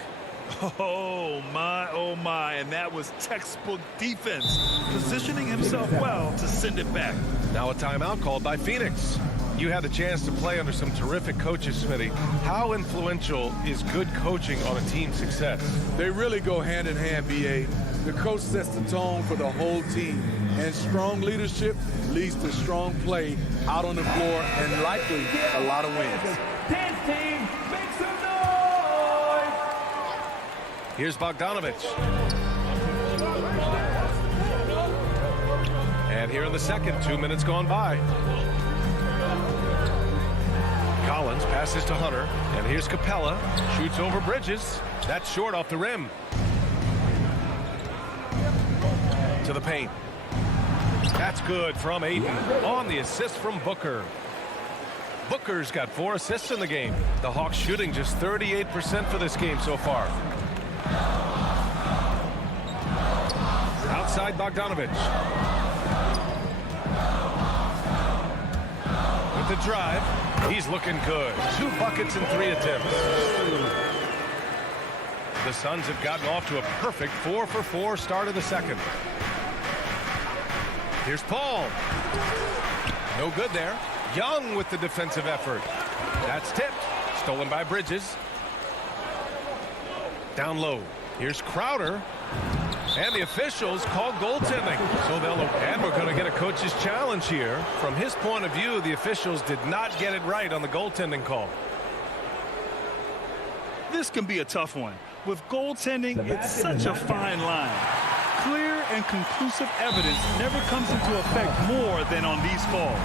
Oh my, and that was textbook defense, positioning himself well to send it back. Now a timeout called by Phoenix. You had the chance to play under some terrific coaches, Smitty. How influential is good coaching on a team's success? They really go hand in hand, B.A. The coach sets the tone for the whole team, and strong leadership leads to strong play out on the floor and likely a lot of wins. Dance team, make some noise! Here's Bogdanovich. And here in the second, 2 minutes gone by. Collins passes to Hunter, and here's Capella. Shoots over Bridges. That's short off the rim. To the paint. That's good from Ayton on the assist from Booker. Booker's got 4 assists in the game. The Hawks shooting just 38% for this game so far. Outside Bogdanovich. With the drive, he's looking good. 2 buckets in 3 attempts. The Suns have gotten off to a perfect 4-for-4 start of the second. Here's Paul. No good there. Young with the defensive effort. That's tipped. Stolen by Bridges. Down low. Here's Crowder. And the officials call goaltending. So and we're going to get a coach's challenge here. From his point of view, the officials did not get it right on the goaltending call. This can be a tough one. With goaltending, it's such a fine line. Clear and conclusive evidence never comes into effect more than on these calls.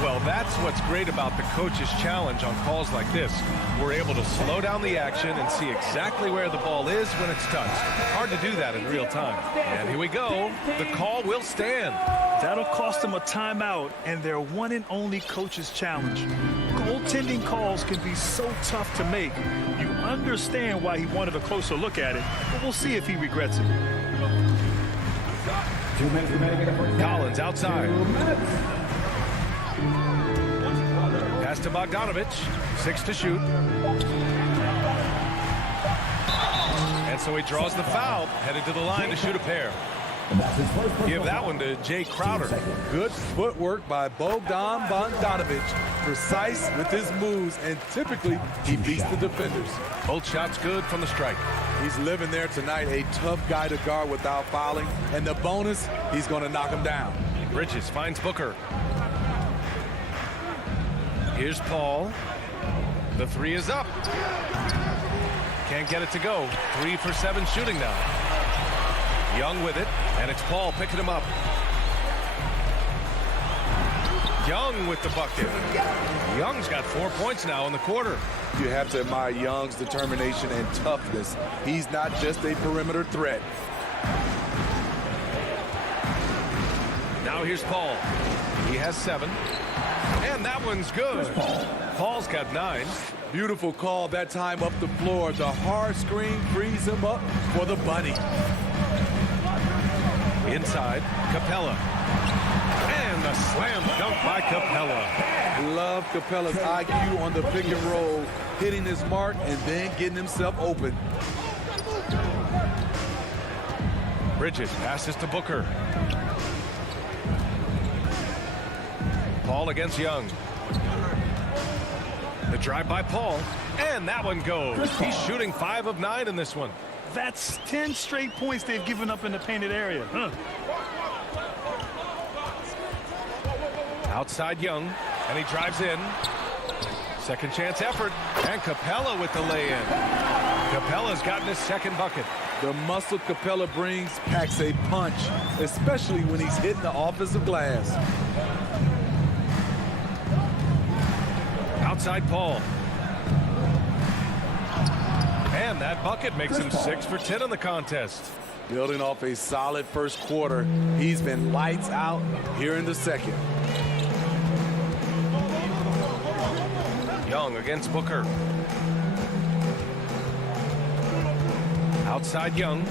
Well, that's what's great about the coach's challenge on calls like this. We're able to slow down the action and see exactly where the ball is when it's touched. Hard to do that in real time. And here we go. The call will stand. That'll cost them a timeout and their one and only coach's challenge. Goaltending calls can be so tough to make. You understand why he wanted a closer look at it, but we'll see if he regrets it. Collins outside. Pass to Bogdanovich. 6 to shoot. And so he draws the foul, headed to the line to shoot a pair. Give that one to Jay Crowder. Good footwork by Bogdan Bogdanovich. Precise with his moves, and typically he beats the defenders. Both shots good from the strike. He's living there tonight, a tough guy to guard without fouling. And the bonus, he's going to knock him down. Bridges finds Booker. Here's Paul. The 3 is up. Can't get it to go. 3 for 7 shooting now. Young with it, and it's Paul picking him up. Young with the bucket. Young's got 4 points now in the quarter. You have to admire Young's determination and toughness. He's not just a perimeter threat. Now here's Paul. He has 7. And that one's good. Paul's got 9. Beautiful call that time up the floor. The hard screen frees him up for the bunny. Inside, Capella. And a slam dunk by Capella. Love Capella's IQ on the pick and roll, hitting his mark and then getting himself open. Bridges passes to Booker. Paul against Young. The drive by Paul, and that one goes. He's shooting 5 of 9 in this one. That's 10 straight points they've given up in the painted area. Outside Young, and he drives in. Second chance effort, and Capella with the lay-in. Capella's gotten his second bucket. The muscle Capella brings packs a punch, especially when he's hitting the offensive glass. Outside Paul. And that bucket makes him 6 for 10 in the contest. Building off a solid first quarter, he's been lights out here in the second. Young against Booker. Outside Young.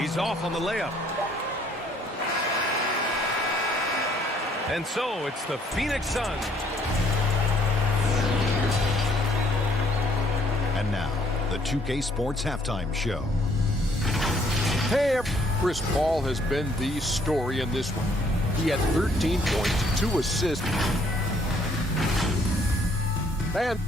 He's off on the layup. And so it's the Phoenix Suns. And now, the 2K Sports Halftime Show. Hey, Chris Paul has been the story in this one. He had 13 points, 2 assists. And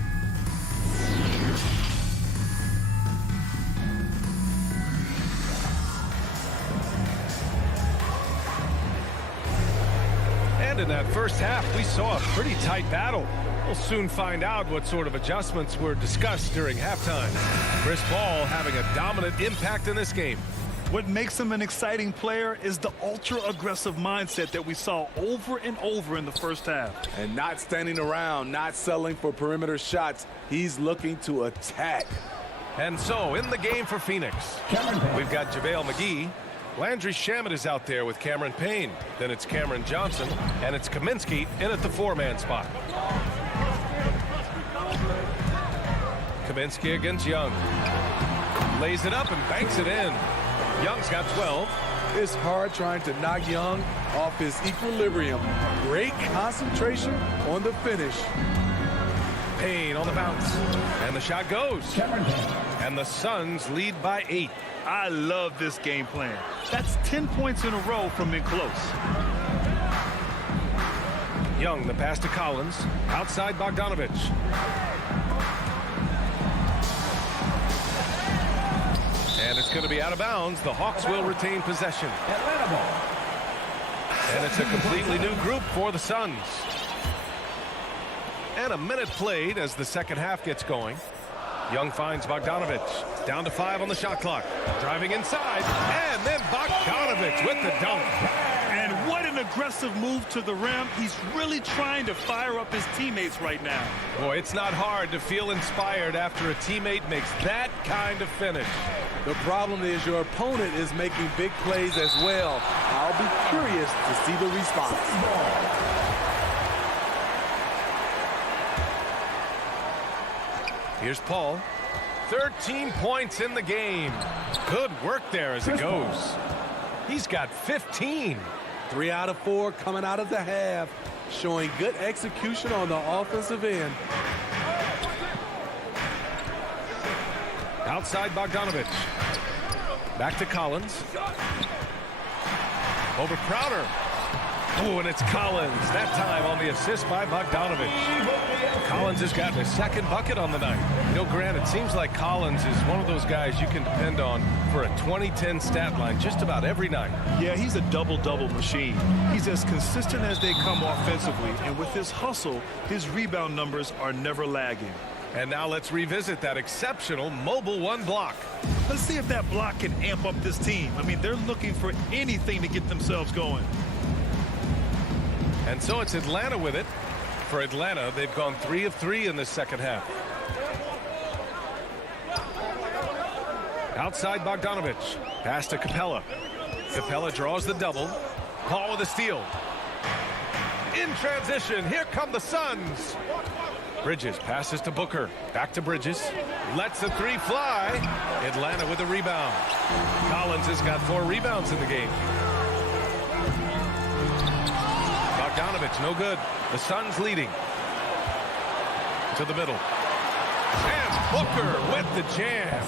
in that first half, we saw a pretty tight battle. We'll soon find out what sort of adjustments were discussed during halftime. Chris Paul having a dominant impact in this game. What makes him an exciting player is the ultra-aggressive mindset that we saw over and over in the first half. And not standing around, not settling for perimeter shots. He's looking to attack. And so, in the game for Phoenix, we've got JaVale McGee. Landry Shamet is out there with Cameron Payne. Then it's Cameron Johnson, and it's Kaminsky in at the 4-man spot. Kaminsky against Young. Lays it up and banks it in. Young's got 12. It's hard trying to knock Young off his equilibrium. Great concentration on the finish. Payne on the bounce. And the shot goes. And the Suns lead by 8. I love this game plan. That's 10 points in a row from in close. Young, the pass to Collins. Outside Bogdanovich. And it's going to be out of bounds. The Hawks will retain possession. And it's a completely new group for the Suns. And a minute played as the second half gets going. Young finds Bogdanovich. Down to 5 on the shot clock. Driving inside. And then Bogdanovich with the dunk. And what an aggressive move to the rim. He's really trying to fire up his teammates right now. Boy, it's not hard to feel inspired after a teammate makes that kind of finish. The problem is your opponent is making big plays as well. I'll be curious to see the response. Here's Paul. 13 points in the game. Good work there as it goes. He's got 15. 3 out of 4 coming out of the half, showing good execution on the offensive end. Outside Bogdanovich. Back to Collins. Over Crowder. Oh, and it's Collins. That time on the assist by Bogdanovich. Collins has gotten his second bucket on the night. You know, Grant, it seems like Collins is one of those guys you can depend on for a 20-10 stat line just about every night. Yeah, he's a double-double machine. He's as consistent as they come offensively, and with his hustle, his rebound numbers are never lagging. And now let's revisit that exceptional mobile 1 block. Let's see if that block can amp up this team. I mean, they're looking for anything to get themselves going. And so it's Atlanta with it. For Atlanta, they've gone 3 of 3 in this second half. Outside Bogdanovich. Pass to Capella. Capella draws the double. Paul with a steal. In transition, here come the Suns. Bridges passes to Booker. Back to Bridges. Lets the 3 fly. Atlanta with a rebound. Collins has got 4 rebounds in the game. Bogdanovich, no good. The Suns leading. To the middle. And Booker with the jam.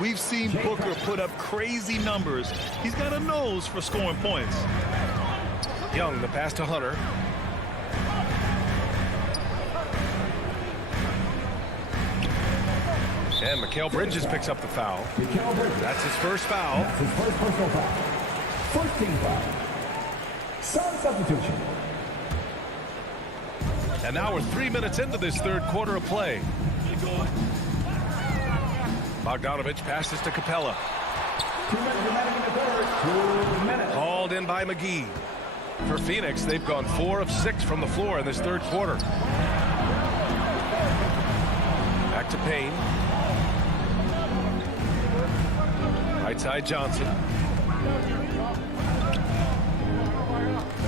We've seen Booker put up crazy numbers. He's got a nose for scoring points. Young, the pass to Hunter. And Mikal Bridges picks up the foul. That's his first foul. That's his first personal foul. First team foul. Sun substitution. And now we're 3 minutes into this third quarter of play. Bogdanovich passes to Capella. 2 minutes remaining in the third. 2 minutes. Hauled in by McGee. For Phoenix, they've gone 4 of 6 from the floor in this third quarter. Back to Payne. Right side Johnson.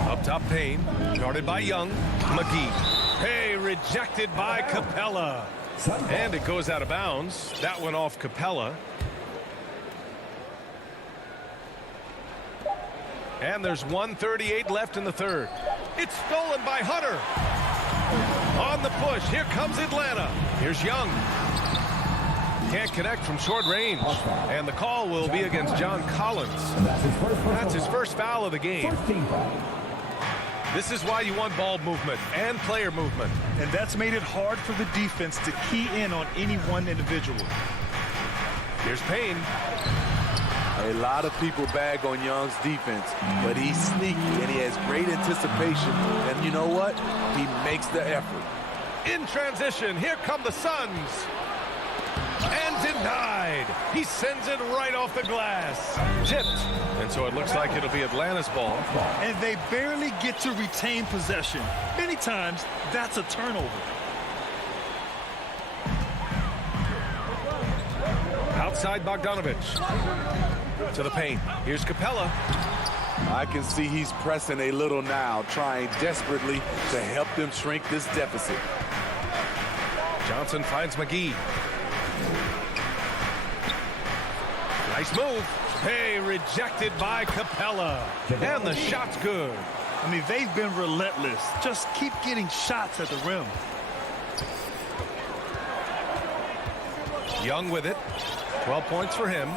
Up top Payne. Guarded by Young. McGee. Hey, rejected by Capella. And it goes out of bounds. That went off Capella. And there's 1:38 left in the third. It's stolen by Hunter. On the push. Here comes Atlanta. Here's Young. Can't connect from short range. And the call will be against John Collins. That's his first foul of the game. This is why you want ball movement and player movement. And that's made it hard for the defense to key in on any one individual. Here's Payne. A lot of people bag on Young's defense, but he's sneaky and he has great anticipation. And you know what? He makes the effort. In transition, here come the Suns. And denied. He sends it right off the glass. Tipped. And so it looks like it'll be Atlanta's ball. And they barely get to retain possession. Many times, that's a turnover. Outside Bogdanovich. To the paint. Here's Capella. I can see he's pressing a little now, trying desperately to help them shrink this deficit. Johnson finds McGee. Nice move. Hey, rejected by Capella. And the shot's good. I mean, they've been relentless. Just keep getting shots at the rim. Young with it. 12 points for him.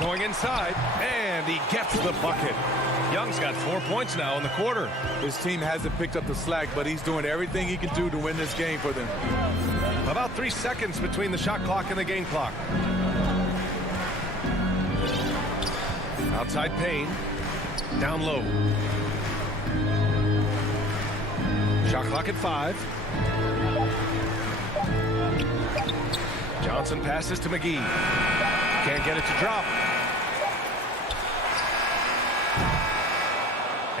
Going inside, and he gets the bucket. Young's got 4 points now in the quarter. His team hasn't picked up the slack, but he's doing everything he can do to win this game for them. About 3 seconds between the shot clock and the game clock. Outside Payne. Down low. Shot clock at 5. Johnson passes to McGee. Can't get it to drop.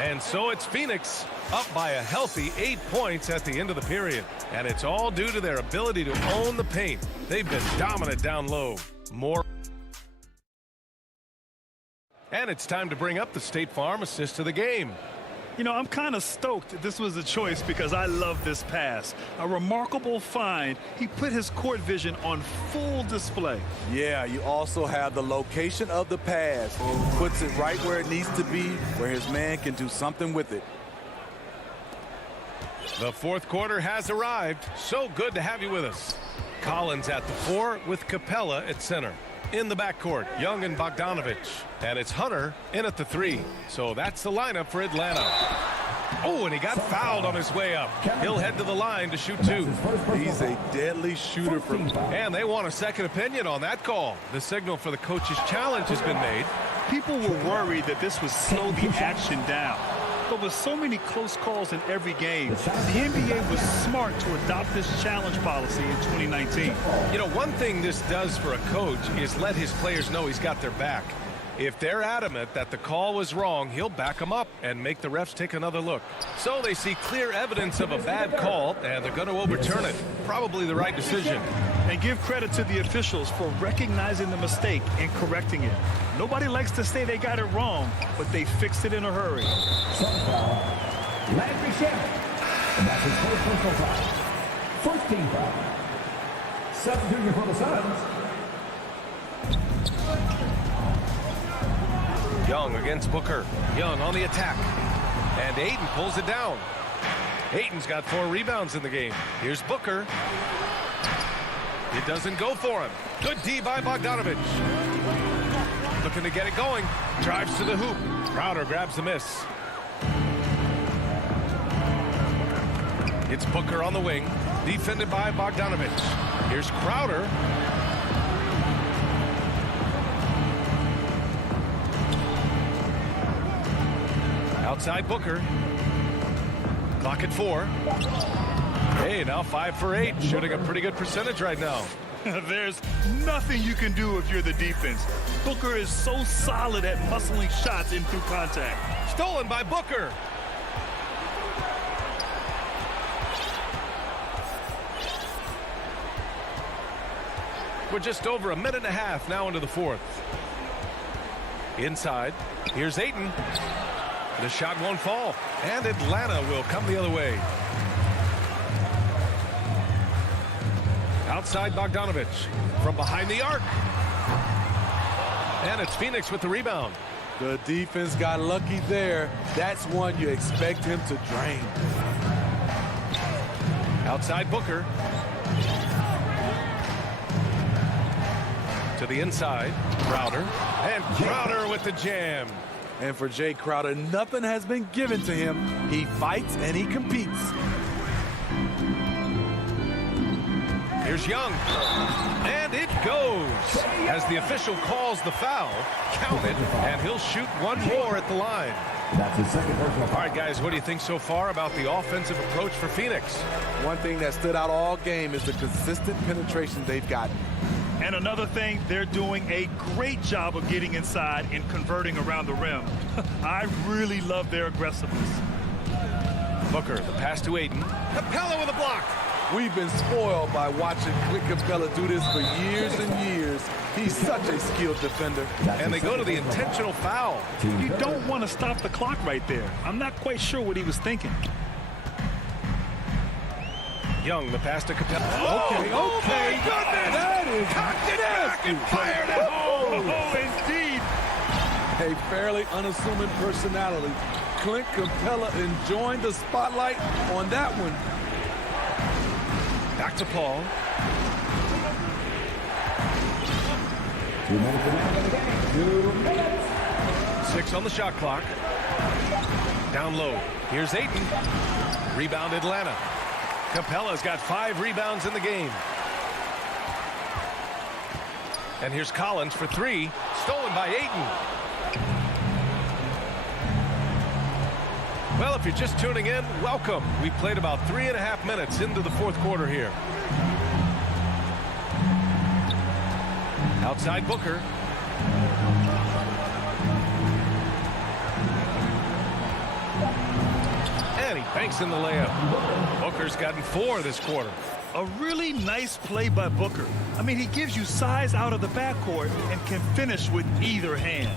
And so it's Phoenix up by a healthy 8 points at the end of the period. And it's all due to their ability to own the paint. They've been dominant down low. More. And it's time to bring up the State Farm assist of the game. You know, I'm kind of stoked this was a choice because I love this pass. A remarkable find. He put his court vision on full display. Yeah, you also have the location of the pass. Puts it right where it needs to be, where his man can do something with it. The fourth quarter has arrived. So good to have you with us. Collins at the 4 with Capella at center. In the backcourt, Young and Bogdanovich. And it's Hunter in at the 3. So that's the lineup for Atlanta. Oh, and he got fouled on his way up. He'll head to the line to shoot 2. He's a deadly shooter from. And they want a second opinion on that call. The signal for the coach's challenge has been made. People were worried that this would slow the action down. But with so many close calls in every game, the NBA was smart to adopt this challenge policy in 2019. You know, one thing this does for a coach is let his players know he's got their back. If they're adamant that the call was wrong, he'll back them up and make the refs take another look. So they see clear evidence of a bad call, and they're going to overturn it. Probably the right decision. And give credit to the officials for recognizing the mistake and correcting it. Nobody likes to say they got it wrong, but they fixed it in a hurry. Landry Shamet. And that's his first personal foul. First team foul. Substituting for the Suns. Young against Booker. Young on the attack. And Ayton pulls it down. Ayton's got 4 rebounds in the game. Here's Booker. It doesn't go for him. Good D by Bogdanovich. Looking to get it going. Drives to the hoop. Crowder grabs the miss. It's Booker on the wing, defended by Bogdanovich. Here's Crowder. Outside Booker. Clock at 4. Hey, now 5 for 8. Shooting a pretty good percentage right now. There's nothing you can do if you're the defense. Booker is so solid at muscling shots in through contact. Stolen by Booker. We're just over a minute and a half now into the fourth. Inside, here's Ayton. The shot won't fall, and Atlanta will come the other way. Outside Bogdanovich from behind the arc. And it's Phoenix with the rebound. The defense got lucky there. That's one you expect him to drain. Outside Booker. To the inside, Crowder. And Crowder with the jam. And for Jay Crowder, nothing has been given to him. He fights and he competes. Here's Young. And it goes. As the official calls the foul, counted, and he'll shoot one more at the line. That's his second personal foul. All right, guys, what do you think so far about the offensive approach for Phoenix? One thing that stood out all game is the consistent penetration they've gotten. And another thing, they're doing a great job of getting inside and converting around the rim. I really love their aggressiveness. Booker, the pass to Ayton. Capella with a block. We've been spoiled by watching Clint Capella do this for years and years. He's such a skilled defender. And they go to the intentional foul. You don't want to stop the clock right there. I'm not quite sure what he was thinking. Young, the pass to Capella. Okay. My goodness! That is cocked it back and fired it home. Oh, indeed. A fairly unassuming personality. Clint Capella enjoying the spotlight on that one. Back to Paul. 2 minutes remaining in the game. 2 minutes. 6 on the shot clock. Down low. Here's Ayton. Rebound Atlanta. Capella's got 5 rebounds in the game. And here's Collins for 3. Stolen by Ayton. Well, if you're just tuning in, welcome. We played about 3.5 minutes into the fourth quarter here. Outside Booker. And he banks in the layup. Booker's gotten 4 this quarter. A really nice play by Booker. I mean, he gives you size out of the backcourt and can finish with either hand.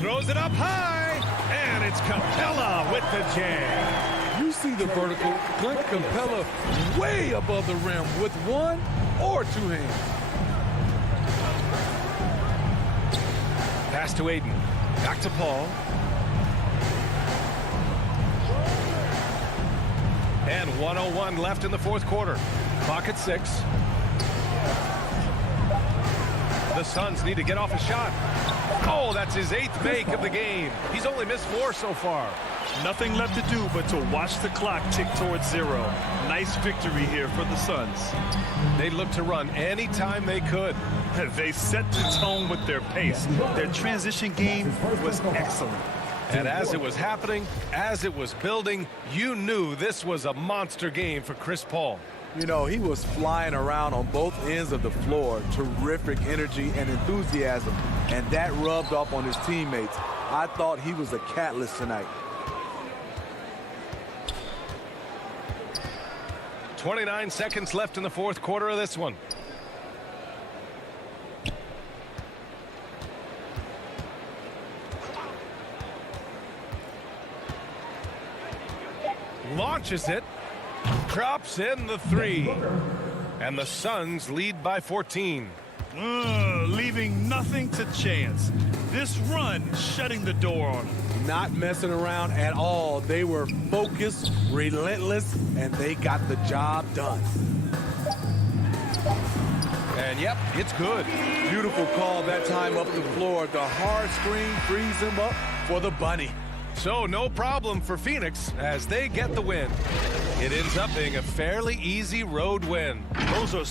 Throws it up high, and it's Capella with the jam. You see the vertical. Clint Capella way above the rim with 1 or 2 hands. Pass to Ayton. Back to Paul. And 1:01 left in the fourth quarter. Clock at 6. The Suns need to get off a shot. Oh, that's his 8th make of the game. He's only missed 4 so far. Nothing left to do but to watch the clock tick towards 0. Nice victory here for the Suns. They looked to run anytime they could. They set the tone with their pace. Their transition game was excellent. And as it was happening, as it was building, you knew this was a monster game for Chris Paul. You know, he was flying around on both ends of the floor. Terrific energy and enthusiasm. And that rubbed off on his teammates. I thought he was a catalyst tonight. 29 seconds left in the fourth quarter of this one. Launches it. Drops in the 3. And the Suns lead by 14. Leaving nothing to chance. This run shutting the door on them. Not messing around at all. They were focused, relentless, and they got the job done. And yep, it's good. Beautiful call that time up the floor. The hard screen frees him up for the bunny. So no problem for Phoenix as they get the win. It ends up being a fairly easy road win. Those are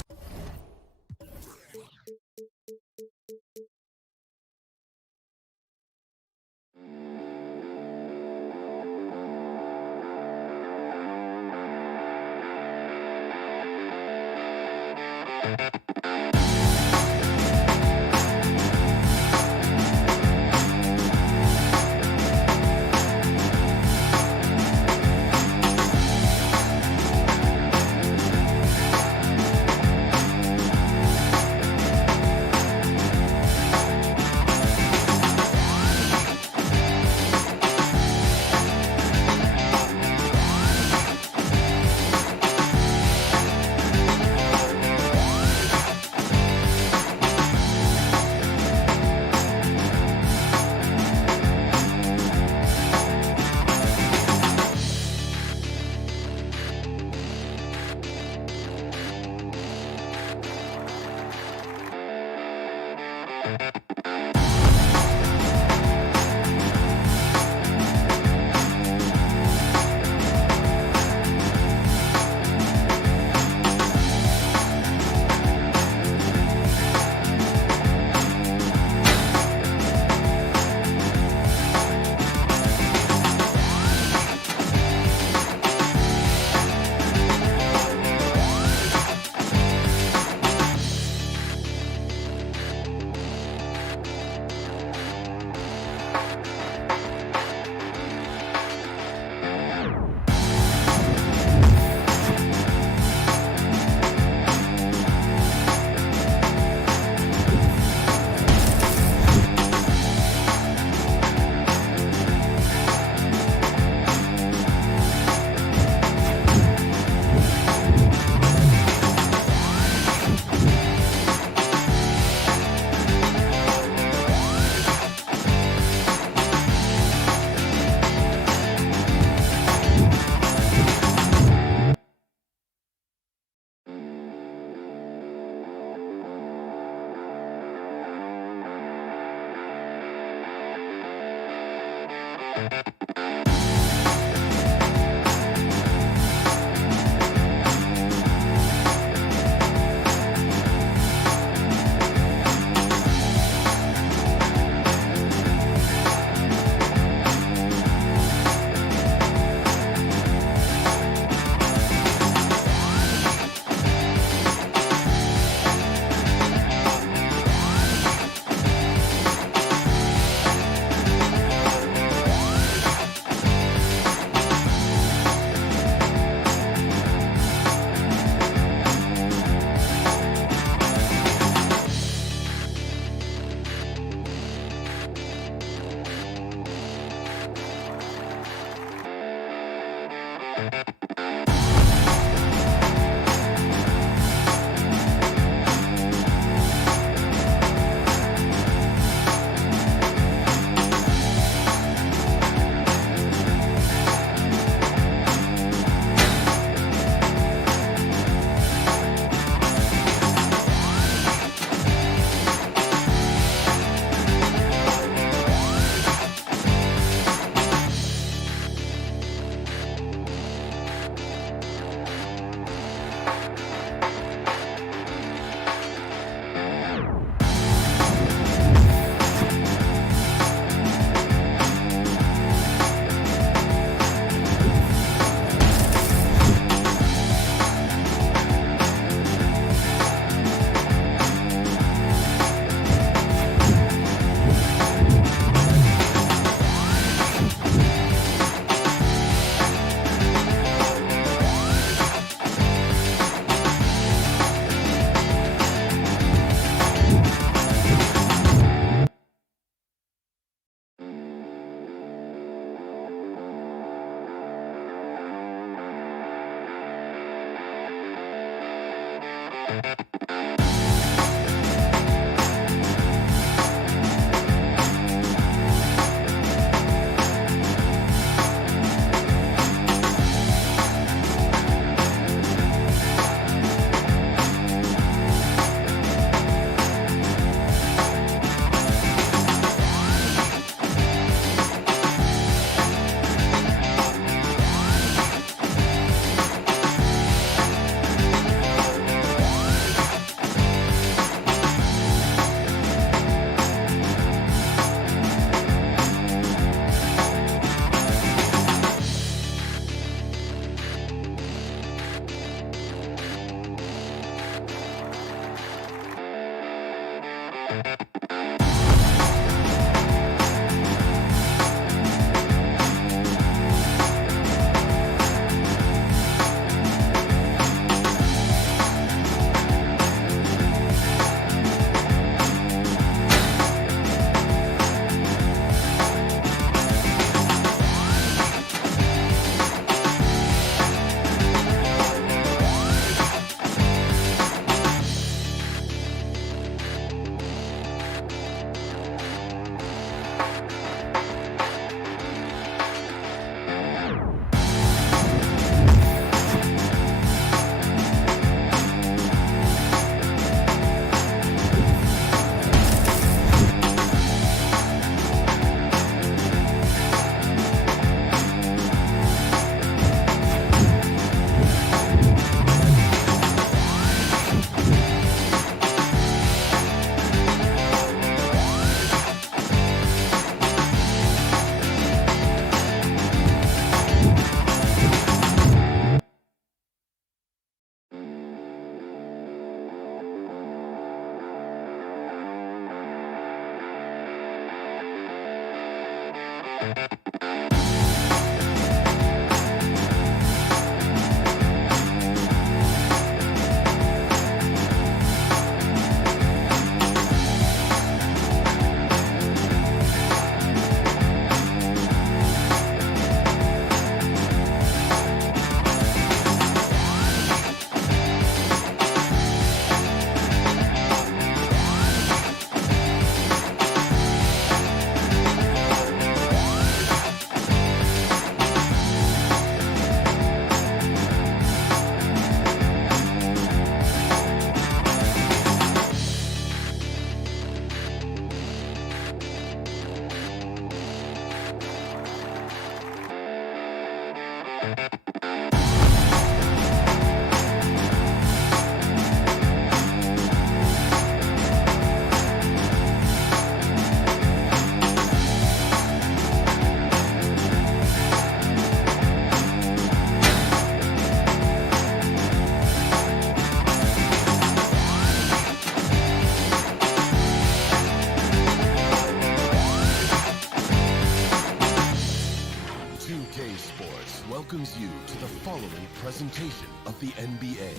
welcomes you to the following presentation of the NBA.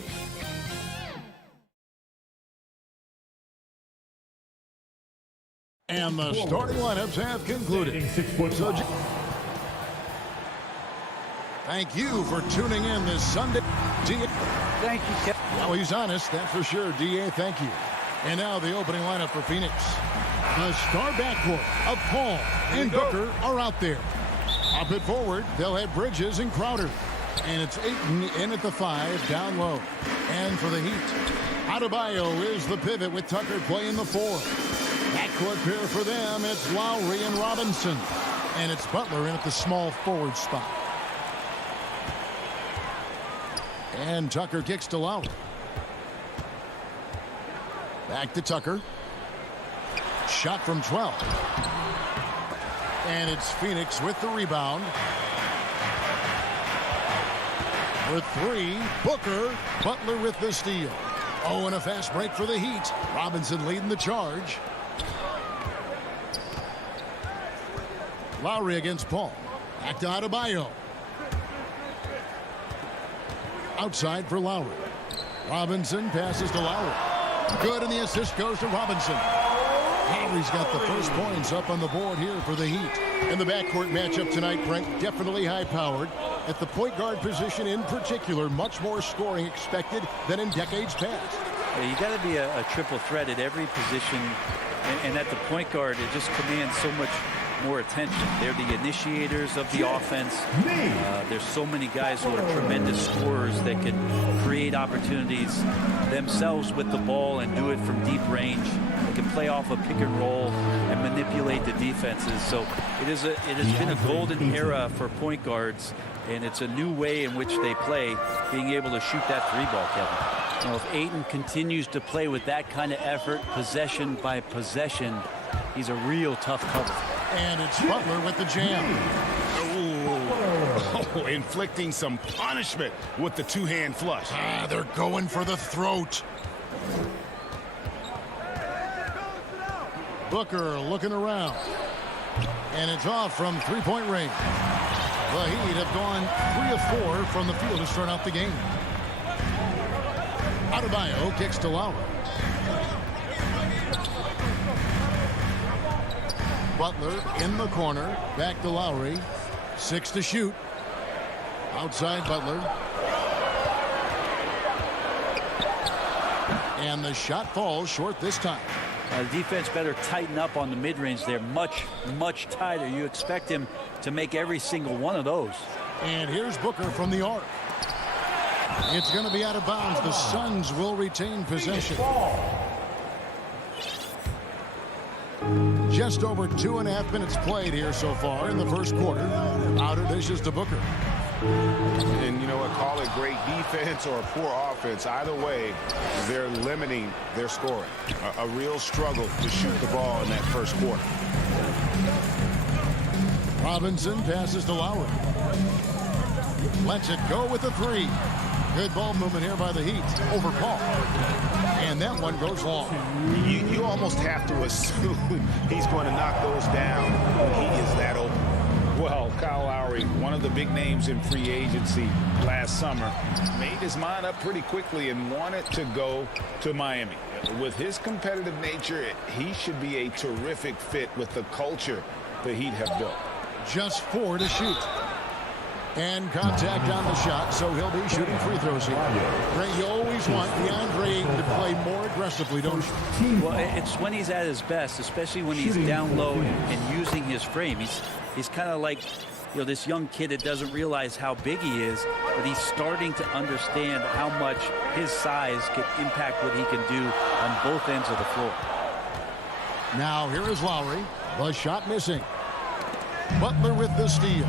And the starting lineups have concluded. So, thank you for tuning in this Sunday. Thank you, Kevin. Well, he's honest, that's for sure. D.A., thank you. And now the opening lineup for Phoenix. The star backcourt of Paul and Booker are out there. Up at forward, they'll have Bridges and Crowder. And it's Ayton in at the 5, down low. And for the Heat, Adebayo is the pivot with Tucker playing the 4. Backcourt pair for them, it's Lowry and Robinson. And it's Butler in at the small forward spot. And Tucker kicks to Lowry. Back to Tucker. Shot from 12. And it's Phoenix with the rebound. For 3, Booker. Butler with the steal. Oh, and a fast break for the Heat. Robinson leading the charge. Lowry against Paul. Back to Adebayo. Outside for Lowry. Robinson passes to Lowry. Good, and the assist goes to Robinson. Lowry's got the first points up on the board here for the Heat. And the backcourt matchup tonight, Brent, definitely high-powered. At the point guard position in particular, much more scoring expected than in decades past. Yeah, you got to be a triple threat at every position. And at the point guard, it just commands so much more attention. They're the initiators of the offense. There's so many guys who are tremendous scorers that can create opportunities themselves with the ball and do it from deep range. They can play off a pick and roll and manipulate the defenses. So it has been a golden era for point guards, and it's a new way in which they play, being able to shoot that 3-ball, Kevin. You know, if Ayton continues to play with that kind of effort, possession by possession, he's a real tough cover. And it's Butler with the jam. Oh, inflicting some punishment with the two-hand flush. They're going for the throat. Booker looking around. And it's off from three-point range. The Heat have gone 3 of 4 from the field to start out the game. Adebayo kicks to Lowry. Butler in the corner. Back to Lowry. 6 to shoot. Outside Butler. And the shot falls short this time. The defense better tighten up on the mid-range. They're much, much tighter. You expect him to make every single one of those. And here's Booker from the arc. It's going to be out of bounds. The Suns will retain possession. Just over 2.5 minutes played here so far in the first quarter. Outer dishes to Booker. And you know what? Call it great defense or poor offense. Either way, they're limiting their scoring. A real struggle to shoot the ball in that first quarter. Robinson passes to Lowry. Lets it go with the 3. Good ball movement here by the Heat over Paul. And that one goes long. You almost have to assume he's going to knock those down when he is that open. Well, Kyle Lowry, one of the big names in free agency last summer, made his mind up pretty quickly and wanted to go to Miami. With his competitive nature, he should be a terrific fit with the culture the Heat have built. Just 4 to shoot. And contact on the shot, so he'll be shooting free throws here. Ray, you always want DeAndre Ayton to play more aggressively, don't you? Well, it's when he's at his best, especially when he's down low and using his frame. He's kind of like, this young kid that doesn't realize how big he is, but he's starting to understand how much his size can impact what he can do on both ends of the floor. Now here is Lowry. The shot missing. Butler with the steal.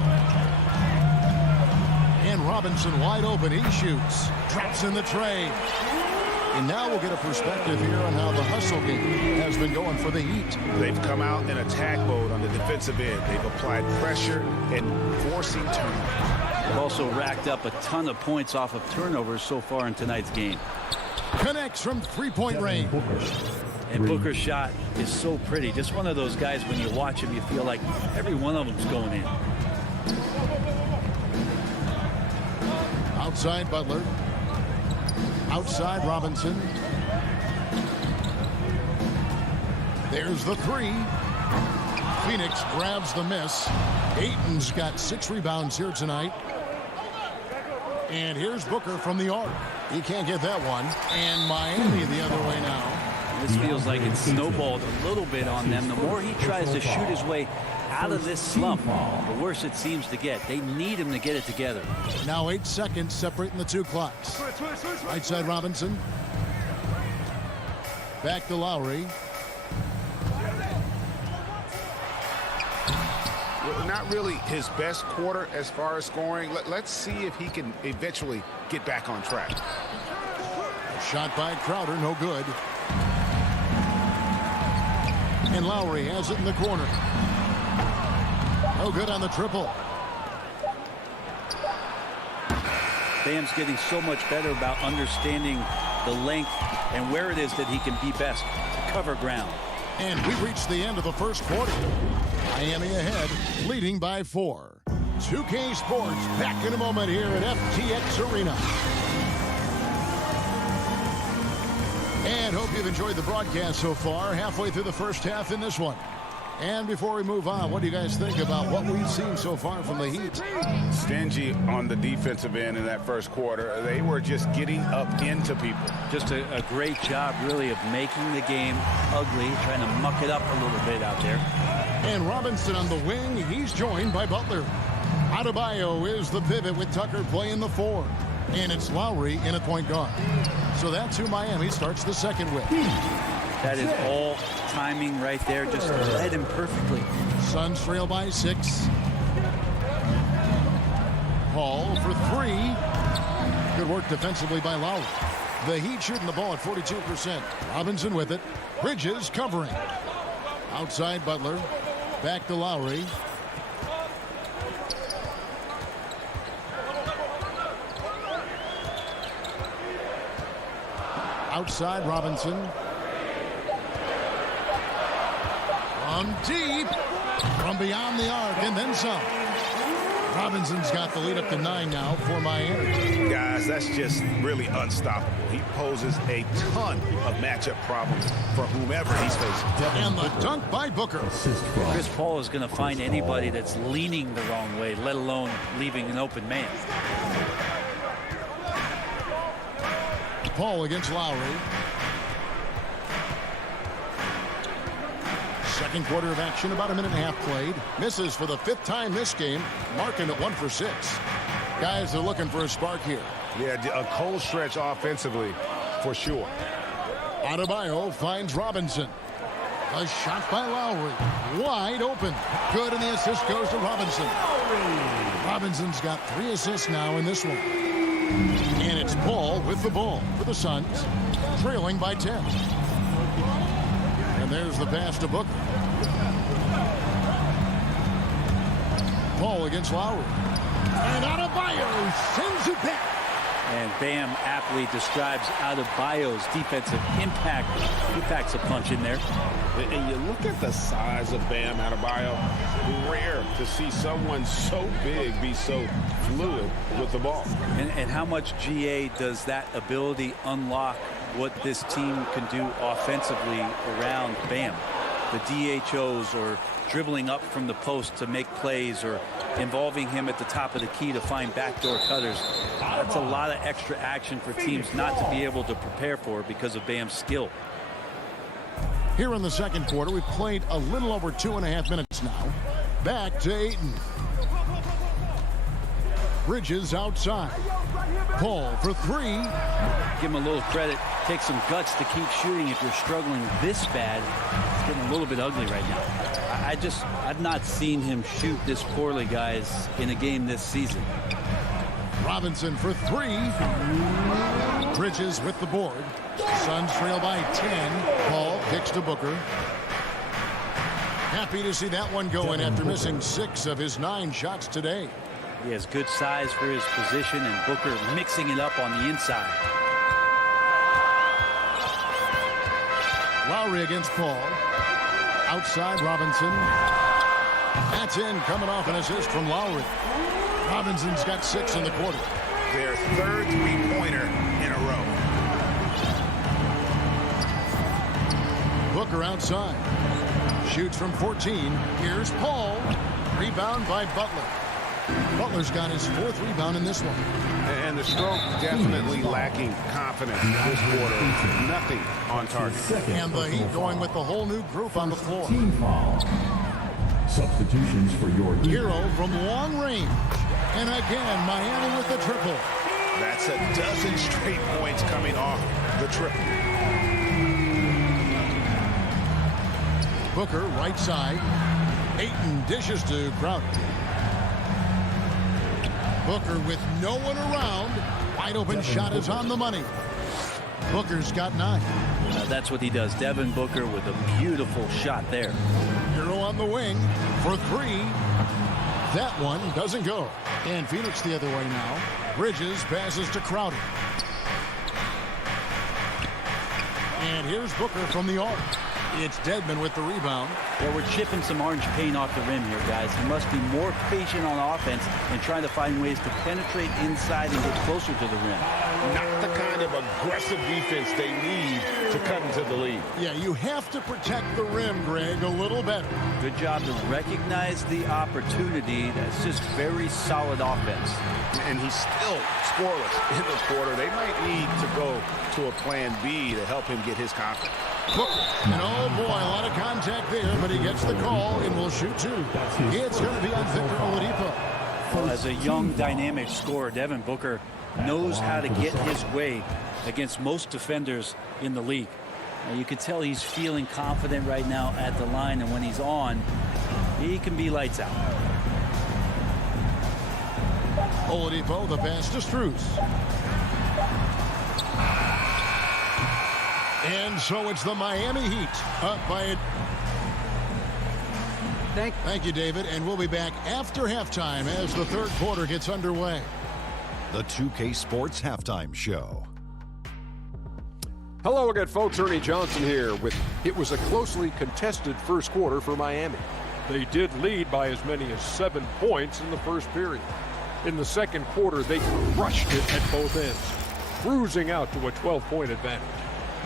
And Robinson wide open. He shoots. Drops in the tray. And now we'll get a perspective here on how the hustle game has been going for the Heat. They've come out in attack mode on the defensive end. They've applied pressure and forcing turnovers. They've also racked up a ton of points off of turnovers so far in tonight's game. Connects from three-point range. And Booker's shot is so pretty. Just one of those guys, when you watch him, you feel like every one of them's going in. Outside Butler. Outside Robinson. There's the three. Phoenix grabs the miss. Ayton's got 6 rebounds here tonight. And here's Booker from the arc. He can't get that one. And Miami the other way now. This feels like it's snowballed a little bit on them. The more he tries to shoot his way out of this slump, the worse it seems to get. They need him to get it together. Now 8 seconds separating the 2 clocks. Right side Robinson. Back to Lowry. Not really his best quarter as far as scoring. Let's see if he can eventually get back on track. Shot by Crowder, no good. And Lowry has it in the corner. No good on the triple. Bam's getting so much better about understanding the length and where it is that he can be best to cover ground. And we reached the end of the first quarter. Miami ahead, leading by 4. 2K Sports back in a moment here at FTX Arena. And hope you've enjoyed the broadcast so far. Halfway through the first half in this one. And before we move on, what do you guys think about what we've seen so far from the Heat? Stingy on the defensive end in that first quarter. They were just getting up into people. Just a great job, really, of making the game ugly, trying to muck it up a little bit out there. And Robinson on the wing. He's joined by Butler. Adebayo is the pivot with Tucker playing the 4. And it's Lowry in at point guard. So that's who Miami starts the second with. That is all timing right there. Just led him perfectly. Suns trail by 6. Paul for 3. Good work defensively by Lowry. The Heat shooting the ball at 42%. Robinson with it. Bridges covering. Outside Butler. Back to Lowry. Outside Robinson. From deep. From beyond the arc and then some. Robinson's got the lead up to 9 now for Miami. Guys, that's just really unstoppable. He poses a ton of matchup problems for whomever he's facing. And the dunk by Booker. Chris Paul is going to find anybody that's leaning the wrong way, let alone leaving an open man. Paul against Lowry. Second quarter of action, about a minute and a half played. Misses for the 5th time this game, marking at 1 for 6. Guys are looking for a spark here. Yeah, a cold stretch offensively for sure. Adebayo finds Robinson. A shot by Lowry. Wide open. Good, and the assist goes to Robinson. Robinson's got 3 assists now in this one. And it's Paul with the ball for the Suns, trailing by 10. And there's the pass to Booker. Paul against Lowry. And Adebayo sends it back. And Bam aptly describes Adebayo's defensive impact. He packs a punch in there. And you look at the size of Bam Adebayo. Rare to see someone so big be so fluid with the ball. And how much GA does that ability unlock what this team can do offensively around Bam? The DHOs, or dribbling up from the post to make plays, or involving him at the top of the key to find backdoor cutters. That's a lot of extra action for teams not to be able to prepare for because of Bam's skill. Here in the second quarter, we've played a little over 2.5 minutes now. Back to Ayton. Bridges outside. Paul for three. Give him a little credit. Take some guts to keep shooting if you're struggling this bad. It's getting a little bit ugly right now. I've not seen him shoot this poorly, guys, in a game this season. Robinson for three. Bridges with the board. Suns trail by 10. Paul kicks to Booker. Happy to see that one go in after missing 6 of his 9 shots today. He has good size for his position, and Booker mixing it up on the inside. Lowry against Paul. Outside Robinson. That's in, coming off an assist from Lowry. Robinson's got 6 in the quarter. Their third three-pointer in a row. Booker outside. Shoots from 14. Here's Paul. Rebound by Butler. Butler's got his 4th rebound in this one. And the stroke definitely lacking confidence this quarter. Nothing on target. And the Heat going with the whole new group on the floor. Team foul. Substitutions for your team. Hero from long range. And again, Miami with the triple. That's a dozen straight points coming off the triple. Booker right side. Ayton dishes to Crowder. Booker with no one around. Wide open shot is on the money. Booker's got 9. That's what he does. Devin Booker with a beautiful shot there. Hero on the wing for 3. That one doesn't go. And Phoenix the other way now. Bridges passes to Crowder. And here's Booker from the arc. It's Dedmon with the rebound. Well, we're chipping some orange paint off the rim here, guys. He must be more patient on offense and trying to find ways to penetrate inside and get closer to the rim. Not the kind of aggressive defense they need to cut into the lead. Yeah, you have to protect the rim, Greg, a little better. Good job to recognize the opportunity. That's just very solid offense. And he's still scoreless in the quarter. They might need to go to a plan B to help him get his confidence. Booker. And oh boy, a lot of contact there, but he gets the call and will shoot 2. It's going to be on Victor Oladipo. As a young, dynamic scorer, Devin Booker knows how to get his way against most defenders in the league. Now, you can tell he's feeling confident right now at the line, and when he's on, he can be lights out. Oladipo, the pass to Strus. And so it's the Miami Heat up by it. Thank you, David. And we'll be back after halftime as the third quarter gets underway. The 2K Sports Halftime Show. Hello again, folks. Ernie Johnson here with it was a closely contested first quarter for Miami. They did lead by as many as 7 points in the first period. In the second quarter, they crushed it at both ends, cruising out to a 12-point advantage.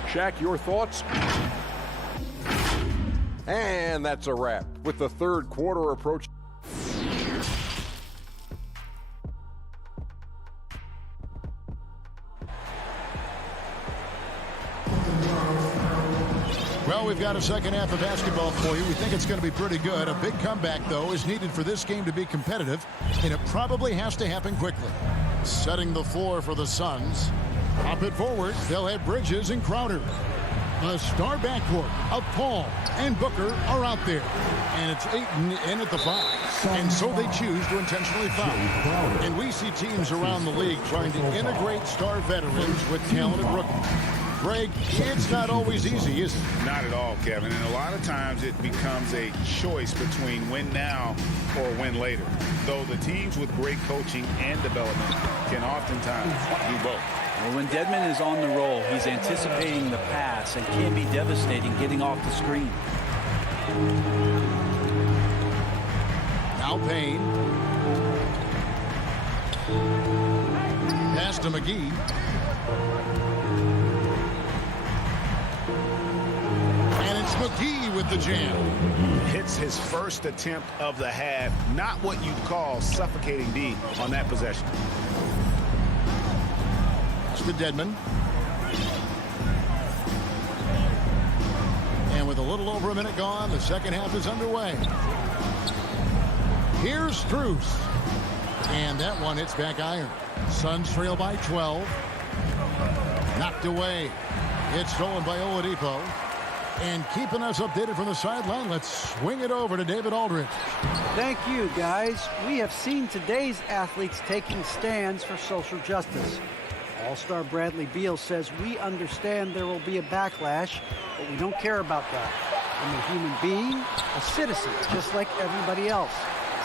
Shaq, your thoughts? And that's a wrap with the third quarter approaching. Well, we've got a second half of basketball for you. We think it's going to be pretty good. A big comeback, though, is needed for this game to be competitive, and it probably has to happen quickly. Setting the floor for the Suns. Up it forward, they'll have Bridges and Crowder. The star backcourt of Paul and Booker are out there. And it's Ayton in at the 5. And so they choose to intentionally foul. And we see teams around the league trying to integrate star veterans with talented rookies. Greg, it's not always easy, is it? Not at all, Kevin. And a lot of times it becomes a choice between win now or win later. Though the teams with great coaching and development can oftentimes do both. Well, when Dedmon is on the roll, he's anticipating the pass and can be devastating getting off the screen. Now Payne. Pass to McGee. And it's McGee with the jam. Hits his first attempt of the half. Not what you'd call suffocating D on that possession. It's to Dedmon. And with a little over a minute gone, the second half is underway. Here's Strus. And that one hits back iron. Suns trail by 12. Knocked away. It's stolen by Oladipo. And keeping us updated from the sideline, let's swing it over to David Aldridge. Thank you, guys. We have seen today's athletes taking stands for social justice. All-Star Bradley Beal says, we understand there will be a backlash, but we don't care about that. I'm a human being, a citizen, just like everybody else.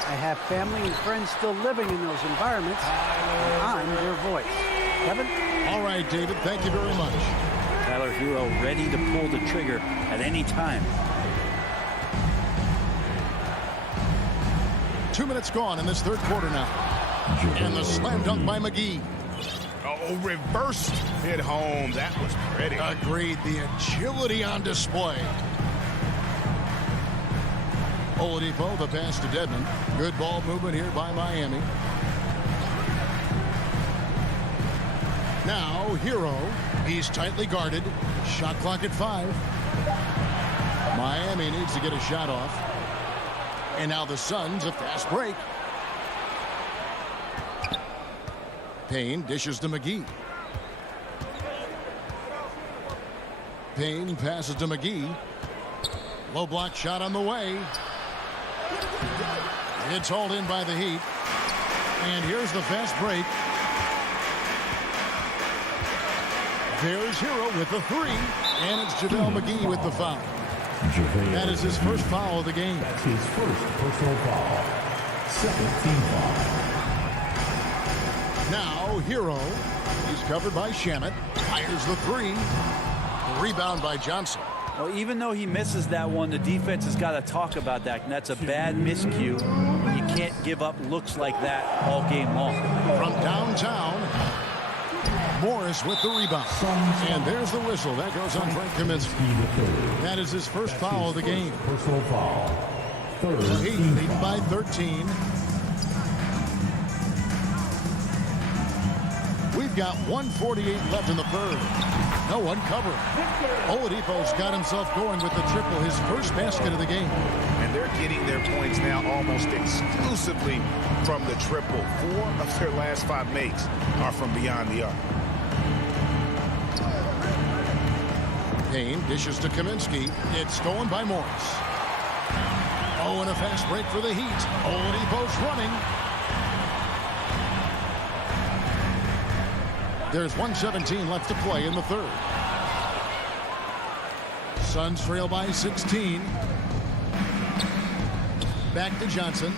I have family and friends still living in those environments, and I'm their voice. Kevin? All right, David, thank you very much. Tyler Hero ready to pull the trigger at any time. 2 minutes gone in this third quarter now. And the slam dunk by McGee. Oh, reversed hit home. That was pretty. Agreed. The agility on display. Oladipo, the pass to Dedmon. Good ball movement here by Miami. Now, Hero. He's tightly guarded. Shot clock at 5. Miami needs to get a shot off. And now the Suns, a fast break. Payne dishes to McGee. Payne passes to McGee. Low block shot on the way. It's hauled in by the Heat. And here's the fast break. There's Hero with the 3. And it's JaVale McGee with the foul. That is his first foul of the game. That's his first personal foul. Second team foul. Now Hero. He's covered by Shamet. Fires the 3. Rebound by Johnson. Well, even though he misses that one, the defense has got to talk about that. And that's a bad miscue. You can't give up looks like that all game long. From downtown, Morris with the rebound. And there's the whistle. That goes on Frank Kaminsky. That is his first foul of the game. Personal foul. Third Heat lead by 13. We've got 1:48 left in the third. No one covering. Oladipo's got himself going with the triple, his first basket of the game. And they're getting their points now almost exclusively from the triple. 4 of their last 5 makes are from beyond the arc. Payne dishes to Kaminsky. It's stolen by Morris. Oh, and a fast break for the Heat. Oladipo's running. There's 1:17 left to play in the third. Suns trail by 16. Back to Johnson.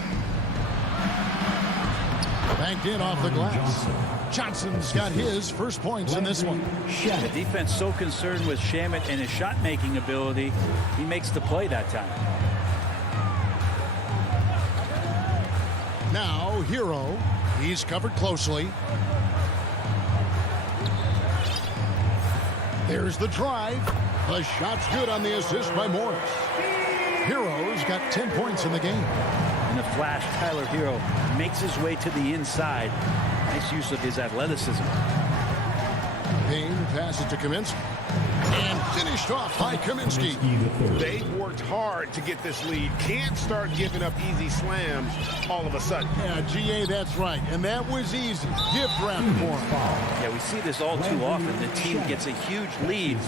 Banked in off the glass. Johnson's got his first points in this one. The defense so concerned with Shamet and his shot-making ability, he makes the play that time. Now Hero. He's covered closely. There's the drive. The shot's good on the assist by Morris. Hero's got 10 points in the game. In the flash, Tyler Hero makes his way to the inside. Nice use of his athleticism. Payne passes to Kaminsky. And finished off by Kaminsky. They've worked hard to get this lead. Can't start giving up easy slams all of a sudden. Yeah, GA, that's right. And that was easy. Gift wrap for him. Yeah, we see this all too often. The team gets a huge lead,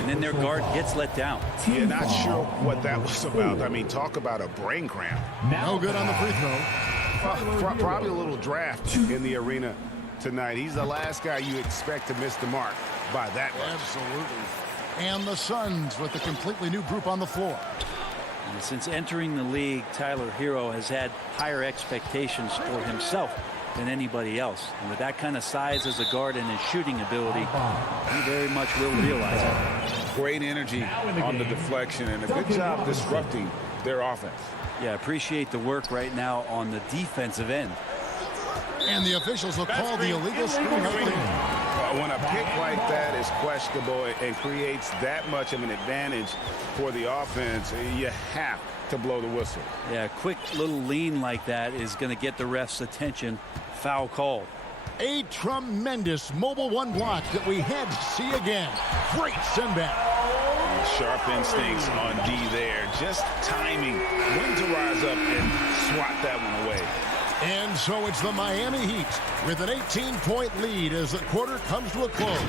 and then their guard gets let down. Yeah, not sure what that was about. I mean, talk about a brain cramp. No good on the free throw. Probably a little draft in the arena tonight. He's the last guy you expect to miss the mark by that much. Absolutely. And the Suns with a completely new group on the floor. And since entering the league, Tyler Hero has had higher expectations for himself than anybody else. And with that kind of size as a guard and his shooting ability, he very much will realize it. Great energy on the deflection and a good job disrupting their offense. Yeah, appreciate the work right now on the defensive end. And the officials will call the illegal screen right there. When a pick like that is questionable and creates that much of an advantage for the offense, you have to blow the whistle. Yeah, a quick little lean like that is going to get the ref's attention. Foul call. A tremendous mobile one block that we had to see again. Great send back. Sharp instincts on D there. Just timing when to rise up and swat that one away. And so it's the Miami Heat with an 18-point lead as the quarter comes to a close.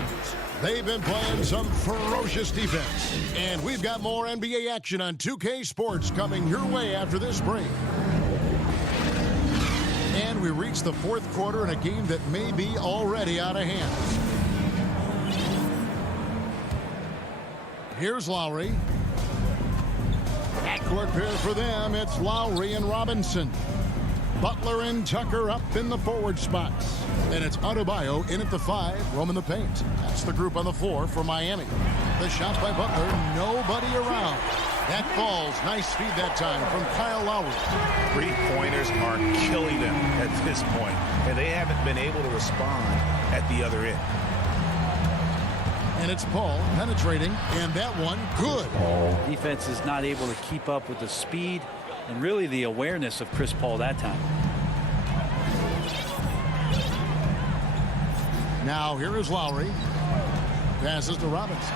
They've been playing some ferocious defense. And we've got more NBA action on 2K Sports coming your way after this break. And we reach the fourth quarter in a game that may be already out of hand. Here's Lowry. Backcourt pair for them. It's Lowry and Robinson. Butler and Tucker up in the forward spots. And it's Adebayo in at the 5, roaming the paint. That's the group on the floor for Miami. The shot by Butler, nobody around. That falls. Nice feed that time from Kyle Lowry. Three-pointers are killing them at this point, and they haven't been able to respond at the other end. And it's Paul penetrating, and that one good. Defense is not able to keep up with the speed and really the awareness of Chris Paul that time. Now here is Lowry. Passes to Robinson.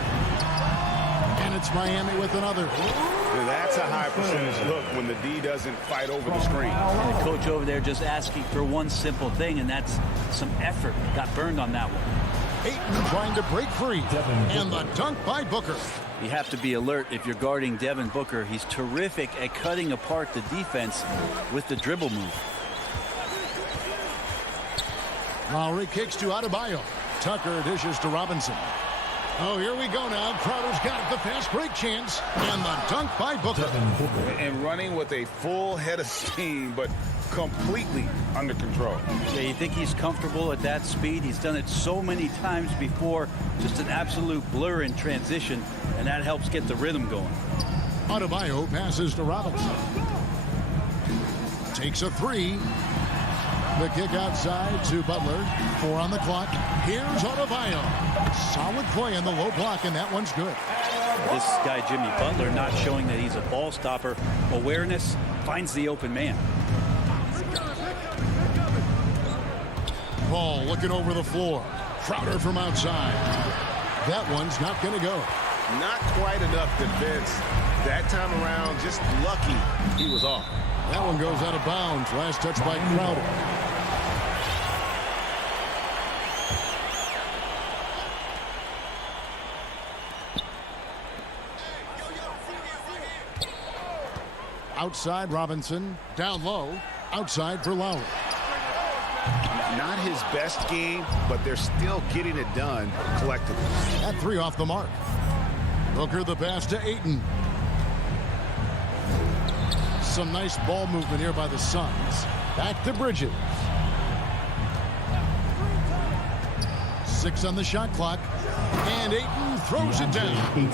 And it's Miami with another. That's a high percentage look when the D doesn't fight over the screen. And the coach over there just asking for one simple thing, and that's some effort. Got burned on that one. Ayton trying to break free. And the dunk by Booker. You have to be alert if you're guarding Devin Booker. He's terrific at cutting apart the defense with the dribble move. Lowry kicks to Adebayo. Tucker dishes to Robinson. Oh, here we go now. Crowder's got the fast break chance. And the dunk by Booker. And running with a full head of steam, but completely under control. Yeah, you think he's comfortable at that speed? He's done it so many times before. Just an absolute blur in transition, and that helps get the rhythm going. Adebayo passes to Robinson. Takes a 3. The kick outside to Butler. 4 on the clock. Here's Adebayo. Solid play in the low block, and that one's good. This guy, Jimmy Butler, not showing that he's a ball stopper. Awareness, finds the open man. Paul looking over the floor. Crowder from outside. That one's not going to go. Not quite enough defense that time around. Just lucky he was off. That one goes out of bounds. Last touch by Crowder. Outside Robinson. Down low. Outside for Lowry. Not his best game, but they're still getting it done collectively. That 3 off the mark. Booker the pass to Ayton. Some nice ball movement here by the Suns. Back to Bridges. 6 on the shot clock. And Ayton throws it down.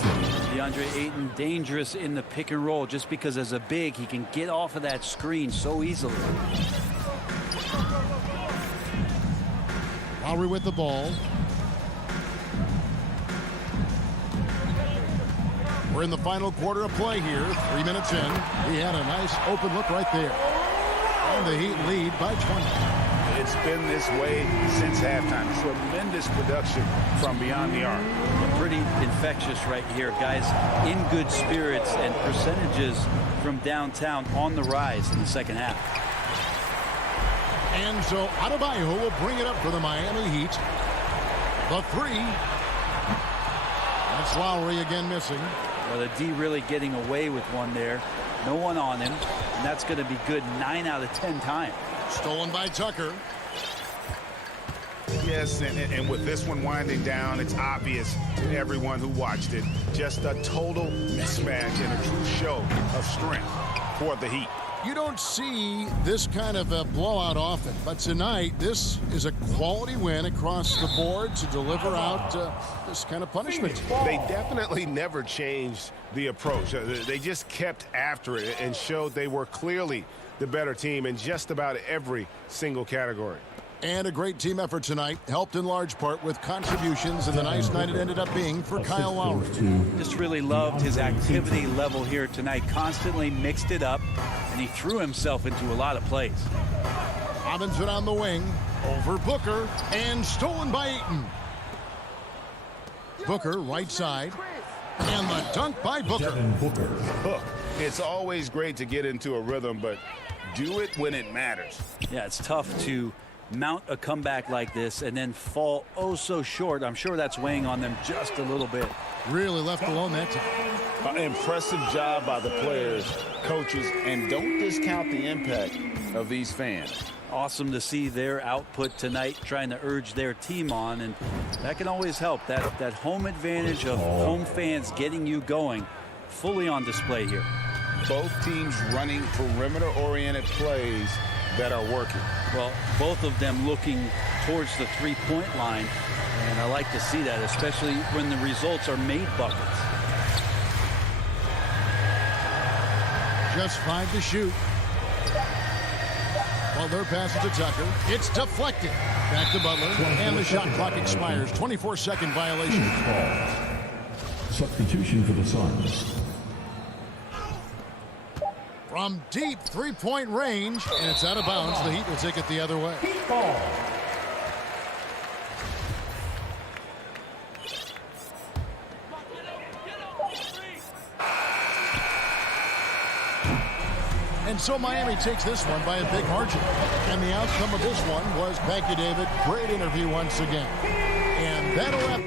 DeAndre Ayton dangerous in the pick and roll just because as a big he can get off of that screen so easily. Lowry with the ball. We're in the final quarter of play here. 3 minutes in. He had a nice open look right there. And the Heat lead by 20. It's been this way since halftime. Tremendous production from beyond the arc. Pretty infectious right here, guys. In good spirits and percentages from downtown on the rise in the second half. And so Adebayo will bring it up for the Miami Heat. The 3. That's Lowry again missing. Well, the D really getting away with one there. No one on him. And that's going to be good 9 out of 10 times. Stolen by Tucker. Yes, and with this one winding down, it's obvious to everyone who watched it. Just a total mismatch and a true show of strength for the Heat. You don't see this kind of a blowout often, but tonight this is a quality win across the board to deliver out this kind of punishment. They definitely never changed the approach. They just kept after it and showed they were clearly the better team in just about every single category. And a great team effort tonight, helped in large part with contributions, and the nice night it ended up being for Kyle Lowry. Just really loved his activity level here tonight. Constantly mixed it up, and he threw himself into a lot of plays. Robinson on the wing, over Booker, and stolen by Ayton. Booker, right side, and the dunk by Booker. Look, it's always great to get into a rhythm, but do it when it matters. Yeah, it's tough to mount a comeback like this and then fall oh so short. I'm sure that's weighing on them just a little bit. Really left alone that time. Impressive job by the players, coaches, and don't discount the impact of these fans. Awesome to see their output tonight, trying to urge their team on, and that can always help. That home advantage of home fans getting you going, fully on display here. Both teams running perimeter-oriented plays that are working. Well, both of them looking towards the three-point line, and I like to see that, especially when the results are made buckets. Just 5 to shoot. Butler passes to Tucker. It's deflected. Back to Butler, and the shot clock expires. 24-second violation. Substitution for the Suns. From deep three-point range, and it's out of bounds. The Heat will take it the other way. And so Miami takes this one by a big margin. And the outcome of this one was, thank you, David, great interview once again. And that'll wrap.